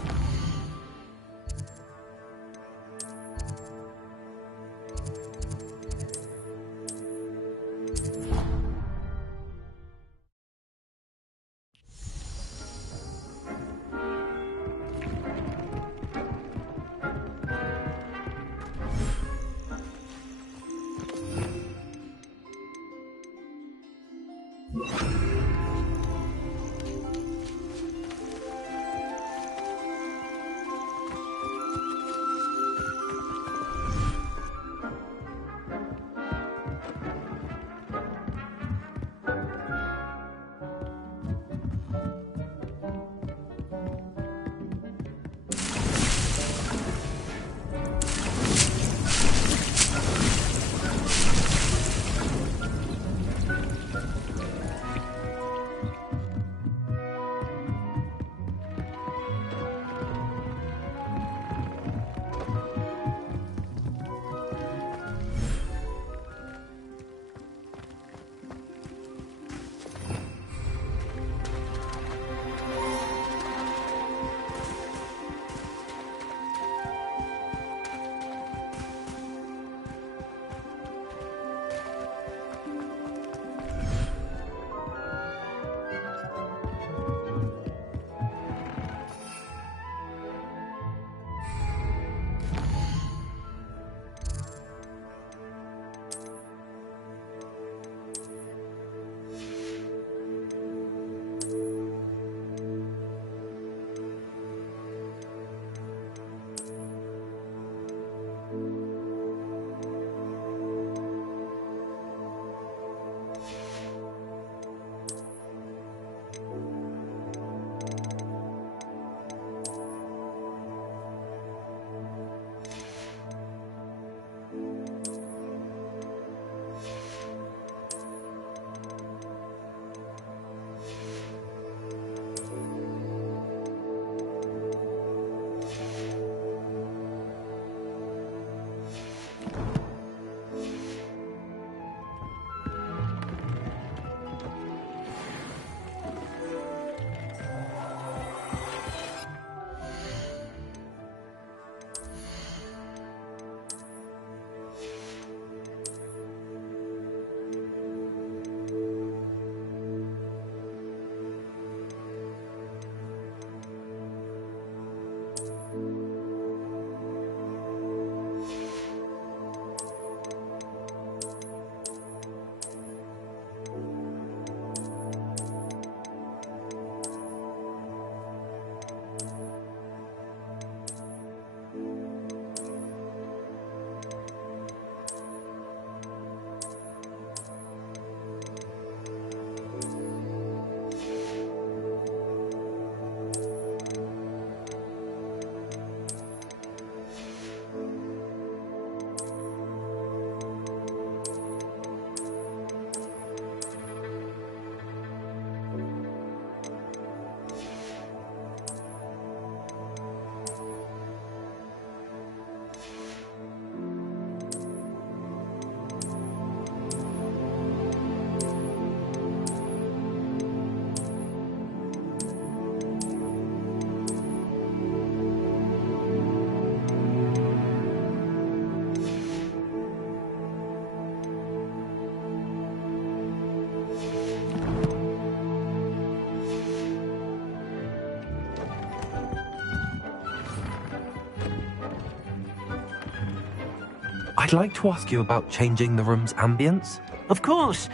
I'd like to ask you about changing the room's ambience. Of course.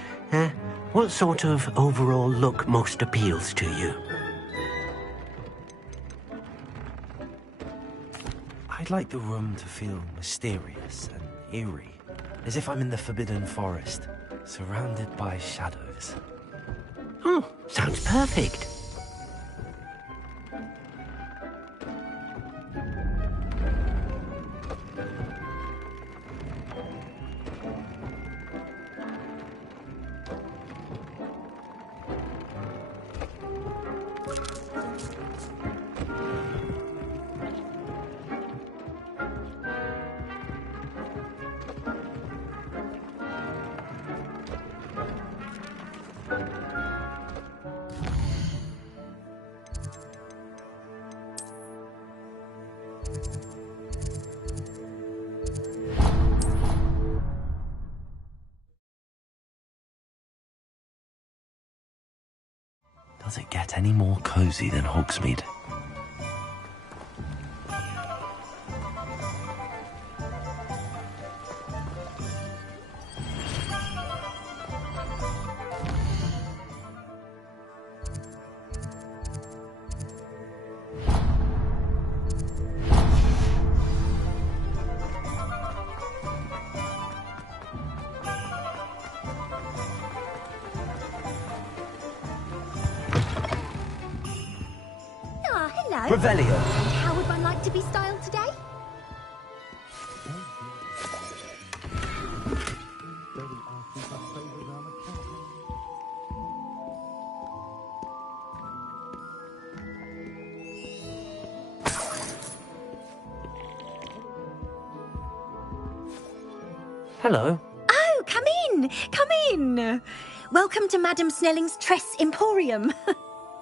What sort of overall look most appeals to you? I'd like the room to feel mysterious and eerie, as if I'm in the Forbidden Forest, surrounded by shadows. Oh, sounds perfect. get any more cozy than Hogsmeade. Ah, hello. Revelio. How would one like to be styled today? Hello. Oh, come in. Come in. Welcome to Madam Snelling's Tress Emporium.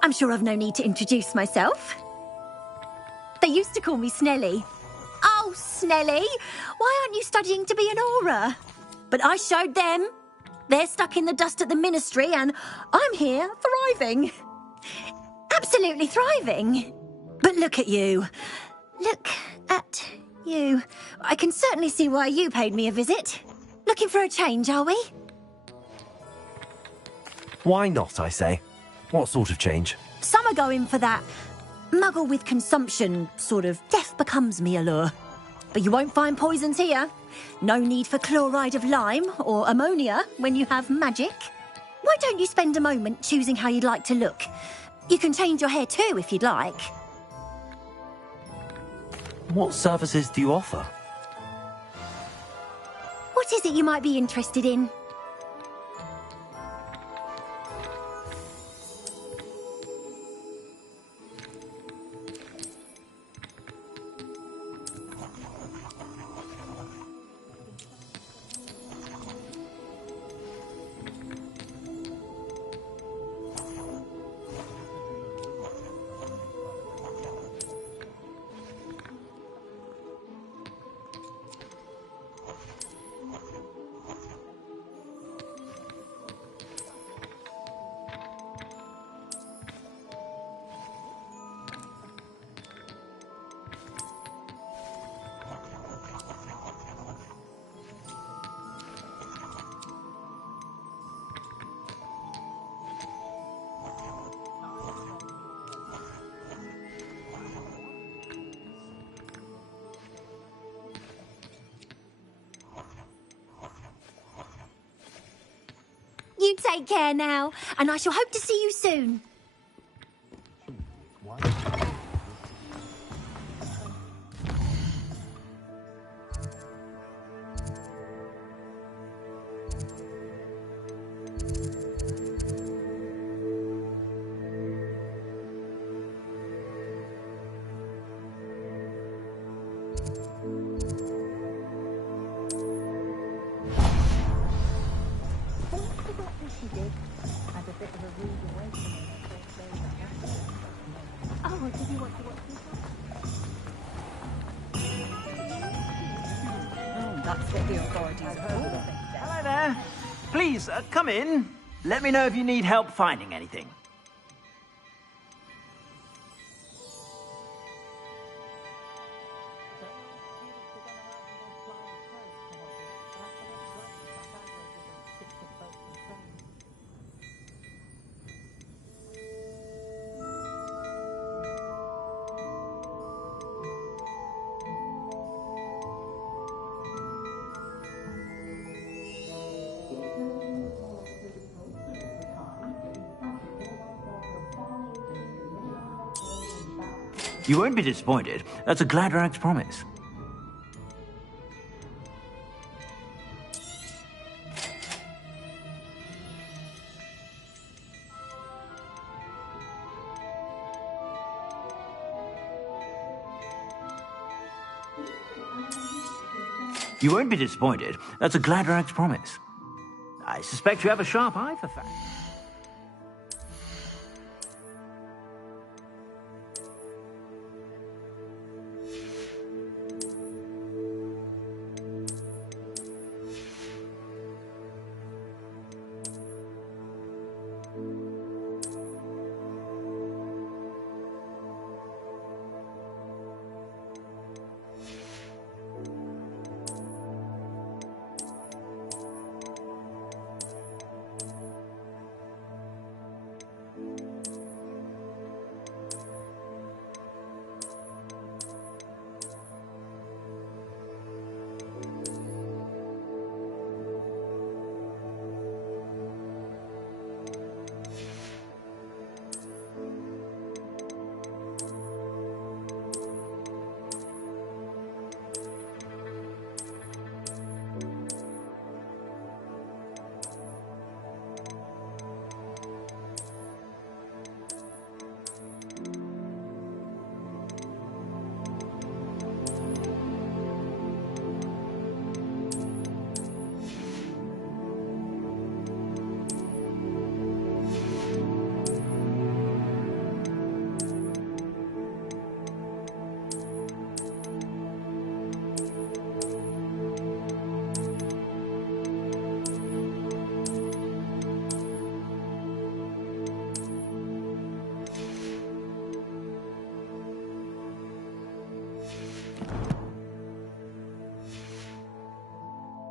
I'm sure I've no need to introduce myself. They used to call me Snelly. Oh, Snelly, why aren't you studying to be an aura? But I showed them. They're stuck in the dust at the ministry, and I'm here thriving. Absolutely thriving. But look at you. Look at you. I can certainly see why you paid me a visit. Looking for a change, are we? Why not, I say? What sort of change? Some are going for that muggle with consumption, sort of death becomes me allure. But you won't find poisons here. No need for chloride of lime or ammonia when you have magic. Why don't you spend a moment choosing how you'd like to look? You can change your hair too if you'd like. What services do you offer? What is it you might be interested in? You take care now, and I shall hope to see you soon. Hello there. Please, come in. Let me know if you need help finding anything. You won't be disappointed. That's a Gladrag's promise. You won't be disappointed. That's a Gladrag's promise. I suspect you have a sharp eye for facts.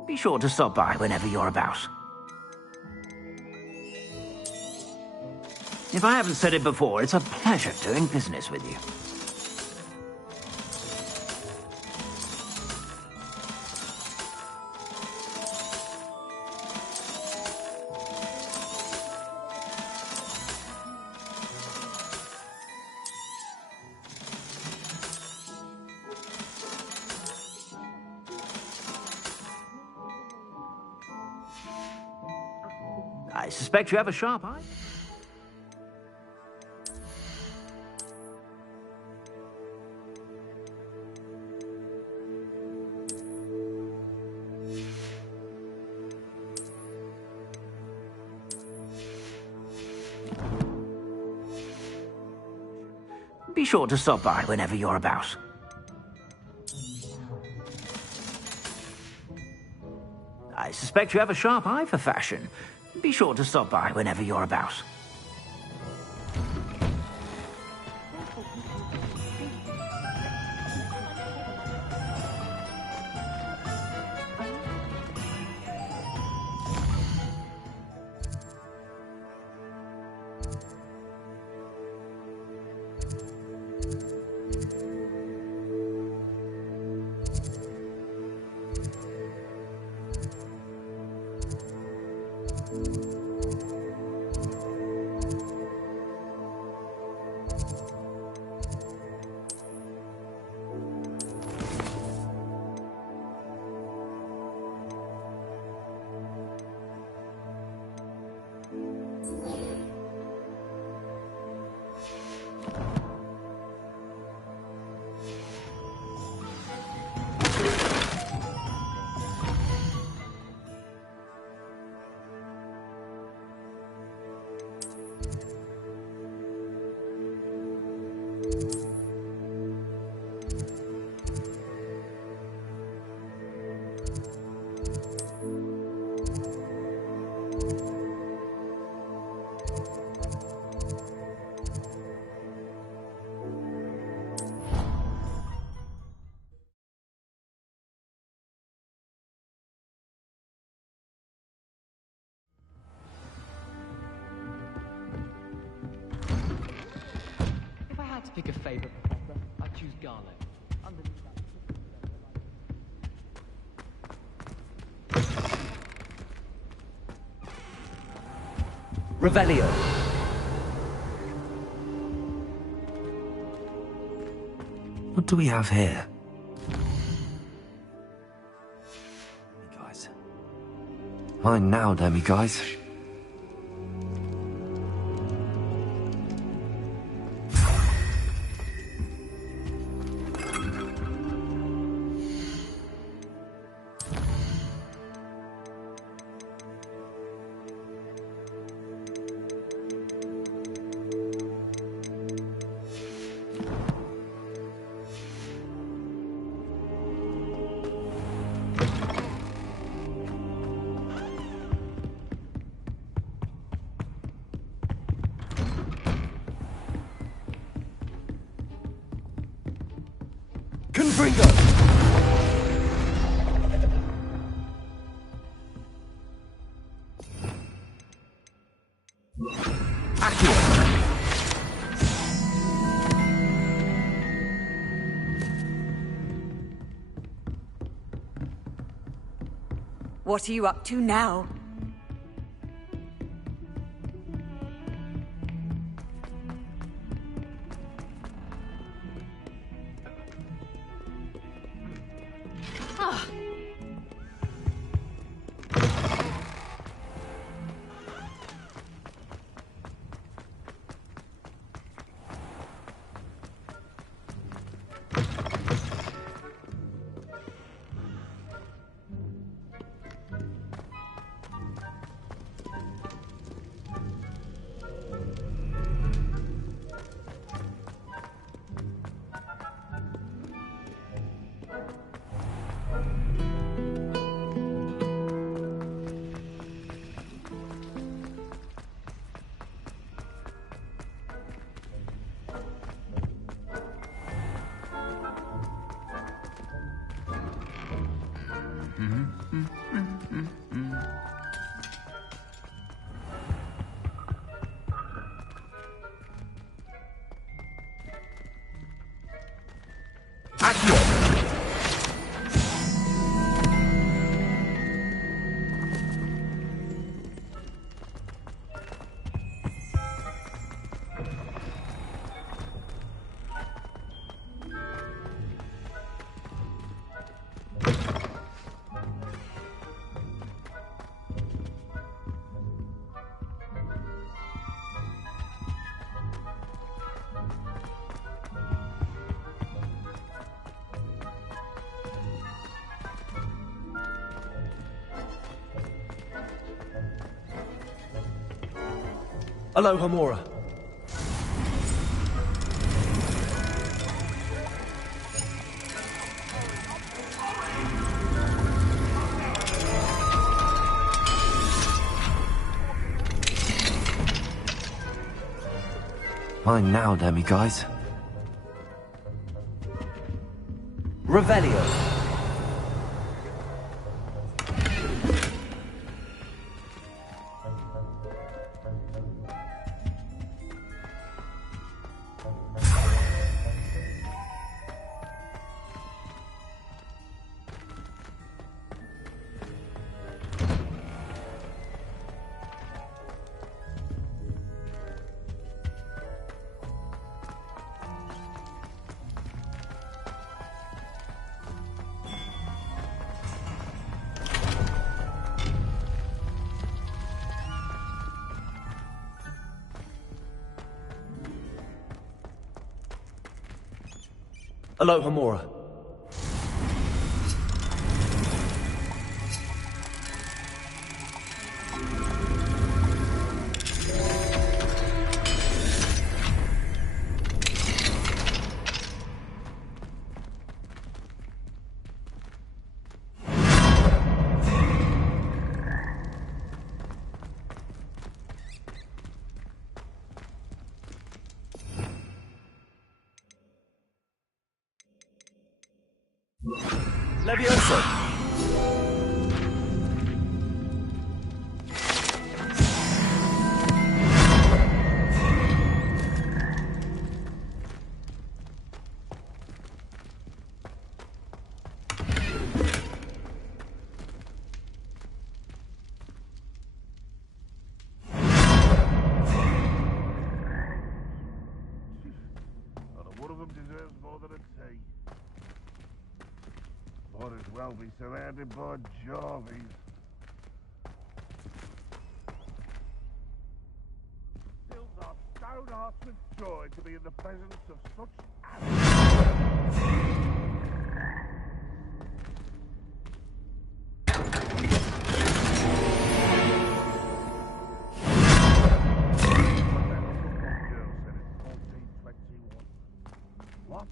Be sure to stop by whenever you're about. If I haven't said it before, it's a pleasure doing business with you. I suspect you have a sharp eye. Be sure to stop by whenever you're about. I suspect you have a sharp eye for fashion. Be sure to stop by whenever you're about. Pick a favorite, Professor. I choose garlic. Revelio. What do we have here? Guys. Mine now, Demi guys. What are you up to now? Hello, Hamura. Mine now, demi-guys. Revelio. Hello, Hamura. Levioso. One of them deserves more than a tea. Might as well be surrounded by Jarvies. Fills our stone hearts with joy to be in the presence of such What?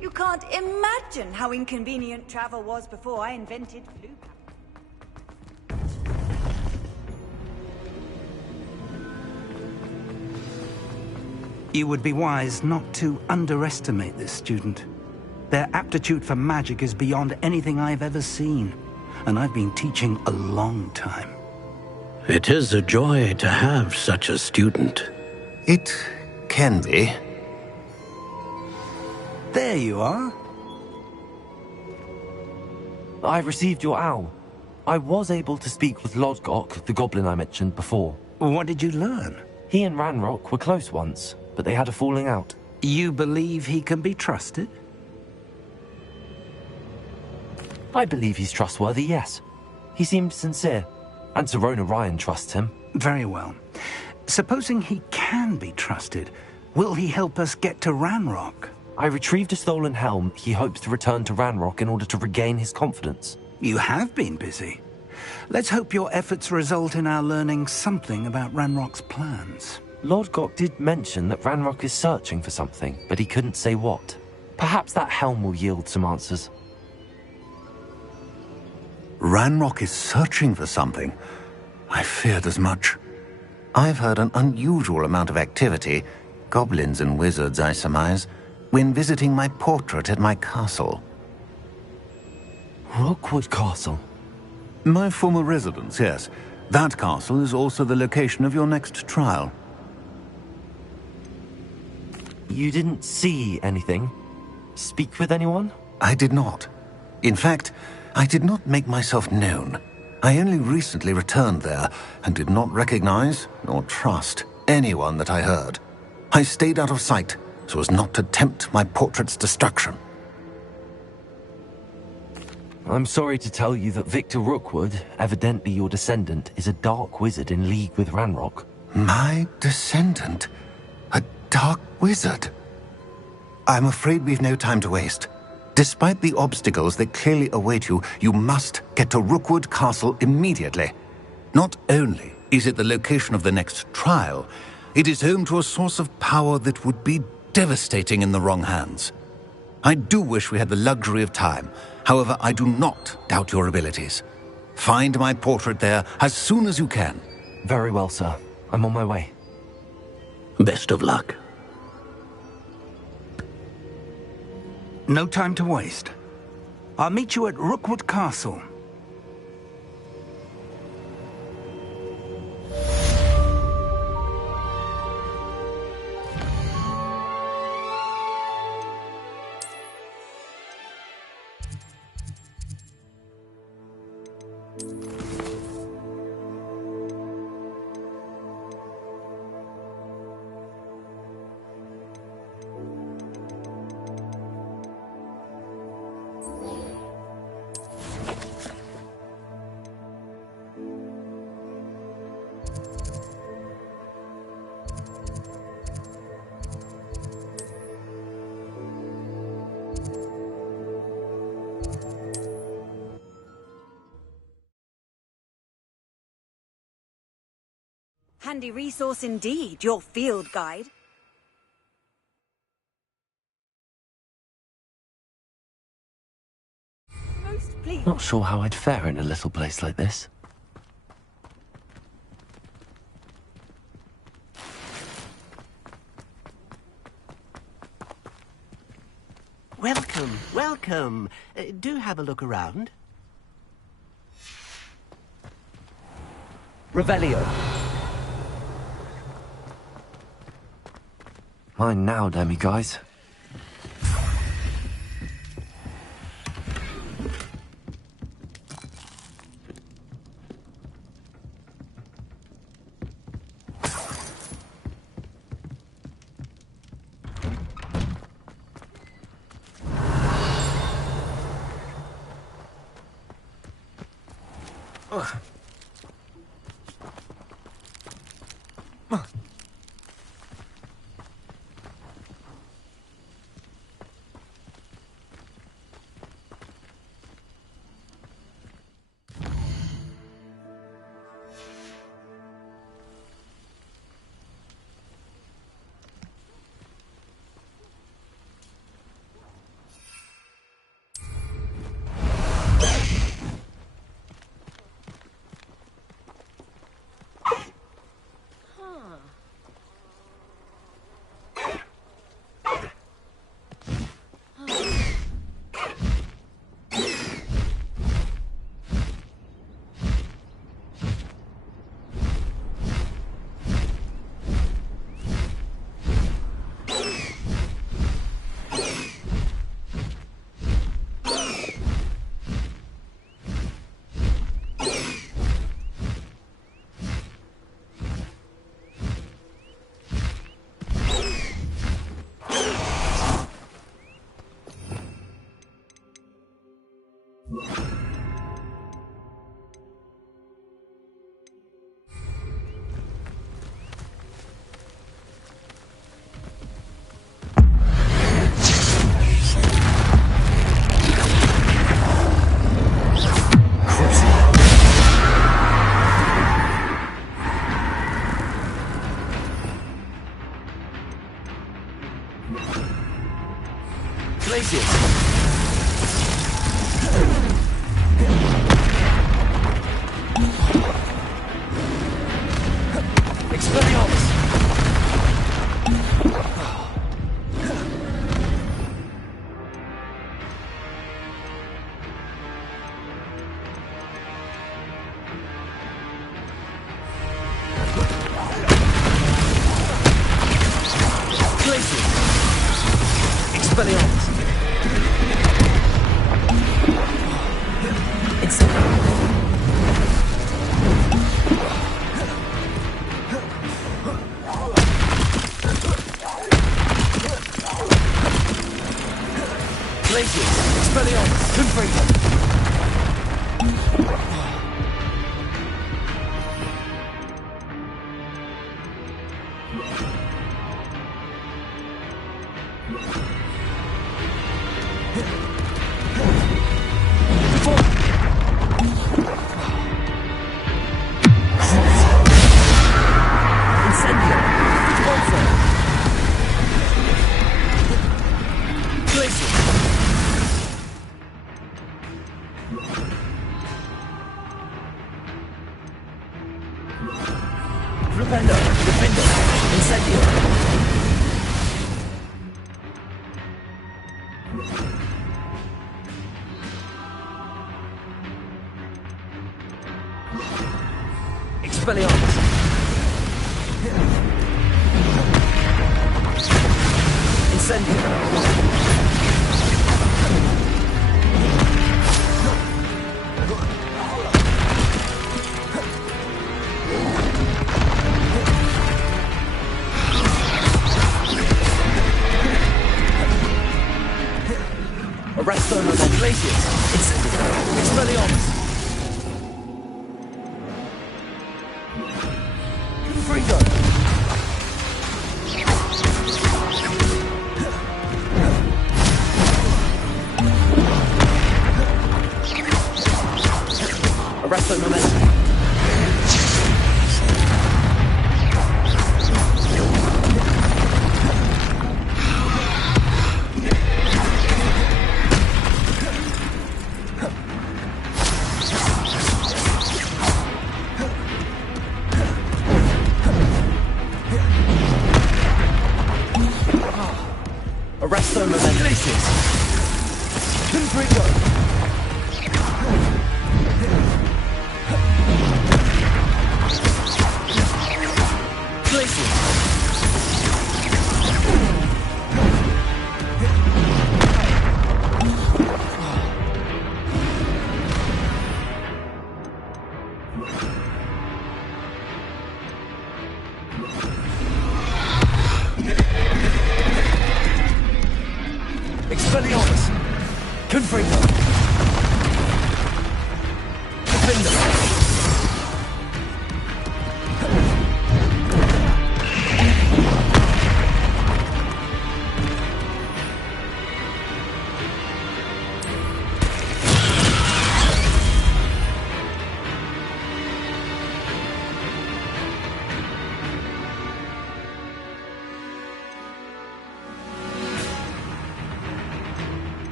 You can't imagine how inconvenient travel was before I invented blue. You would be wise not to underestimate this student. Their aptitude for magic is beyond anything I've ever seen, and I've been teaching a long time. It is a joy to have such a student. It can be. There you are. I've received your owl. I was able to speak with Lodgok, the goblin I mentioned before. What did you learn? He and Ranrock were close once, but they had a falling out. You believe he can be trusted? I believe he's trustworthy, yes. He seemed sincere, and Sirona Ryan trusts him. Very well. Supposing he can be trusted, will he help us get to Ranrock? I retrieved a stolen helm. He hopes to return to Ranrock in order to regain his confidence. You have been busy. Let's hope your efforts result in our learning something about Ranrock's plans. Lodgok did mention that Ranrock is searching for something, but he couldn't say what. Perhaps that helm will yield some answers. Ranrock is searching for something. I feared as much. I've heard an unusual amount of activity, goblins and wizards, I surmise, when visiting my portrait at my castle. Rookwood Castle? My former residence, yes. That castle is also the location of your next trial. You didn't see anything? Speak with anyone? I did not. In fact, I did not make myself known. I only recently returned there and did not recognize nor trust anyone that I heard. I stayed out of sight so as not to tempt my portrait's destruction. I'm sorry to tell you that Victor Rookwood, evidently your descendant, is a dark wizard in league with Ranrock. My descendant? A dark wizard? I'm afraid we've no time to waste. Despite the obstacles that clearly await you, you must get to Rookwood Castle immediately. Not only is it the location of the next trial, it is home to a source of power that would be devastating in the wrong hands. I do wish we had the luxury of time. However, I do not doubt your abilities. Find my portrait there as soon as you can. Very well, sir. I'm on my way. Best of luck. No time to waste. I'll meet you at Rookwood Castle. Handy resource indeed, your field guide. Most pleased. Not sure how I'd fare in a little place like this. Welcome, welcome. Do have a look around. Revelio. Mine now, demi guys. Glacius! Expelliarmus! Expelliarmus! Incendio! Arresto non Glacius! Incendio! Expelliarmus! Confringo! Arresto momentum! Arresto momentum! Glacius! Confringo! Glacius! Expelliarmus! Confringo! Defender!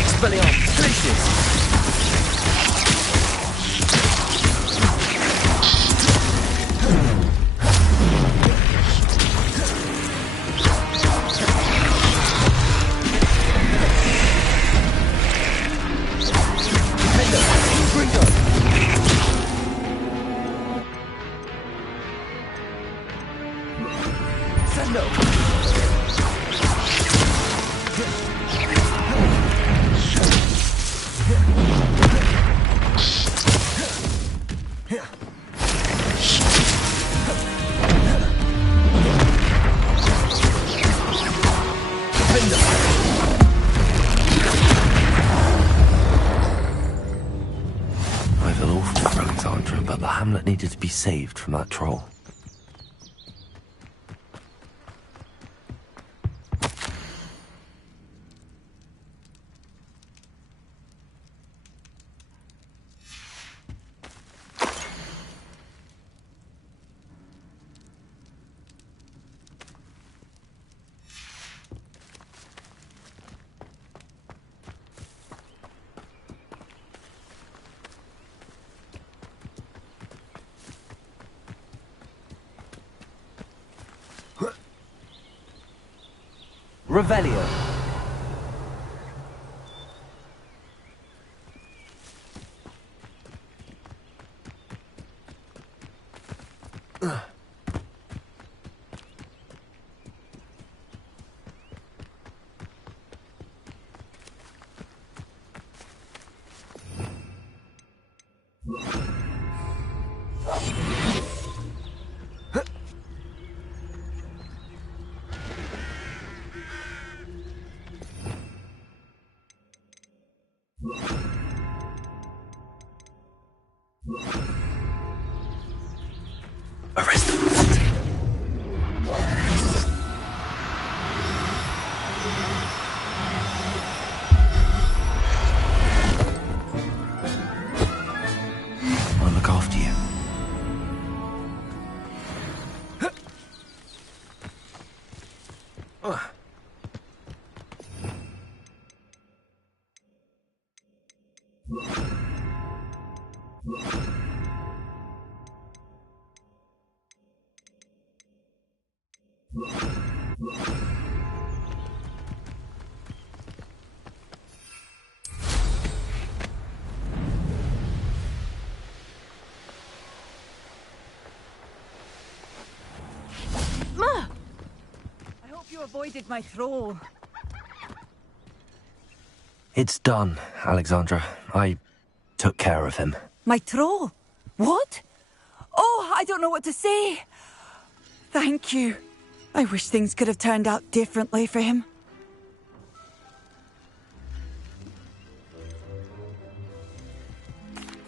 Expelliarmus! Glacius! I feel awful for Alexandra, but the hamlet needed to be saved from that troll. Revelio. I'll look after you. I hope you avoided my thrall. It's done, Alexandra. I took care of him. My troll? What? Oh, I don't know what to say. Thank you. I wish things could have turned out differently for him.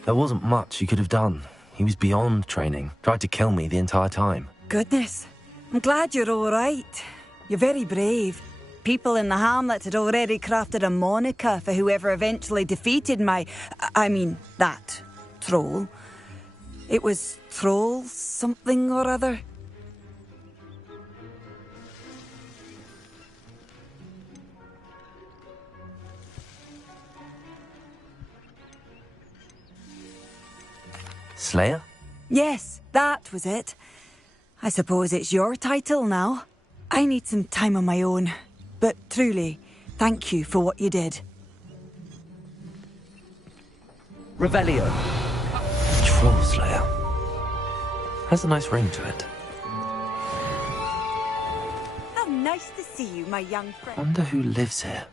There wasn't much you could have done. He was beyond training. Tried to kill me the entire time. Goodness. I'm glad you're all right. You're very brave. People in the hamlet had already crafted a moniker for whoever eventually defeated that troll. It was Troll something or other. Slayer? Yes, that was it. I suppose it's your title now. I need some time on my own. But truly, thank you for what you did. Revelio. Troll Slayer. Has a nice ring to it. How nice to see you, my young friend. Wonder who lives here.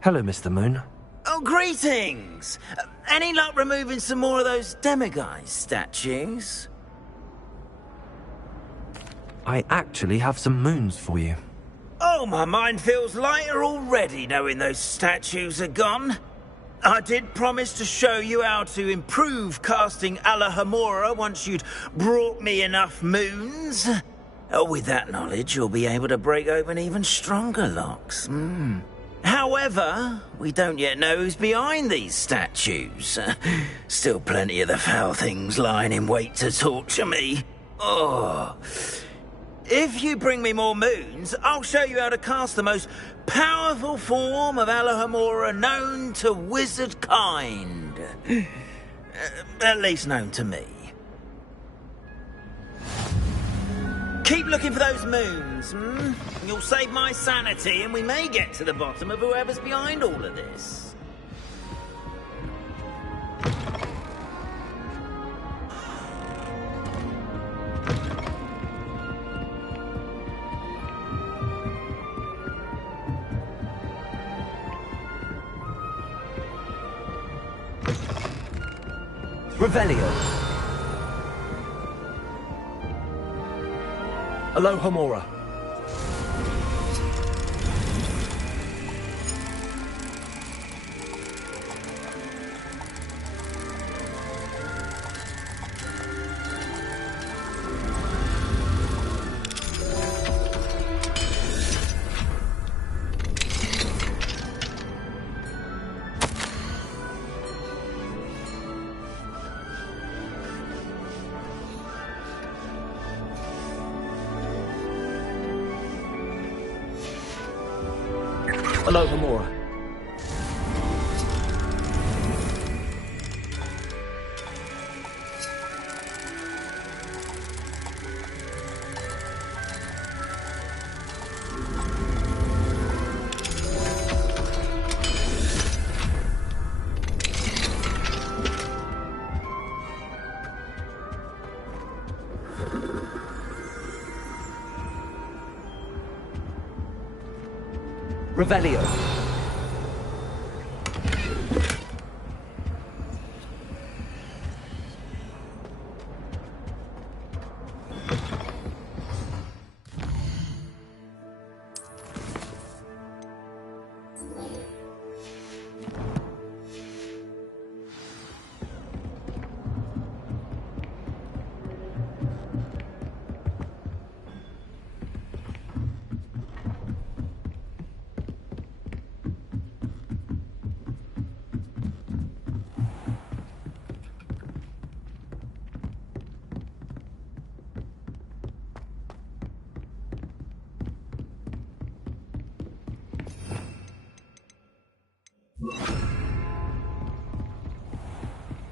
Hello, Mr. Moon. Oh, greetings! Any luck removing some more of those demiguise statues? I actually have some moons for you. Oh, my mind feels lighter already knowing those statues are gone. I did promise to show you how to improve casting Alohomora once you'd brought me enough moons. With that knowledge, you'll be able to break open even stronger locks. However, we don't yet know who's behind these statues. Still plenty of the foul things lying in wait to torture me. Oh. If you bring me more moons, I'll show you how to cast the most powerful form of Alohomora known to wizard kind. At least known to me. Keep looking for those moons, hmm? You'll save my sanity, and we may get to the bottom of whoever's behind all of this. Revelio. Alohomora. Alohomora. Revelio.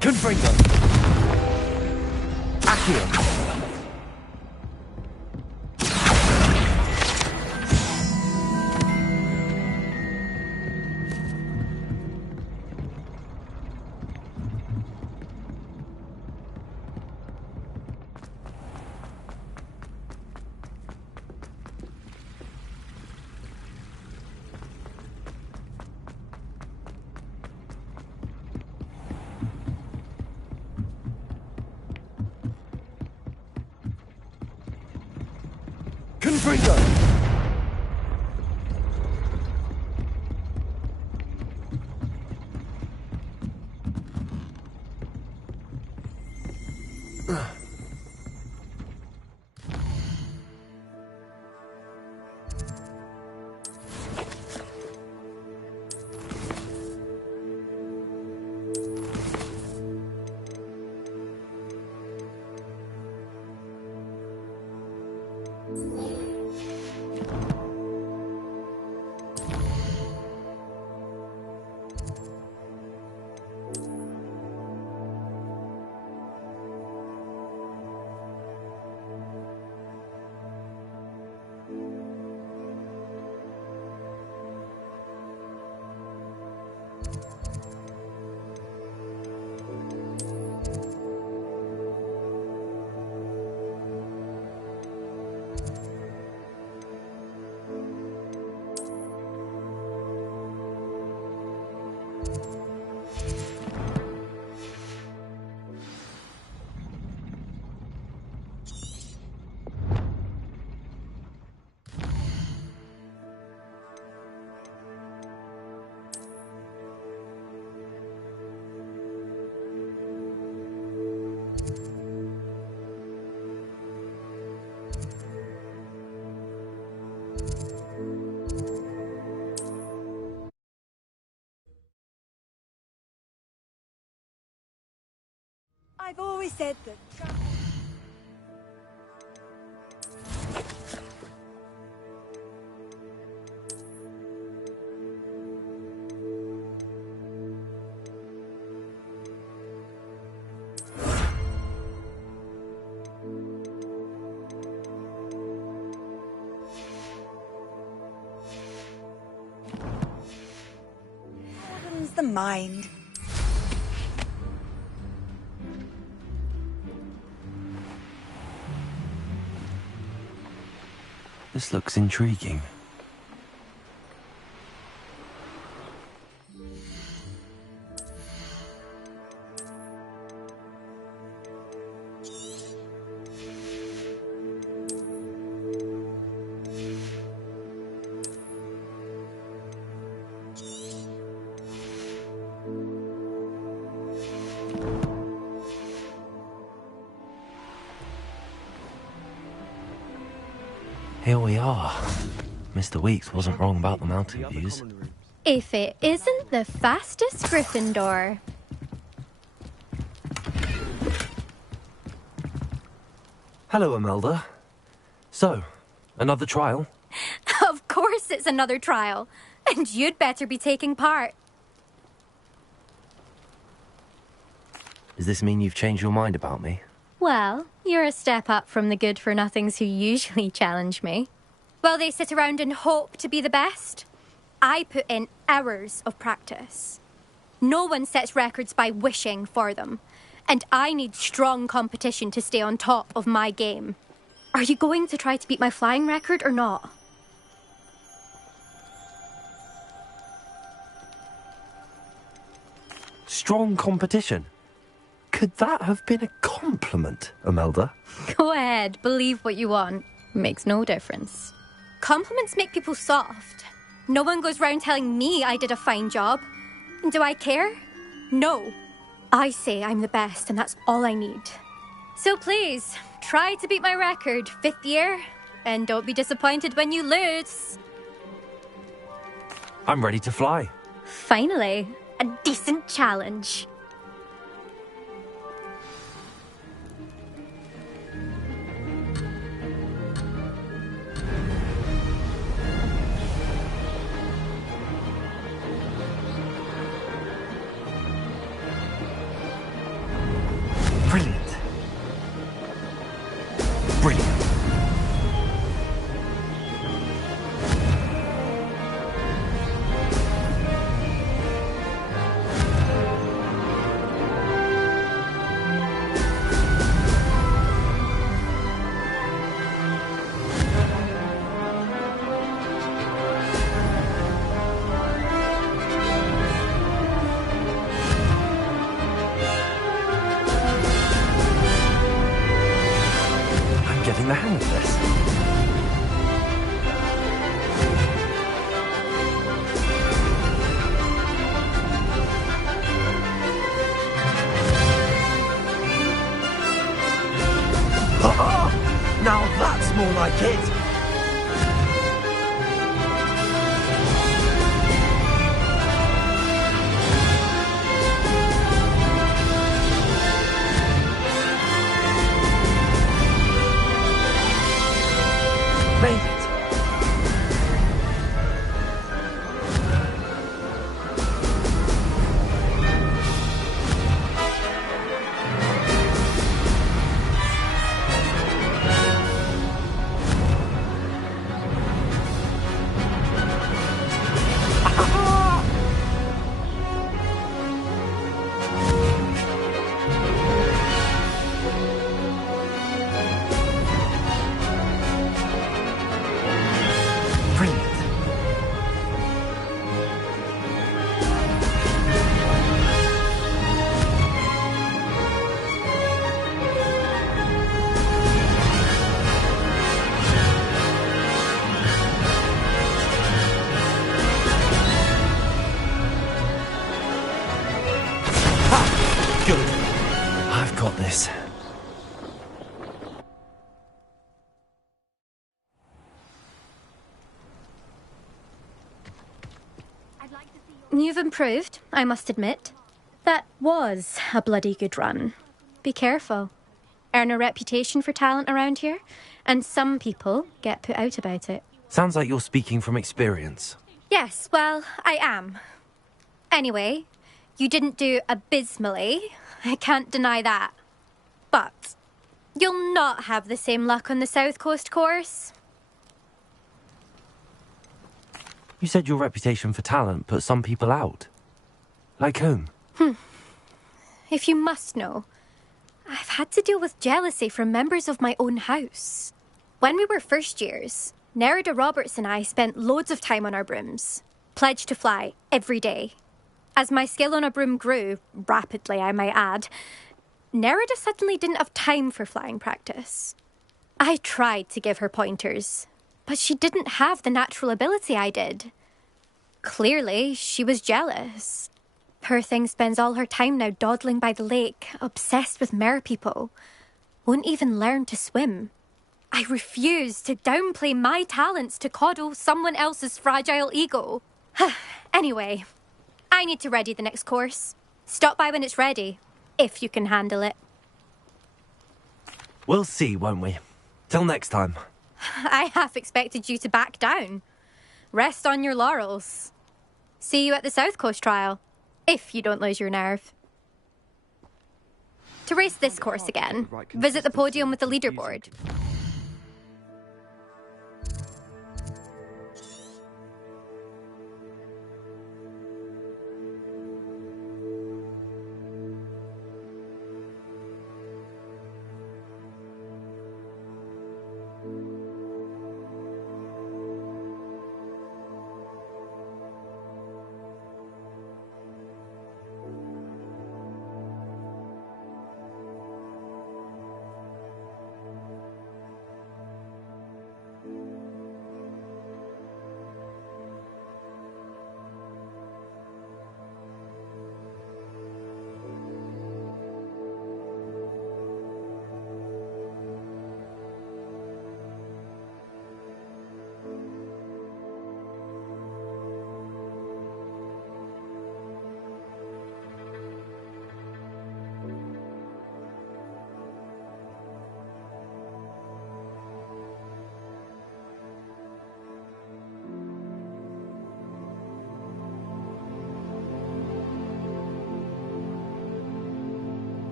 Confringo. Accio. Confringo. I've always said that. the mind. This looks intriguing. Here we are. Mr. Weeks wasn't wrong about the mountain views. If it isn't the fastest Gryffindor. Hello, Imelda. So, another trial? Of course it's another trial. And you'd better be taking part. Does this mean you've changed your mind about me? Well, you're a step up from the good-for-nothings who usually challenge me. While they sit around and hope to be the best, I put in hours of practice. No one sets records by wishing for them, and I need strong competition to stay on top of my game. Are you going to try to beat my flying record or not? Strong competition? Could that have been a compliment, Imelda? Go ahead, believe what you want. Makes no difference. Compliments make people soft. No one goes round telling me I did a fine job. And do I care? No. I say I'm the best, and that's all I need. So please, try to beat my record, 5th year, and don't be disappointed when you lose. I'm ready to fly. Finally, a decent challenge. Brilliant. Brilliant. Getting the hang of this. Ha-ha! Now that's more like it. Made it. Good. I've got this. You've improved, I must admit. That was a bloody good run. Be careful. Earn a reputation for talent around here, and some people get put out about it. Sounds like you're speaking from experience. Yes, well, I am. Anyway, you didn't do abysmally. I can't deny that. But you'll not have the same luck on the South Coast course. You said your reputation for talent put some people out. Like whom? If you must know, I've had to deal with jealousy from members of my own house. When we were first years, Nerida Roberts and I spent loads of time on our brooms, pledged to fly every day. As my skill on a broom grew, rapidly I might add, Nerida suddenly didn't have time for flying practice. I tried to give her pointers, but she didn't have the natural ability I did. Clearly, she was jealous. Poor thing spends all her time now dawdling by the lake, obsessed with merpeople. Won't even learn to swim. I refuse to downplay my talents to coddle someone else's fragile ego. Anyway, I need to ready the next course. Stop by when it's ready, if you can handle it. We'll see, won't we? Till next time. I half expected you to back down. Rest on your laurels. See you at the South Coast trial, if you don't lose your nerve. To race this course again, visit the podium with the leaderboard.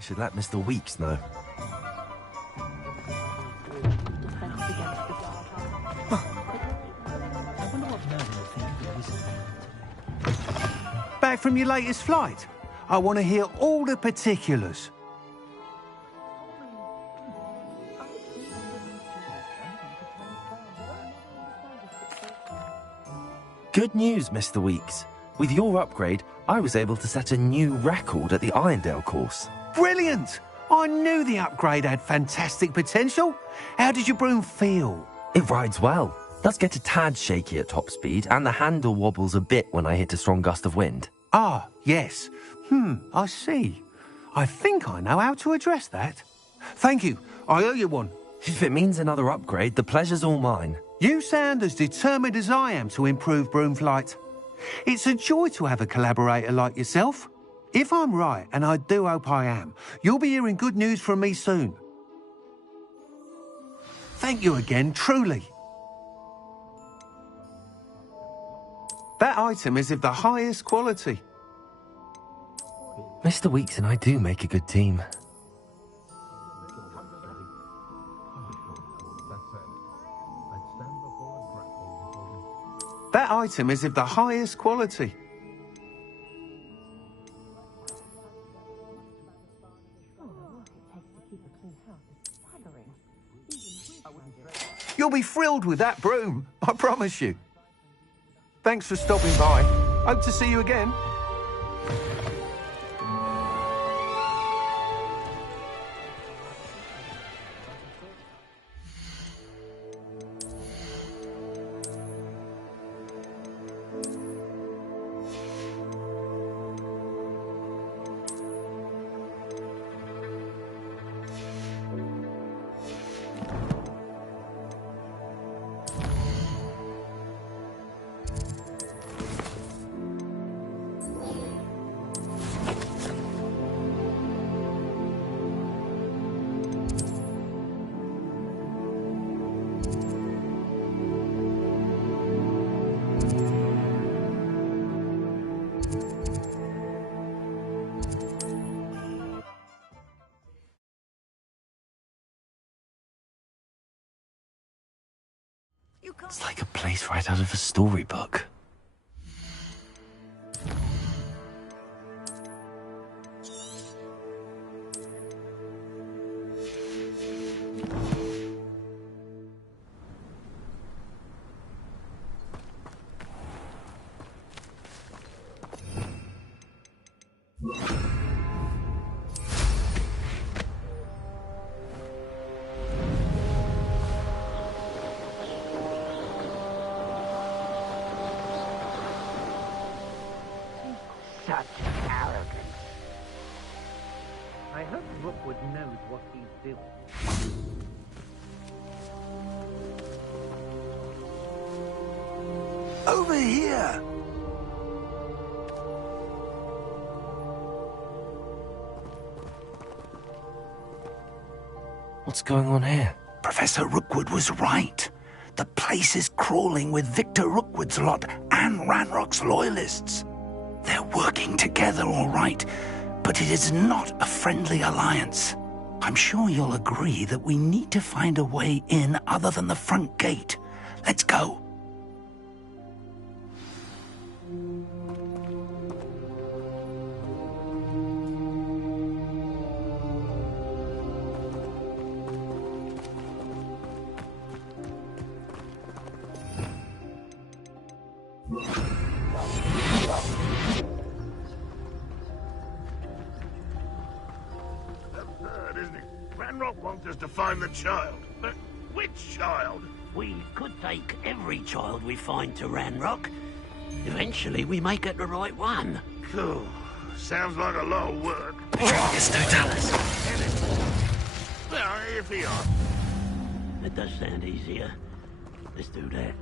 I should let Mr. Weeks know. Back from your latest flight? I want to hear all the particulars. Good news, Mr. Weeks. With your upgrade, I was able to set a new record at the Irondale course. Brilliant! I knew the upgrade had fantastic potential. How did your broom feel? It rides well. Does get a tad shaky at top speed, and the handle wobbles a bit when I hit a strong gust of wind. Ah, yes. I see. I think I know how to address that. Thank you. I owe you one. If it means another upgrade, the pleasure's all mine. You sound as determined as I am to improve broom flight. It's a joy to have a collaborator like yourself. If I'm right, and I do hope I am, you'll be hearing good news from me soon. Thank you again, truly. That item is of the highest quality. Mr. Weeks and I do make a good team. That item is of the highest quality. You'll be thrilled with that broom, I promise you. Thanks for stopping by. Hope to see you again. It's like a place right out of a storybook. Such arrogance. I hope Rookwood knows what he's doing. Over here! What's going on here? Professor Rookwood was right. The place is crawling with Victor Rookwood's lot and Ranrock's loyalists. They're working together, all right, but it is not a friendly alliance. I'm sure you'll agree that we need to find a way in other than the front gate. Let's go. Absurd, isn't it? Ranrock wants us to find the child. But which child? We could take every child we find to Ranrock. Eventually, we may get the right one. Cool. Sounds like a lot of work. It's no Dallas. Well, if he are. It does sound easier. Let's do that.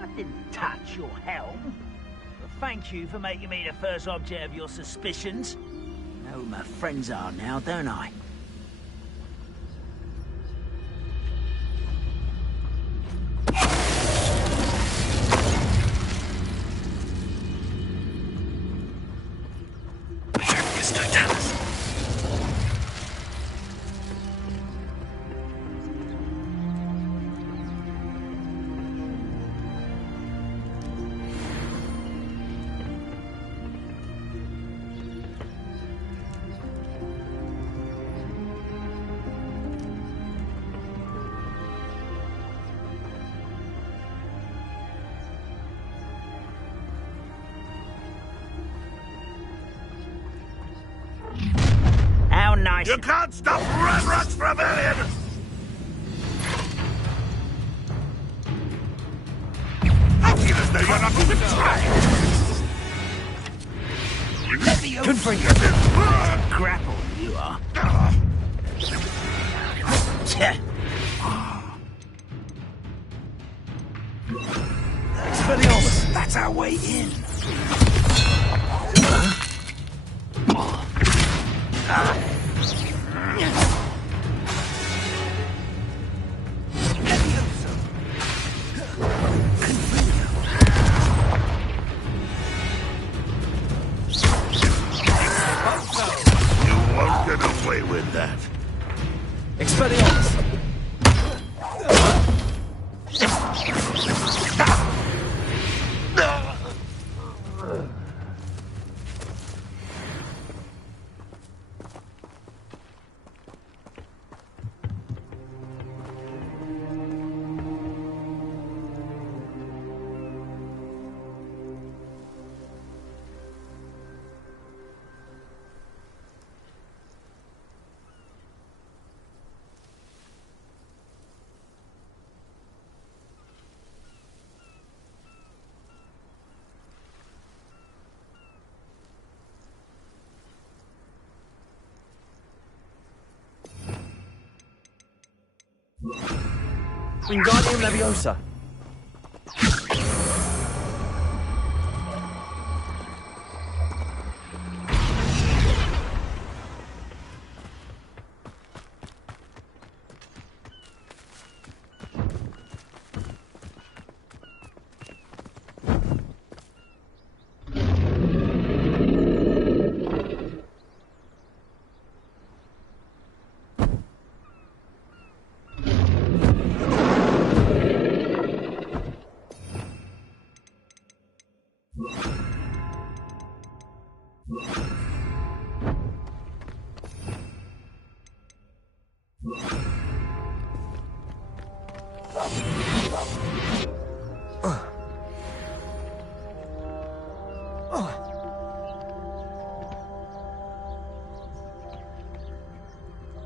I didn't touch your helm. Well, thank you for making me the first object of your suspicions. Know who my friends are now, don't I? information. You can't stop Ramrot's rebellion! As though you're not even trying! Good for you. Grapple, you are. Expelliarmus! That's our way in. You won't get away with that. Expelliarmus! Wingardium Leviosa.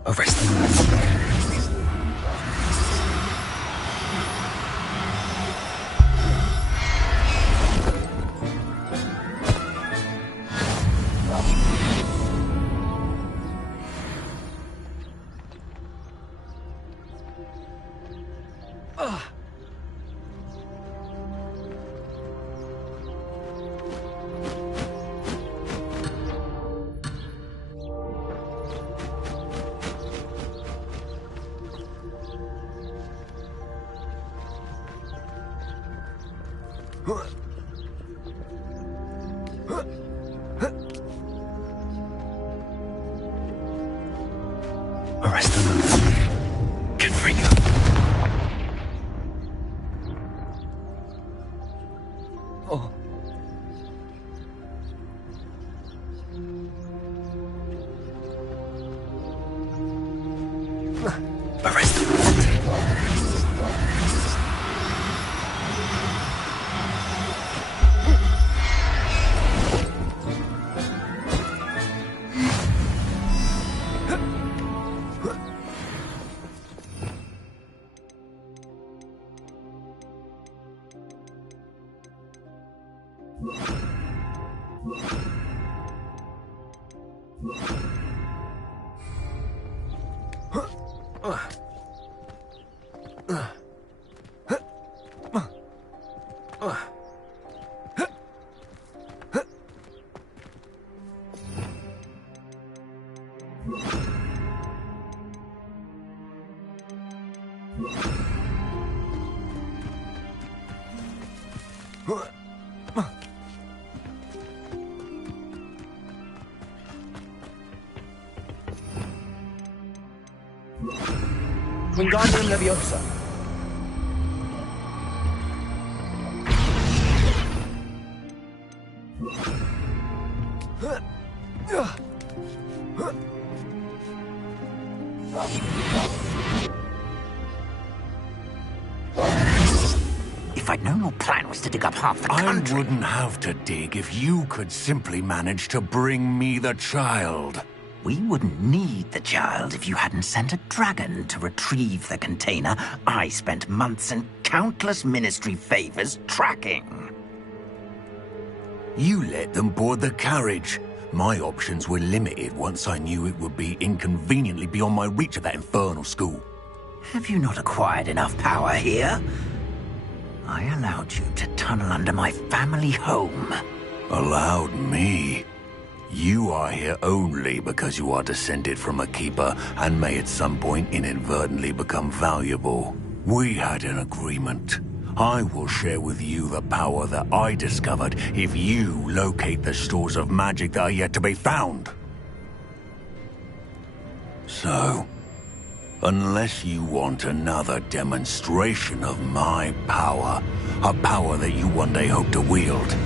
Arrest them. Arrest them. Confringo. Oh. Arrest them. Wingardium Leviosa. If I'd known your plan was to dig up half the country... I wouldn't have to dig if you could simply manage to bring me the child. We wouldn't need the child if you hadn't sent a dragon to retrieve the container I spent months and countless ministry favors tracking. You let them board the carriage. My options were limited once I knew it would be inconveniently beyond my reach at that infernal school. Have you not acquired enough power here? I allowed you to tunnel under my family home. Allowed me? You are here only because you are descended from a keeper and may at some point inadvertently become valuable. We had an agreement. I will share with you the power that I discovered if you locate the stores of magic that are yet to be found. So, unless you want another demonstration of my power, a power that you one day hope to wield,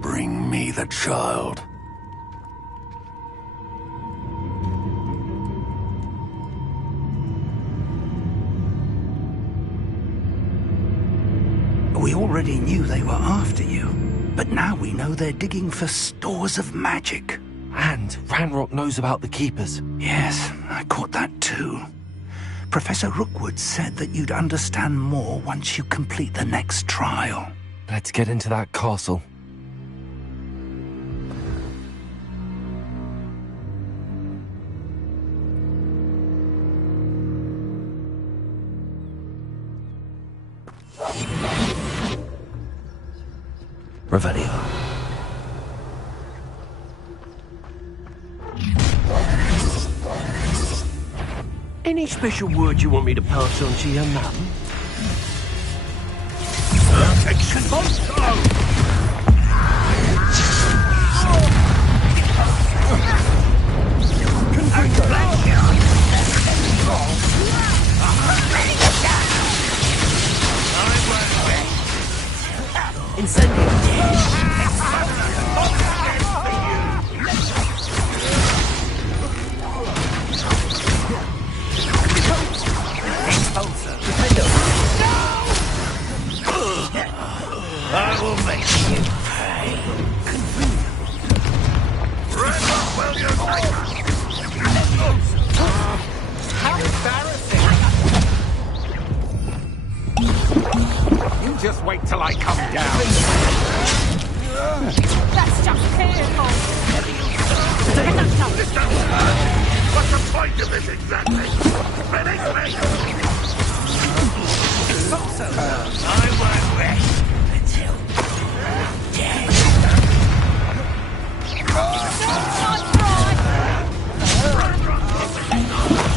bring me the child. We already knew they were after you, but now we know they're digging for stores of magic. And Ranrock knows about the Keepers. Yes, I caught that too. Professor Rookwood said that you'd understand more once you complete the next trial. Let's get into that castle. Revelio. Any special word you want me to pass on to your mum? I will make you pay. Run up while you're like. How embarrassing! You just wait till I come down. That's just fearful. What's the point of this exactly? Finish me! I won't rest until dead.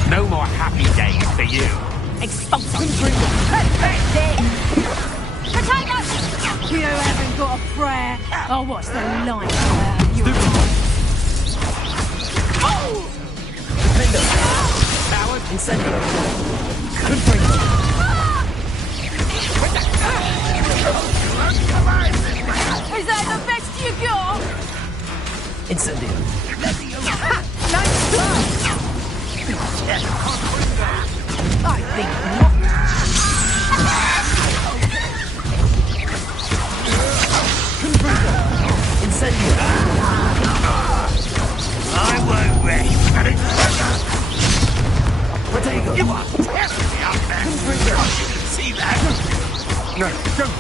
No more happy days for you. You haven't got a prayer. Oh, what's the line? Coward. Incendio. Is that the best you got? Incendio. I think not. Incendio. I won't rest. Protego. You are tearing me up there. You can see that. No, don't.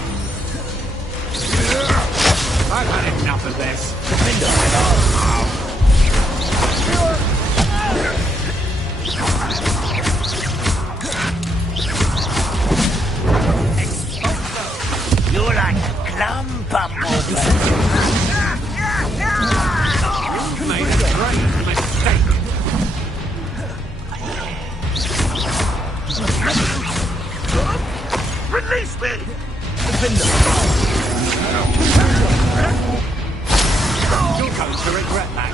I've had enough of this. You're like a clump of You made a great mistake. Release me! You're going to regret that.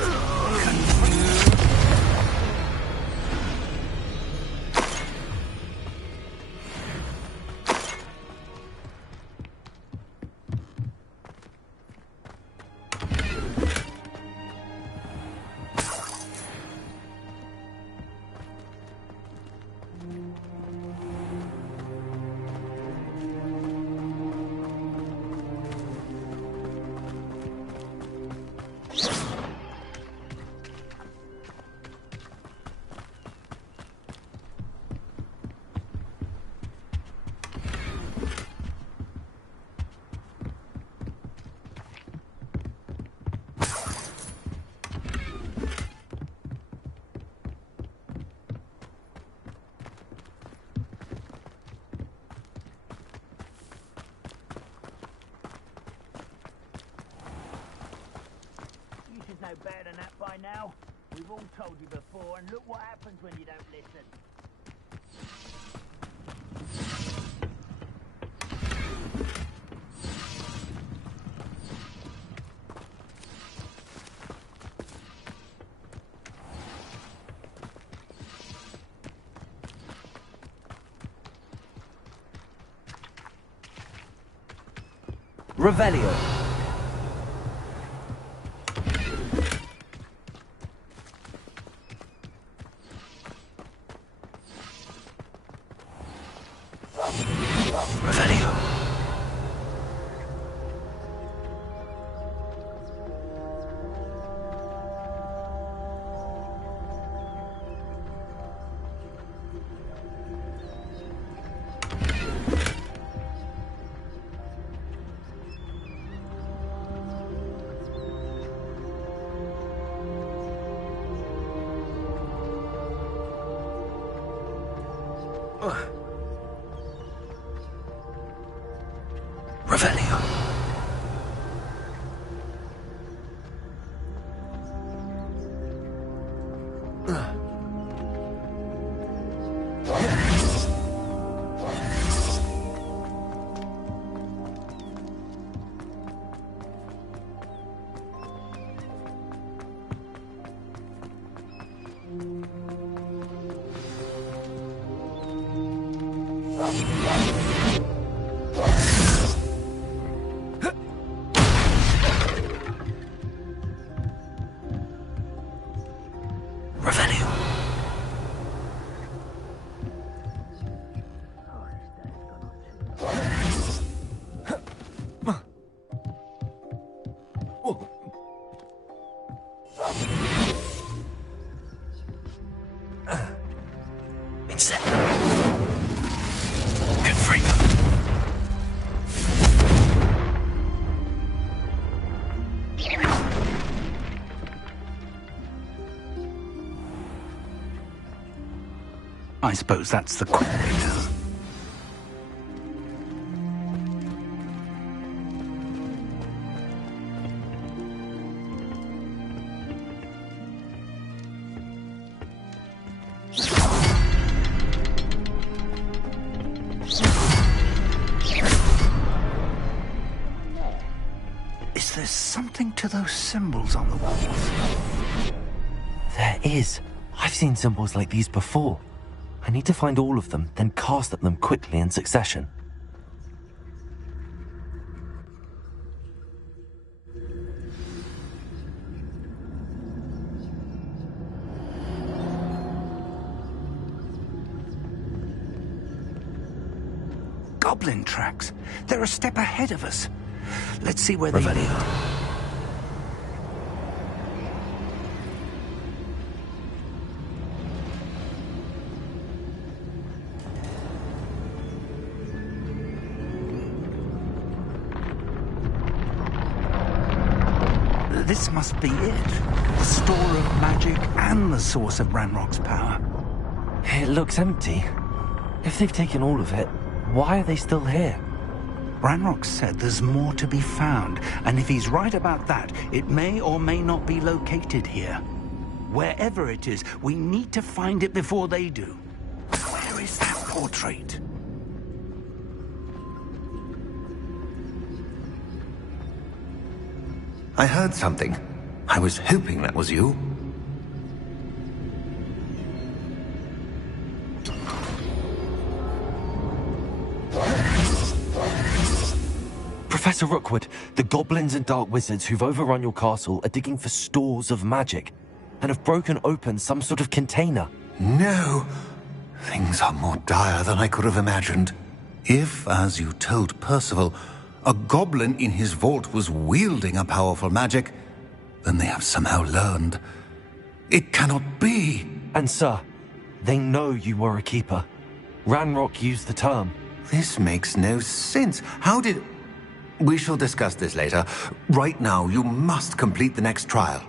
know better than that by now. We've all told you before, and look what happens when you don't listen. Revelio. Revelio. Revelio. I suppose that's the corridor. Is there something to those symbols on the walls? There is. I've seen symbols like these before. I need to find all of them, then cast at them quickly in succession. Goblin tracks. They're a step ahead of us. Let's see where they lead. This must be it. The store of magic and the source of Ranrock's power. It looks empty. If they've taken all of it, why are they still here? Ranrock said there's more to be found, and if he's right about that, it may or may not be located here. Wherever it is, we need to find it before they do. Where is that portrait? I heard something. I was hoping that was you. Professor Rookwood, the goblins and dark wizards who've overrun your castle are digging for stores of magic and have broken open some sort of container. No! Things are more dire than I could have imagined. If, as you told Percival, a goblin in his vault was wielding a powerful magic, then they have somehow learned. It cannot be! And sir, they know you were a keeper. Ranrock used the term. This makes no sense. How did... We shall discuss this later. Right now, you must complete the next trial.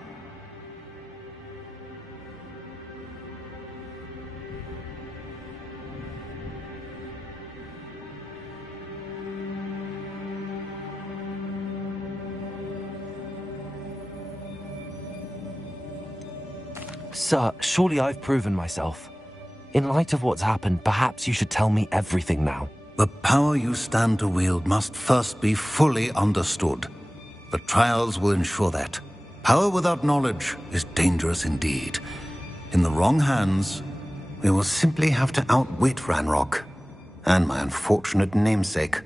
Sir, surely I've proven myself. In light of what's happened, perhaps you should tell me everything now. The power you stand to wield must first be fully understood. The trials will ensure that. Power without knowledge is dangerous indeed. In the wrong hands, we will simply have to outwit Ranrock and my unfortunate namesake.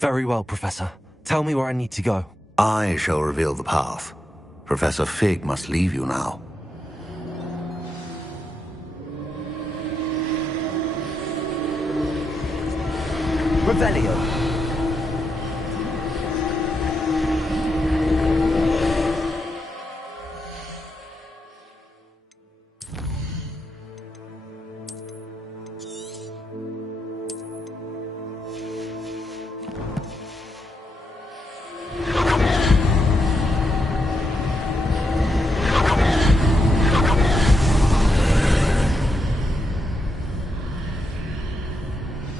Very well, Professor. Tell me where I need to go. I shall reveal the path. Professor Fig must leave you now. Revelio.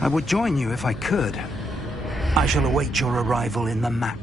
I would join you if I could. I shall await your arrival in the map.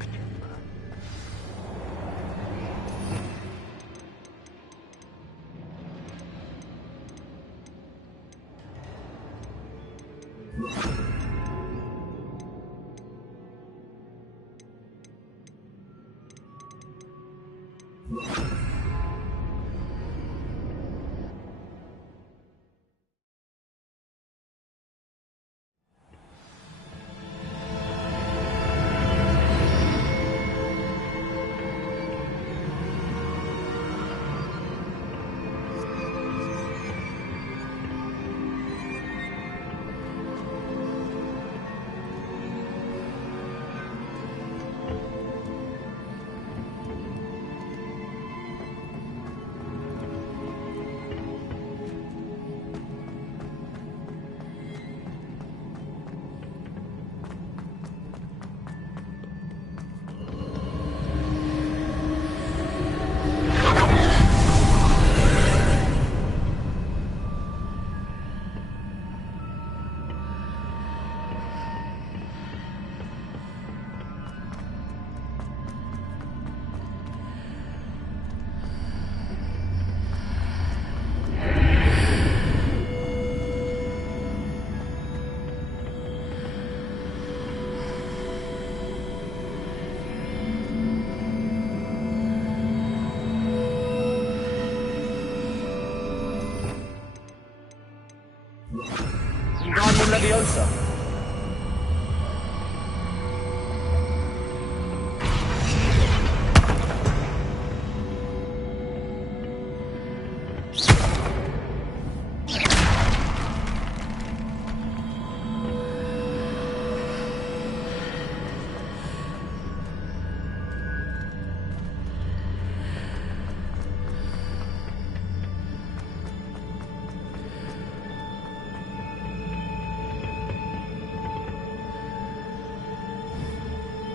Wingardium Leviosa.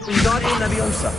Wingardium Leviosa.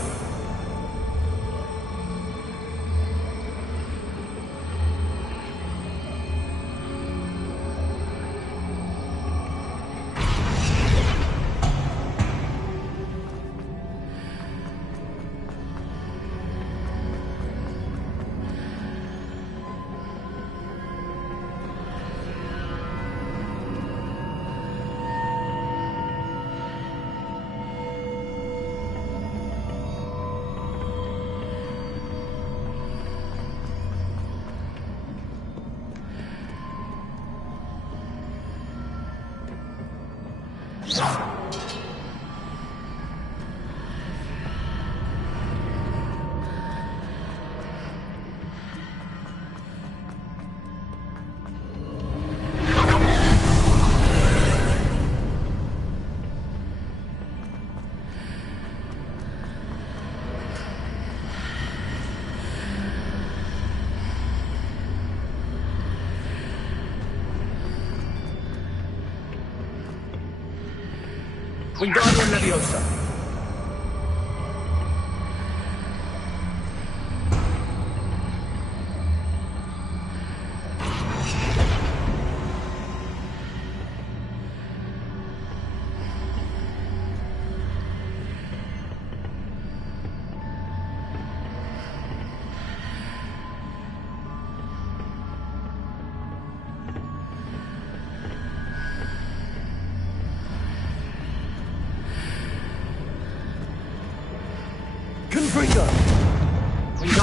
Wingardium Leviosa.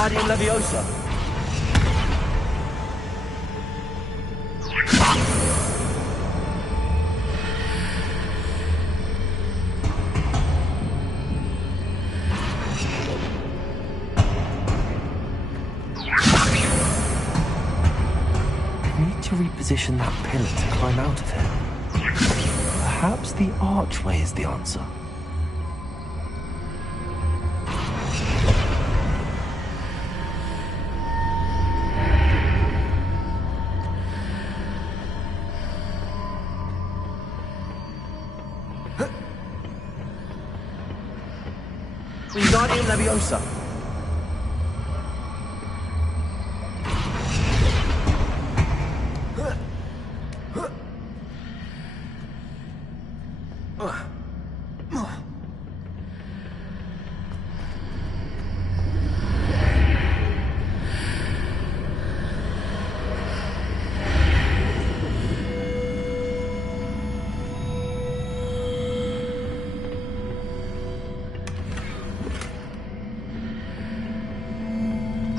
Wingardium Leviosa. I need to reposition that pillar to climb out of here. Perhaps the archway is the answer. Wingardium Leviosa.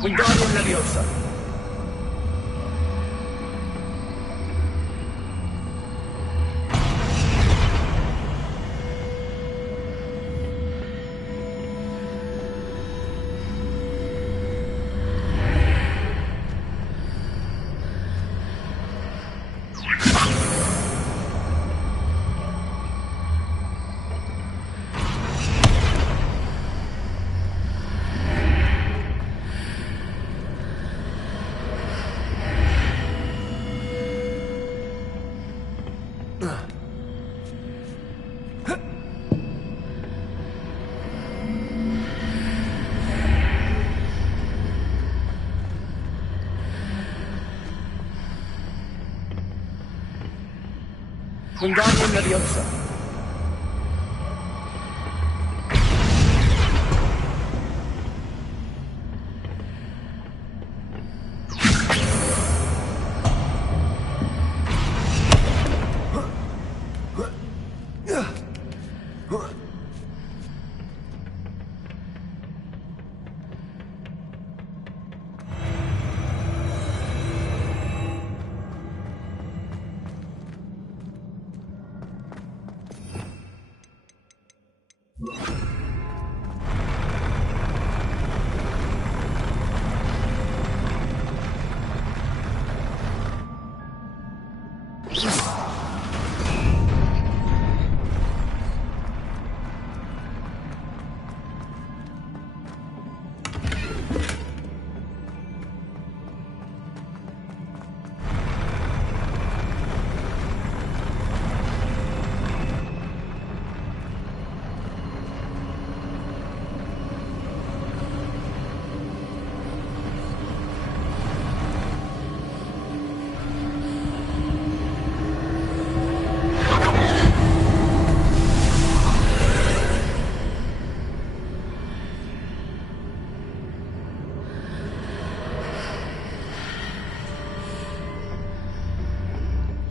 Wingardium Leviosa. Wingardium Leviosa.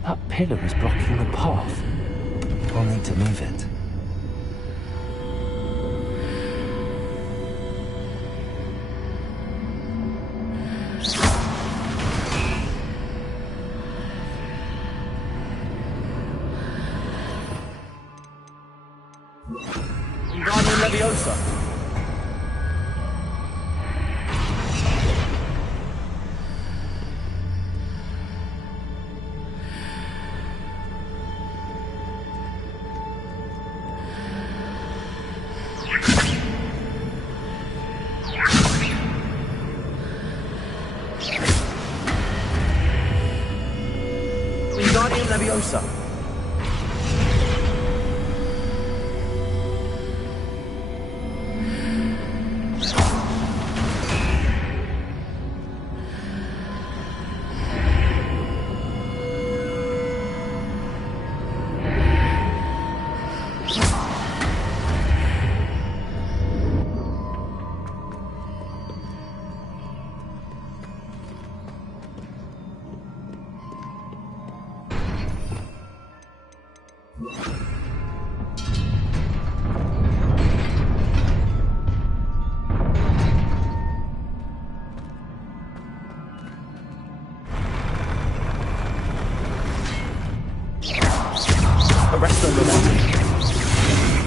That pillar is blocking the path. I'll need to move it. Wingardium Leviosa. Wingardium Leviosa.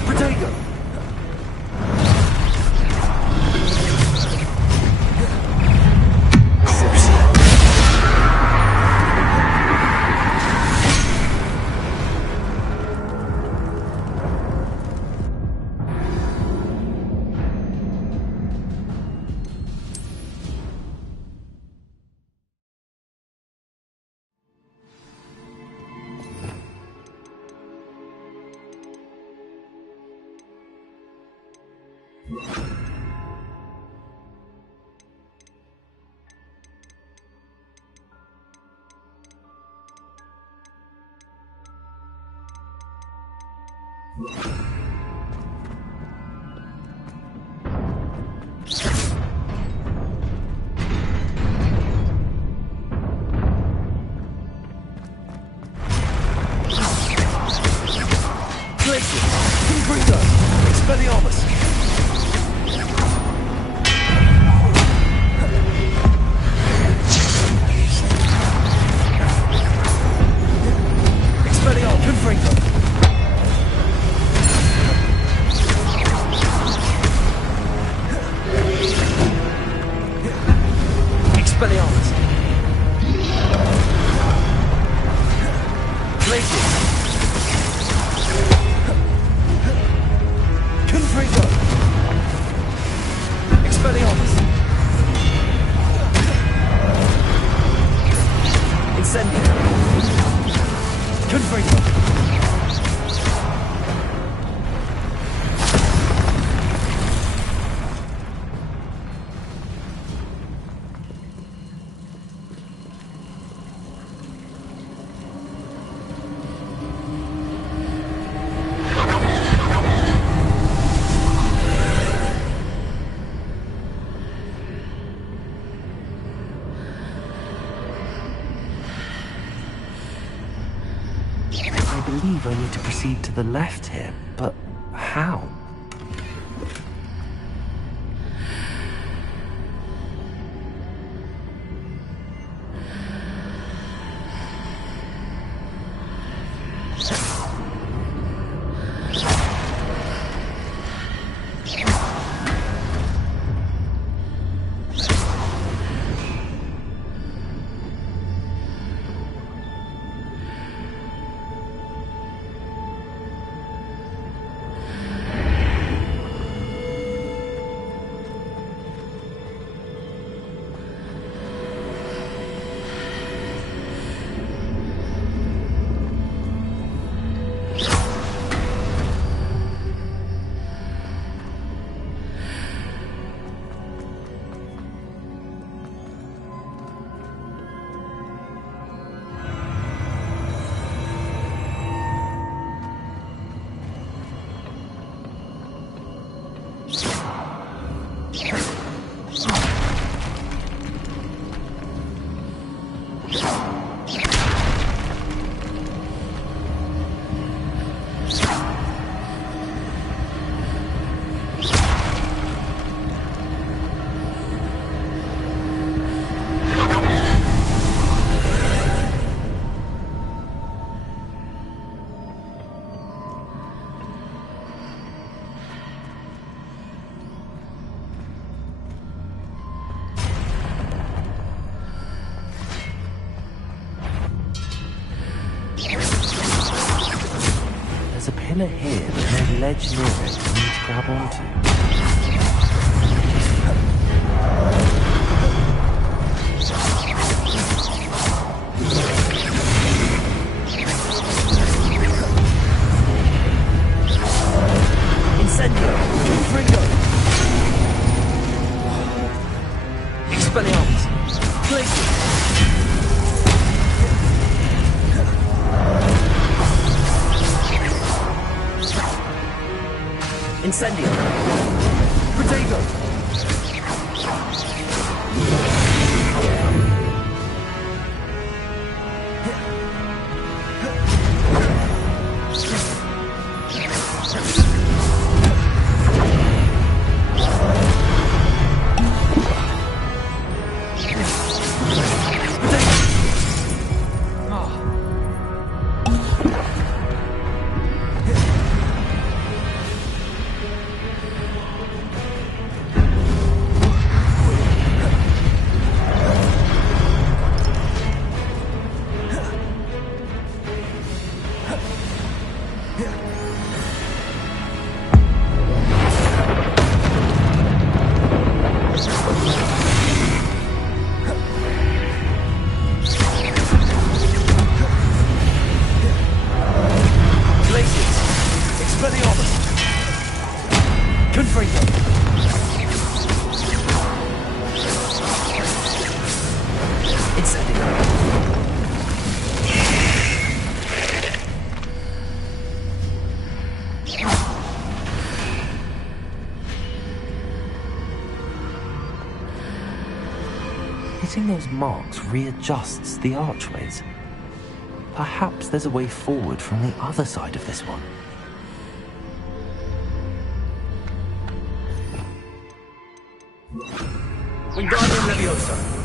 Protego! I believe I need to proceed to the left here, but how? There's a pillar here, but no ledge near it for me to grab onto. Incendio! Confringo! Expelliarmus! Glacier! Incendio! Protego! hitting those marks readjusts the archways. Perhaps there's a way forward from the other side of this one. Wingardium Leviosa.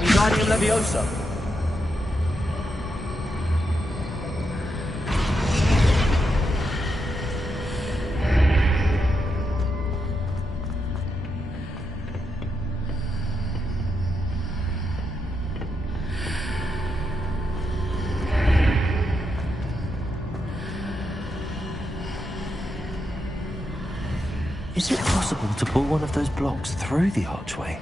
Wingardium Leviosa. Is it possible to pull one of those blocks through the archway?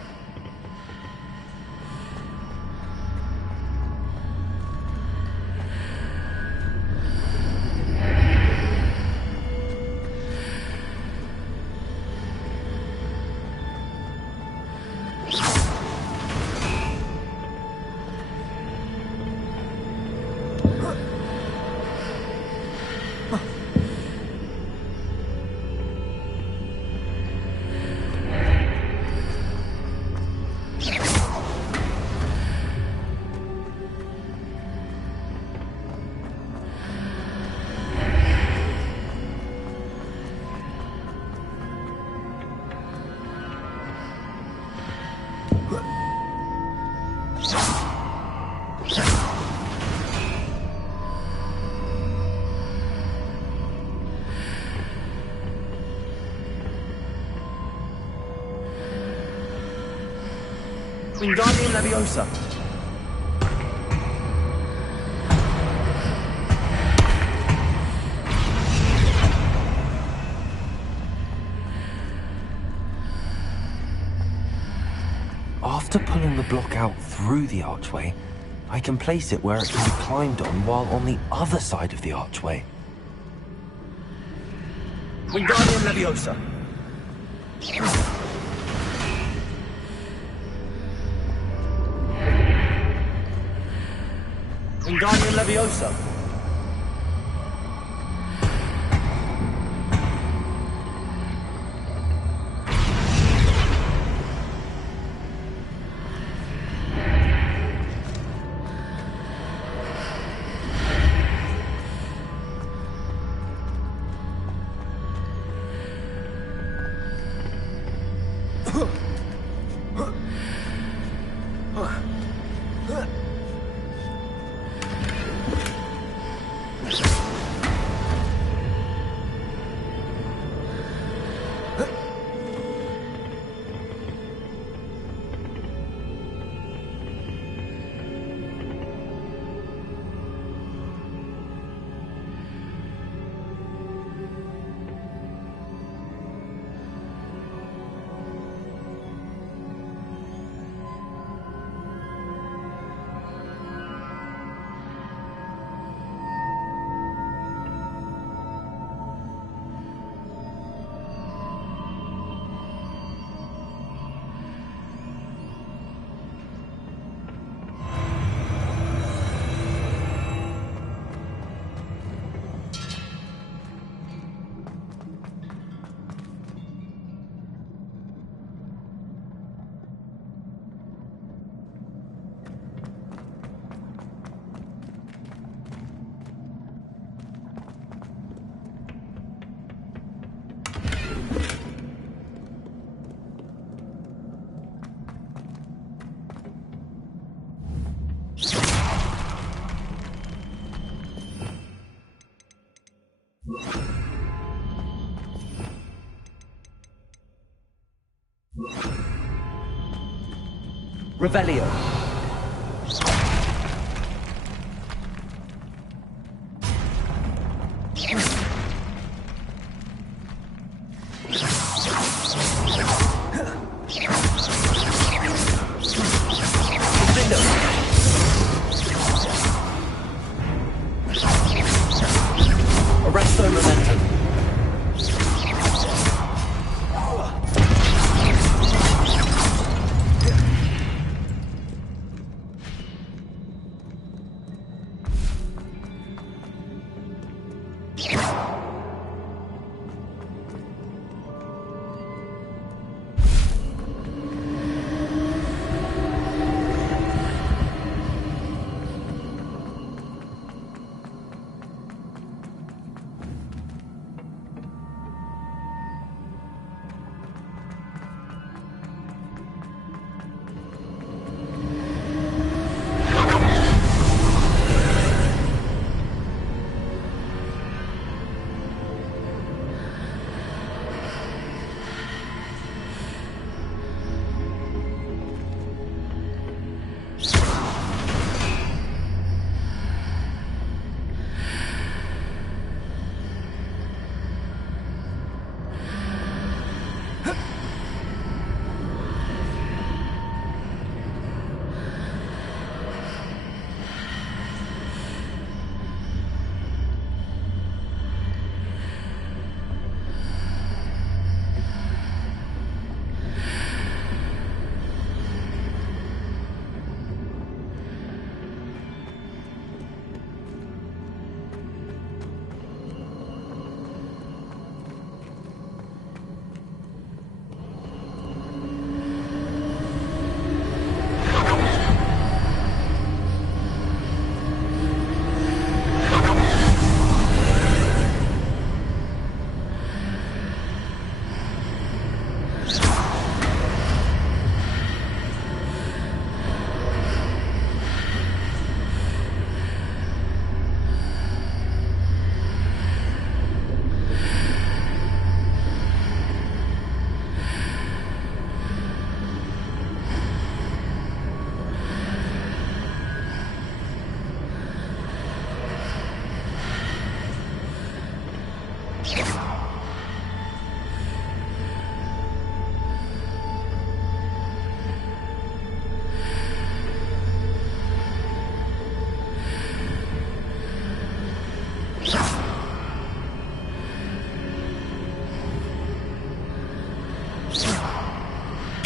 Wingardium Leviosa. After pulling the block out through the archway, I can place it where it can be climbed on while on the other side of the archway. Wingardium Leviosa. Wingardium Leviosa. Revelio. Window.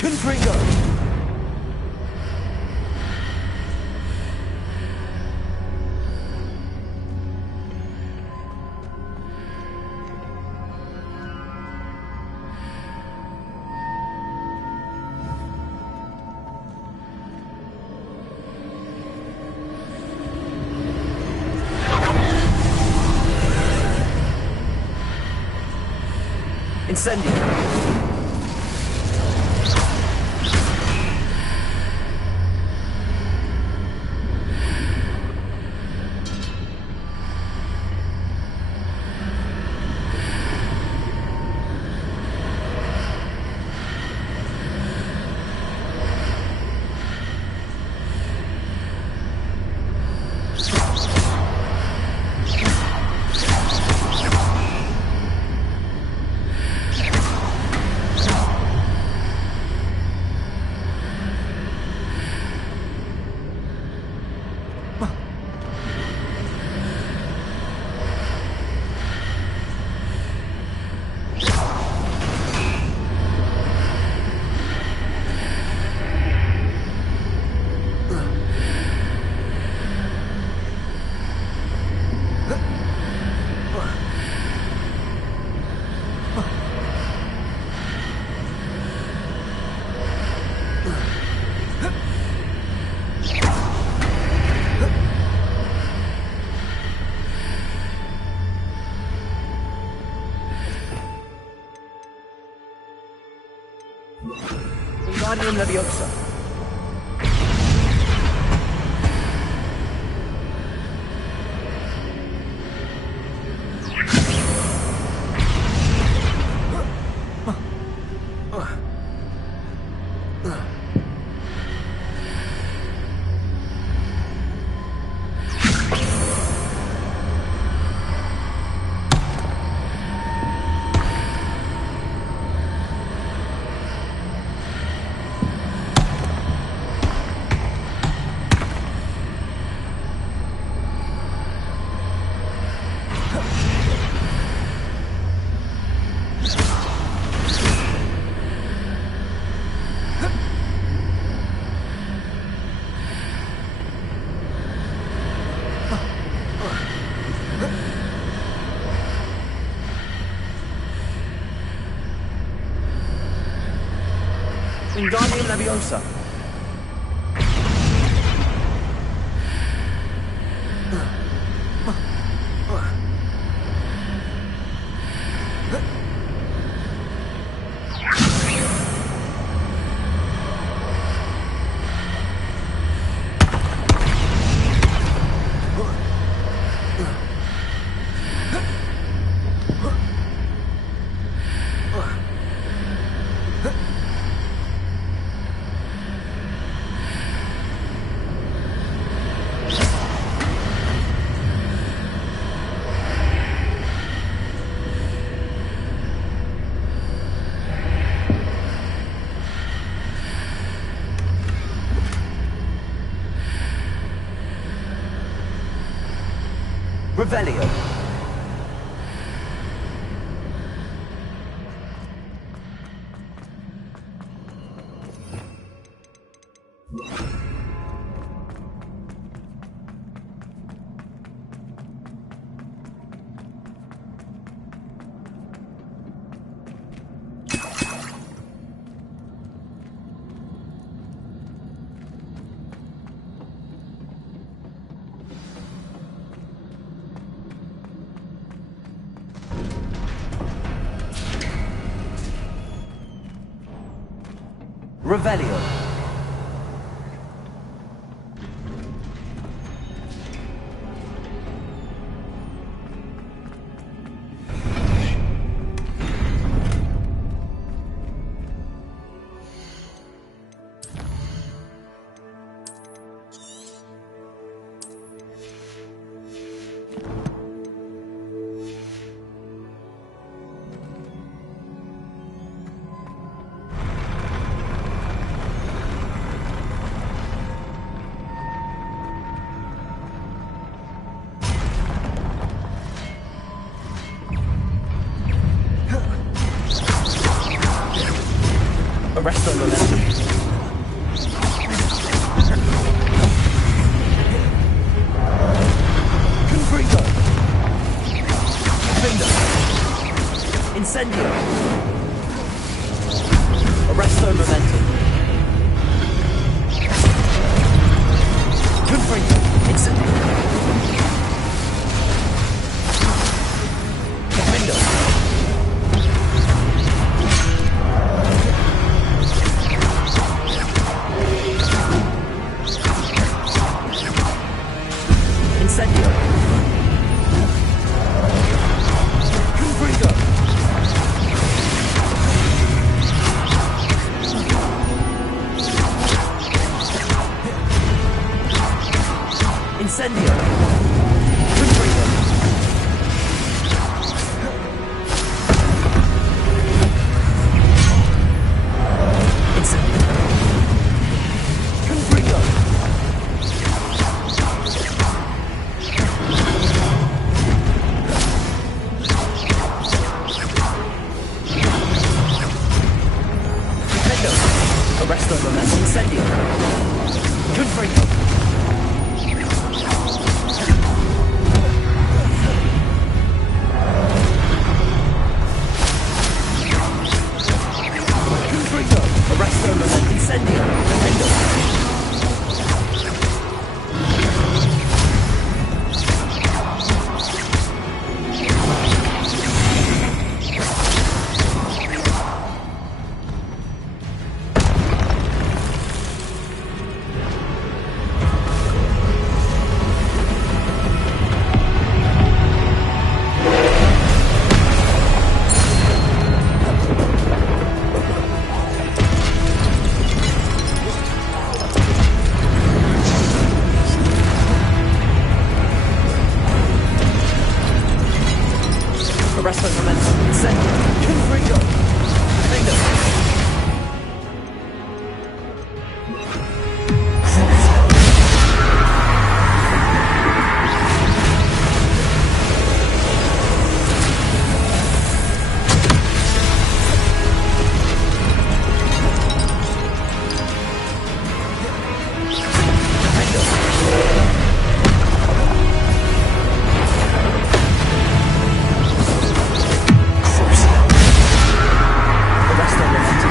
Confringo! Incendio! Wingardium Leviosa. Wingardium Leviosa. Revelio. Revelio. Arrest the momentum. Confringo. Defender. Incendio. Arresto momentum. Confringo. Incendio. Defender. Incendio. Confringo. Incendio. Confringo. Incendio. Confringo. Arresto momentum. Incendio. Confringo. Confringo. Arresto momentum. Incendio. Confringo. Arresto momentum. Incendio. Confringo. Defender. Arresto momentum.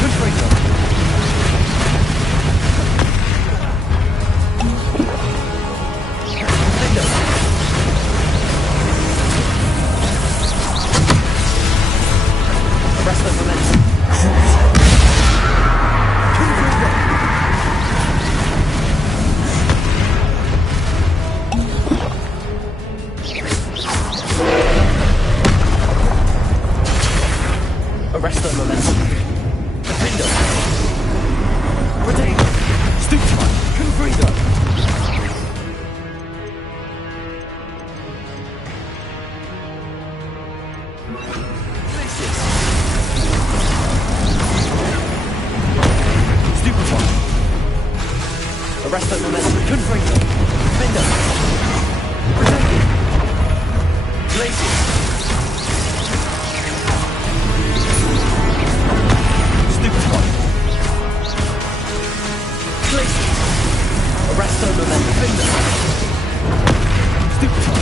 Confringo. Defender. Arresto momentum. Confringo. Arresto momentum. Defender. Protego. Stupefy. Confringo. Places. Stupefy. Arresto momentum. Confringo. Defender. Protego. Places. Stupefy. Places. Arresto momentum. Defender. Stupefy.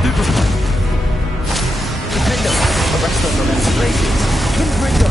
Stupefy. Defender. Arresto momentum. Places. Confringo.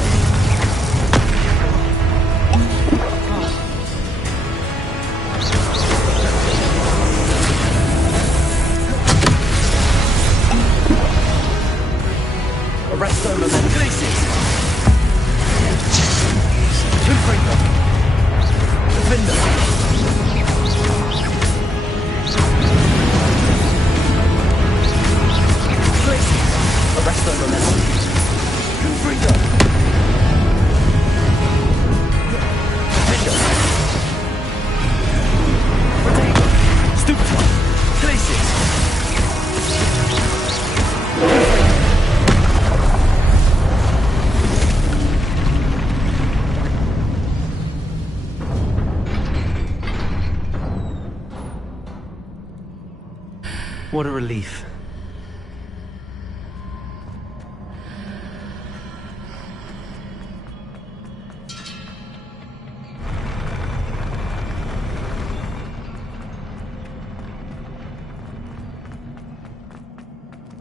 What a relief.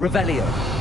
Revelio.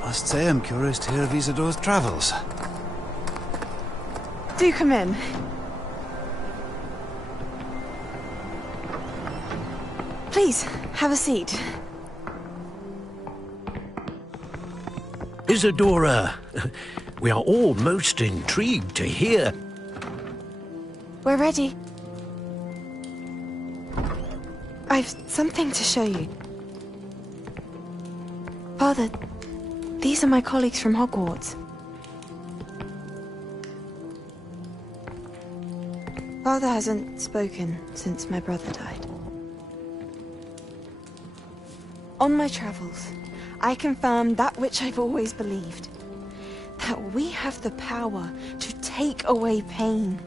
I must say I'm curious to hear of Isadore's travels. Do come in. Please, have a seat. Isadora, we are all most intrigued to hear. We're ready. I've something to show you. Father, these are my colleagues from Hogwarts. Father hasn't spoken since my brother died. On my travels, I confirmed that which I've always believed. That we have the power to take away pain.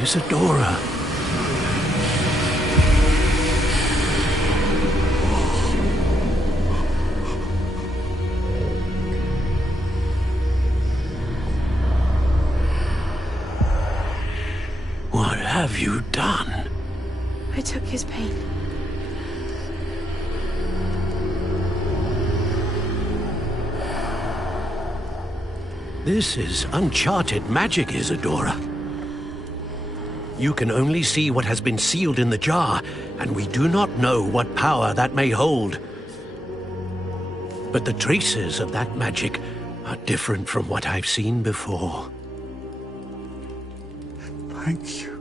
Isadora. What have you done? I took his pain. This is uncharted magic, Isadora. You can only see what has been sealed in the jar, and we do not know what power that may hold. But the traces of that magic are different from what I've seen before. Thank you.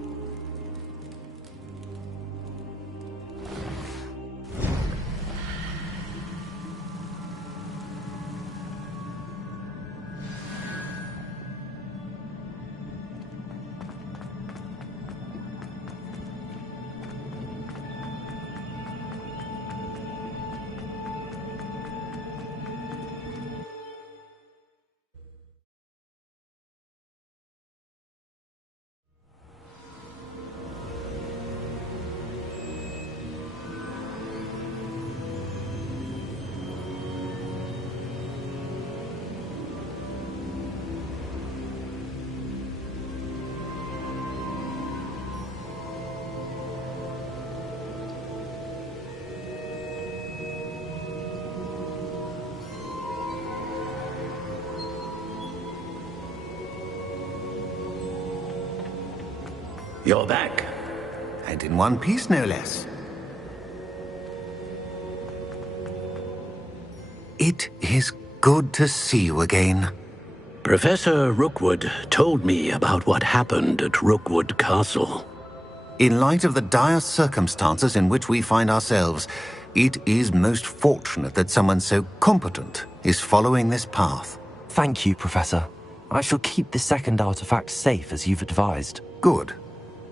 You're back. And in one piece, no less. It is good to see you again. Professor Rookwood told me about what happened at Rookwood Castle. In light of the dire circumstances in which we find ourselves, it is most fortunate that someone so competent is following this path. Thank you, Professor. I shall keep the second artifact safe as you've advised. Good.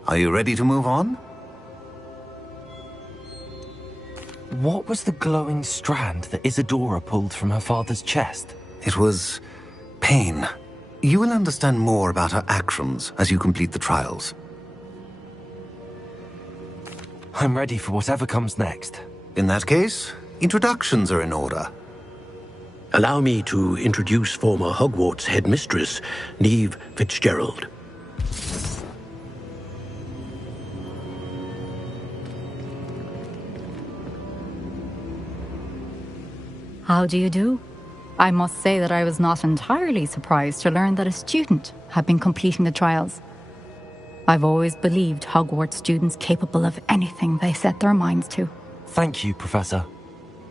Are you ready to move on? What was the glowing strand that Isadora pulled from her father's chest? It was pain. You will understand more about her actions as you complete the trials. I'm ready for whatever comes next. In that case, introductions are in order. Allow me to introduce former Hogwarts headmistress, Neve Fitzgerald. How do you do? I must say that I was not entirely surprised to learn that a student had been completing the trials. I've always believed Hogwarts students capable of anything they set their minds to. Thank you, Professor.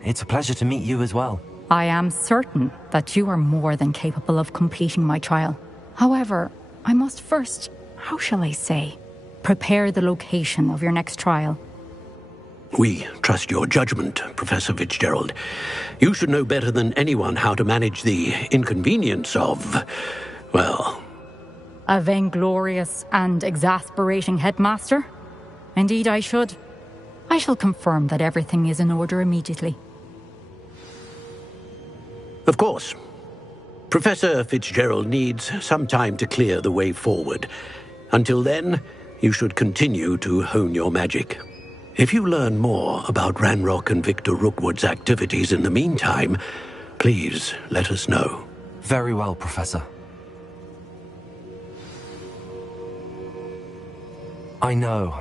It's a pleasure to meet you as well. I am certain that you are more than capable of completing my trial. However, I must first, how shall I say, prepare the location of your next trial. We trust your judgment, Professor Fitzgerald. You should know better than anyone how to manage the inconvenience of, well... A vainglorious and exasperating headmaster? Indeed I should. I shall confirm that everything is in order immediately. Of course. Professor Fitzgerald needs some time to clear the way forward. Until then, you should continue to hone your magic. If you learn more about Ranrock and Victor Rookwood's activities in the meantime, please let us know. Very well, Professor. I know.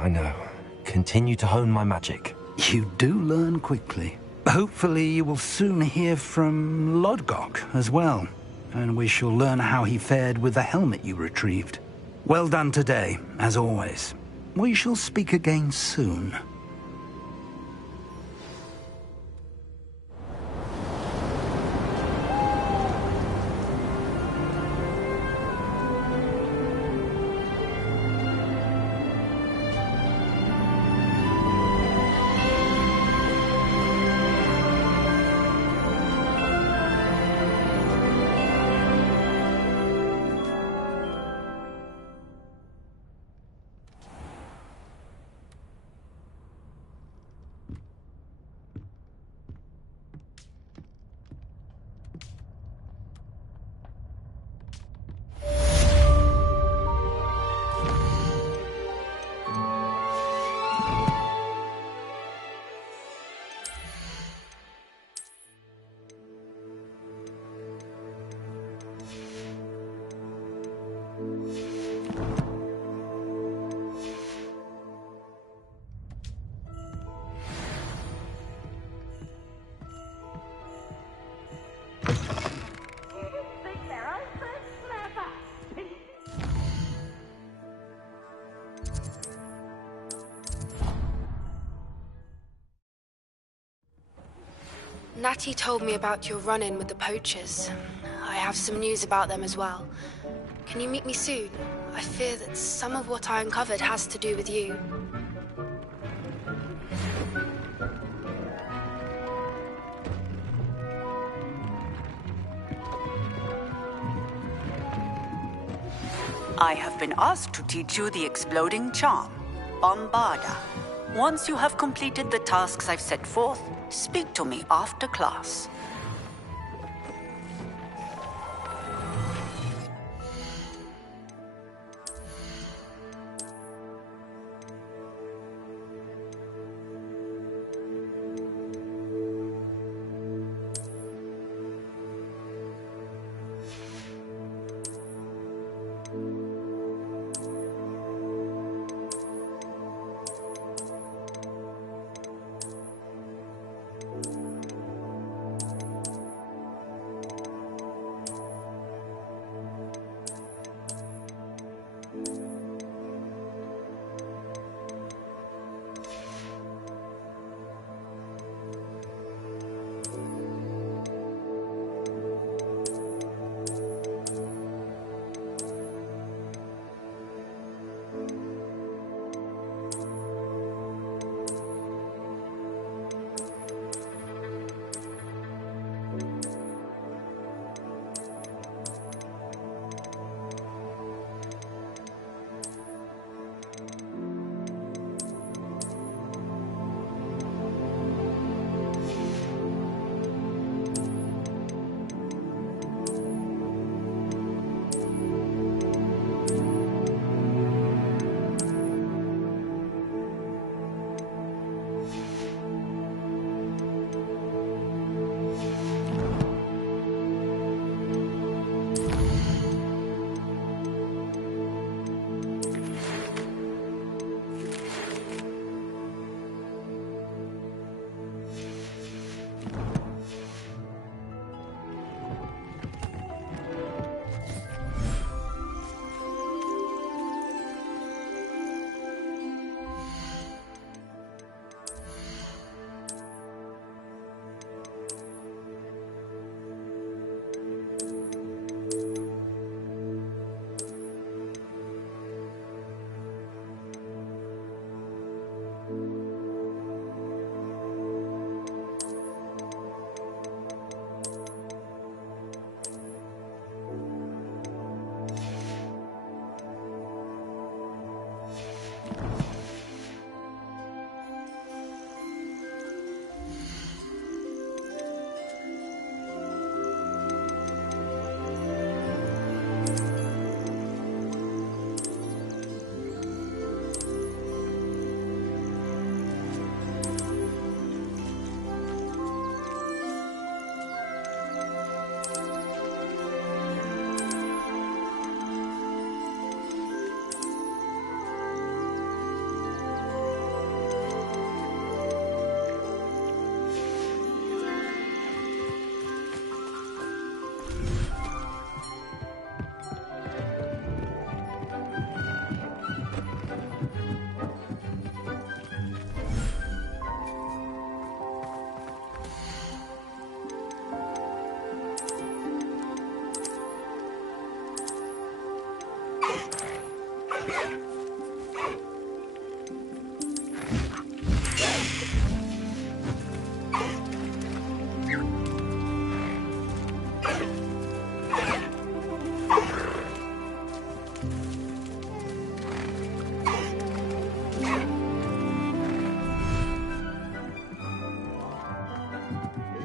Continue to hone my magic. You do learn quickly. Hopefully you will soon hear from Lodgok as well, and we shall learn how he fared with the helmet you retrieved. Well done today, as always. We shall speak again soon. Natty told me about your run-in with the poachers. I have some news about them as well. Can you meet me soon? I fear that some of what I uncovered has to do with you. I have been asked to teach you the exploding charm, Bombarda. Once you have completed the tasks I've set forth, speak to me after class.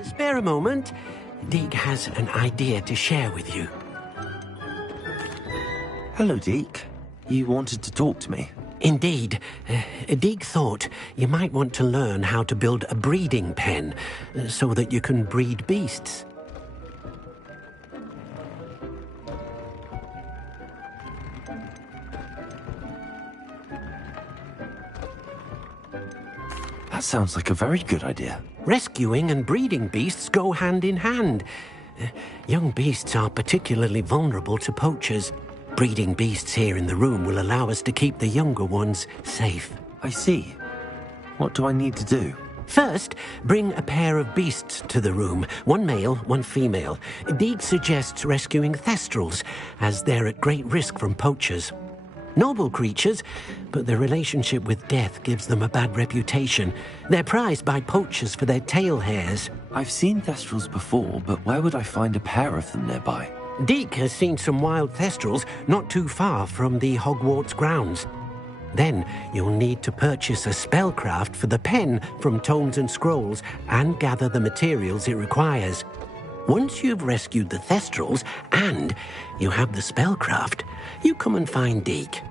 Spare a moment. Deke has an idea to share with you. Hello, Deke. You wanted to talk to me? Indeed. Deke thought you might want to learn how to build a breeding pen so that you can breed beasts. That sounds like a very good idea. Rescuing and breeding beasts go hand in hand. Young beasts are particularly vulnerable to poachers. Breeding beasts here in the room will allow us to keep the younger ones safe. I see. What do I need to do? First, bring a pair of beasts to the room. One male, one female. Deke suggests rescuing thestrals, as they're at great risk from poachers. Noble creatures, but their relationship with death gives them a bad reputation. They're prized by poachers for their tail hairs. I've seen thestrals before, but where would I find a pair of them nearby? Deke has seen some wild thestrals not too far from the Hogwarts grounds. Then you'll need to purchase a spellcraft for the pen from Tomes and Scrolls and gather the materials it requires. Once you've rescued the thestrals and you have the spellcraft, you come and find Deke.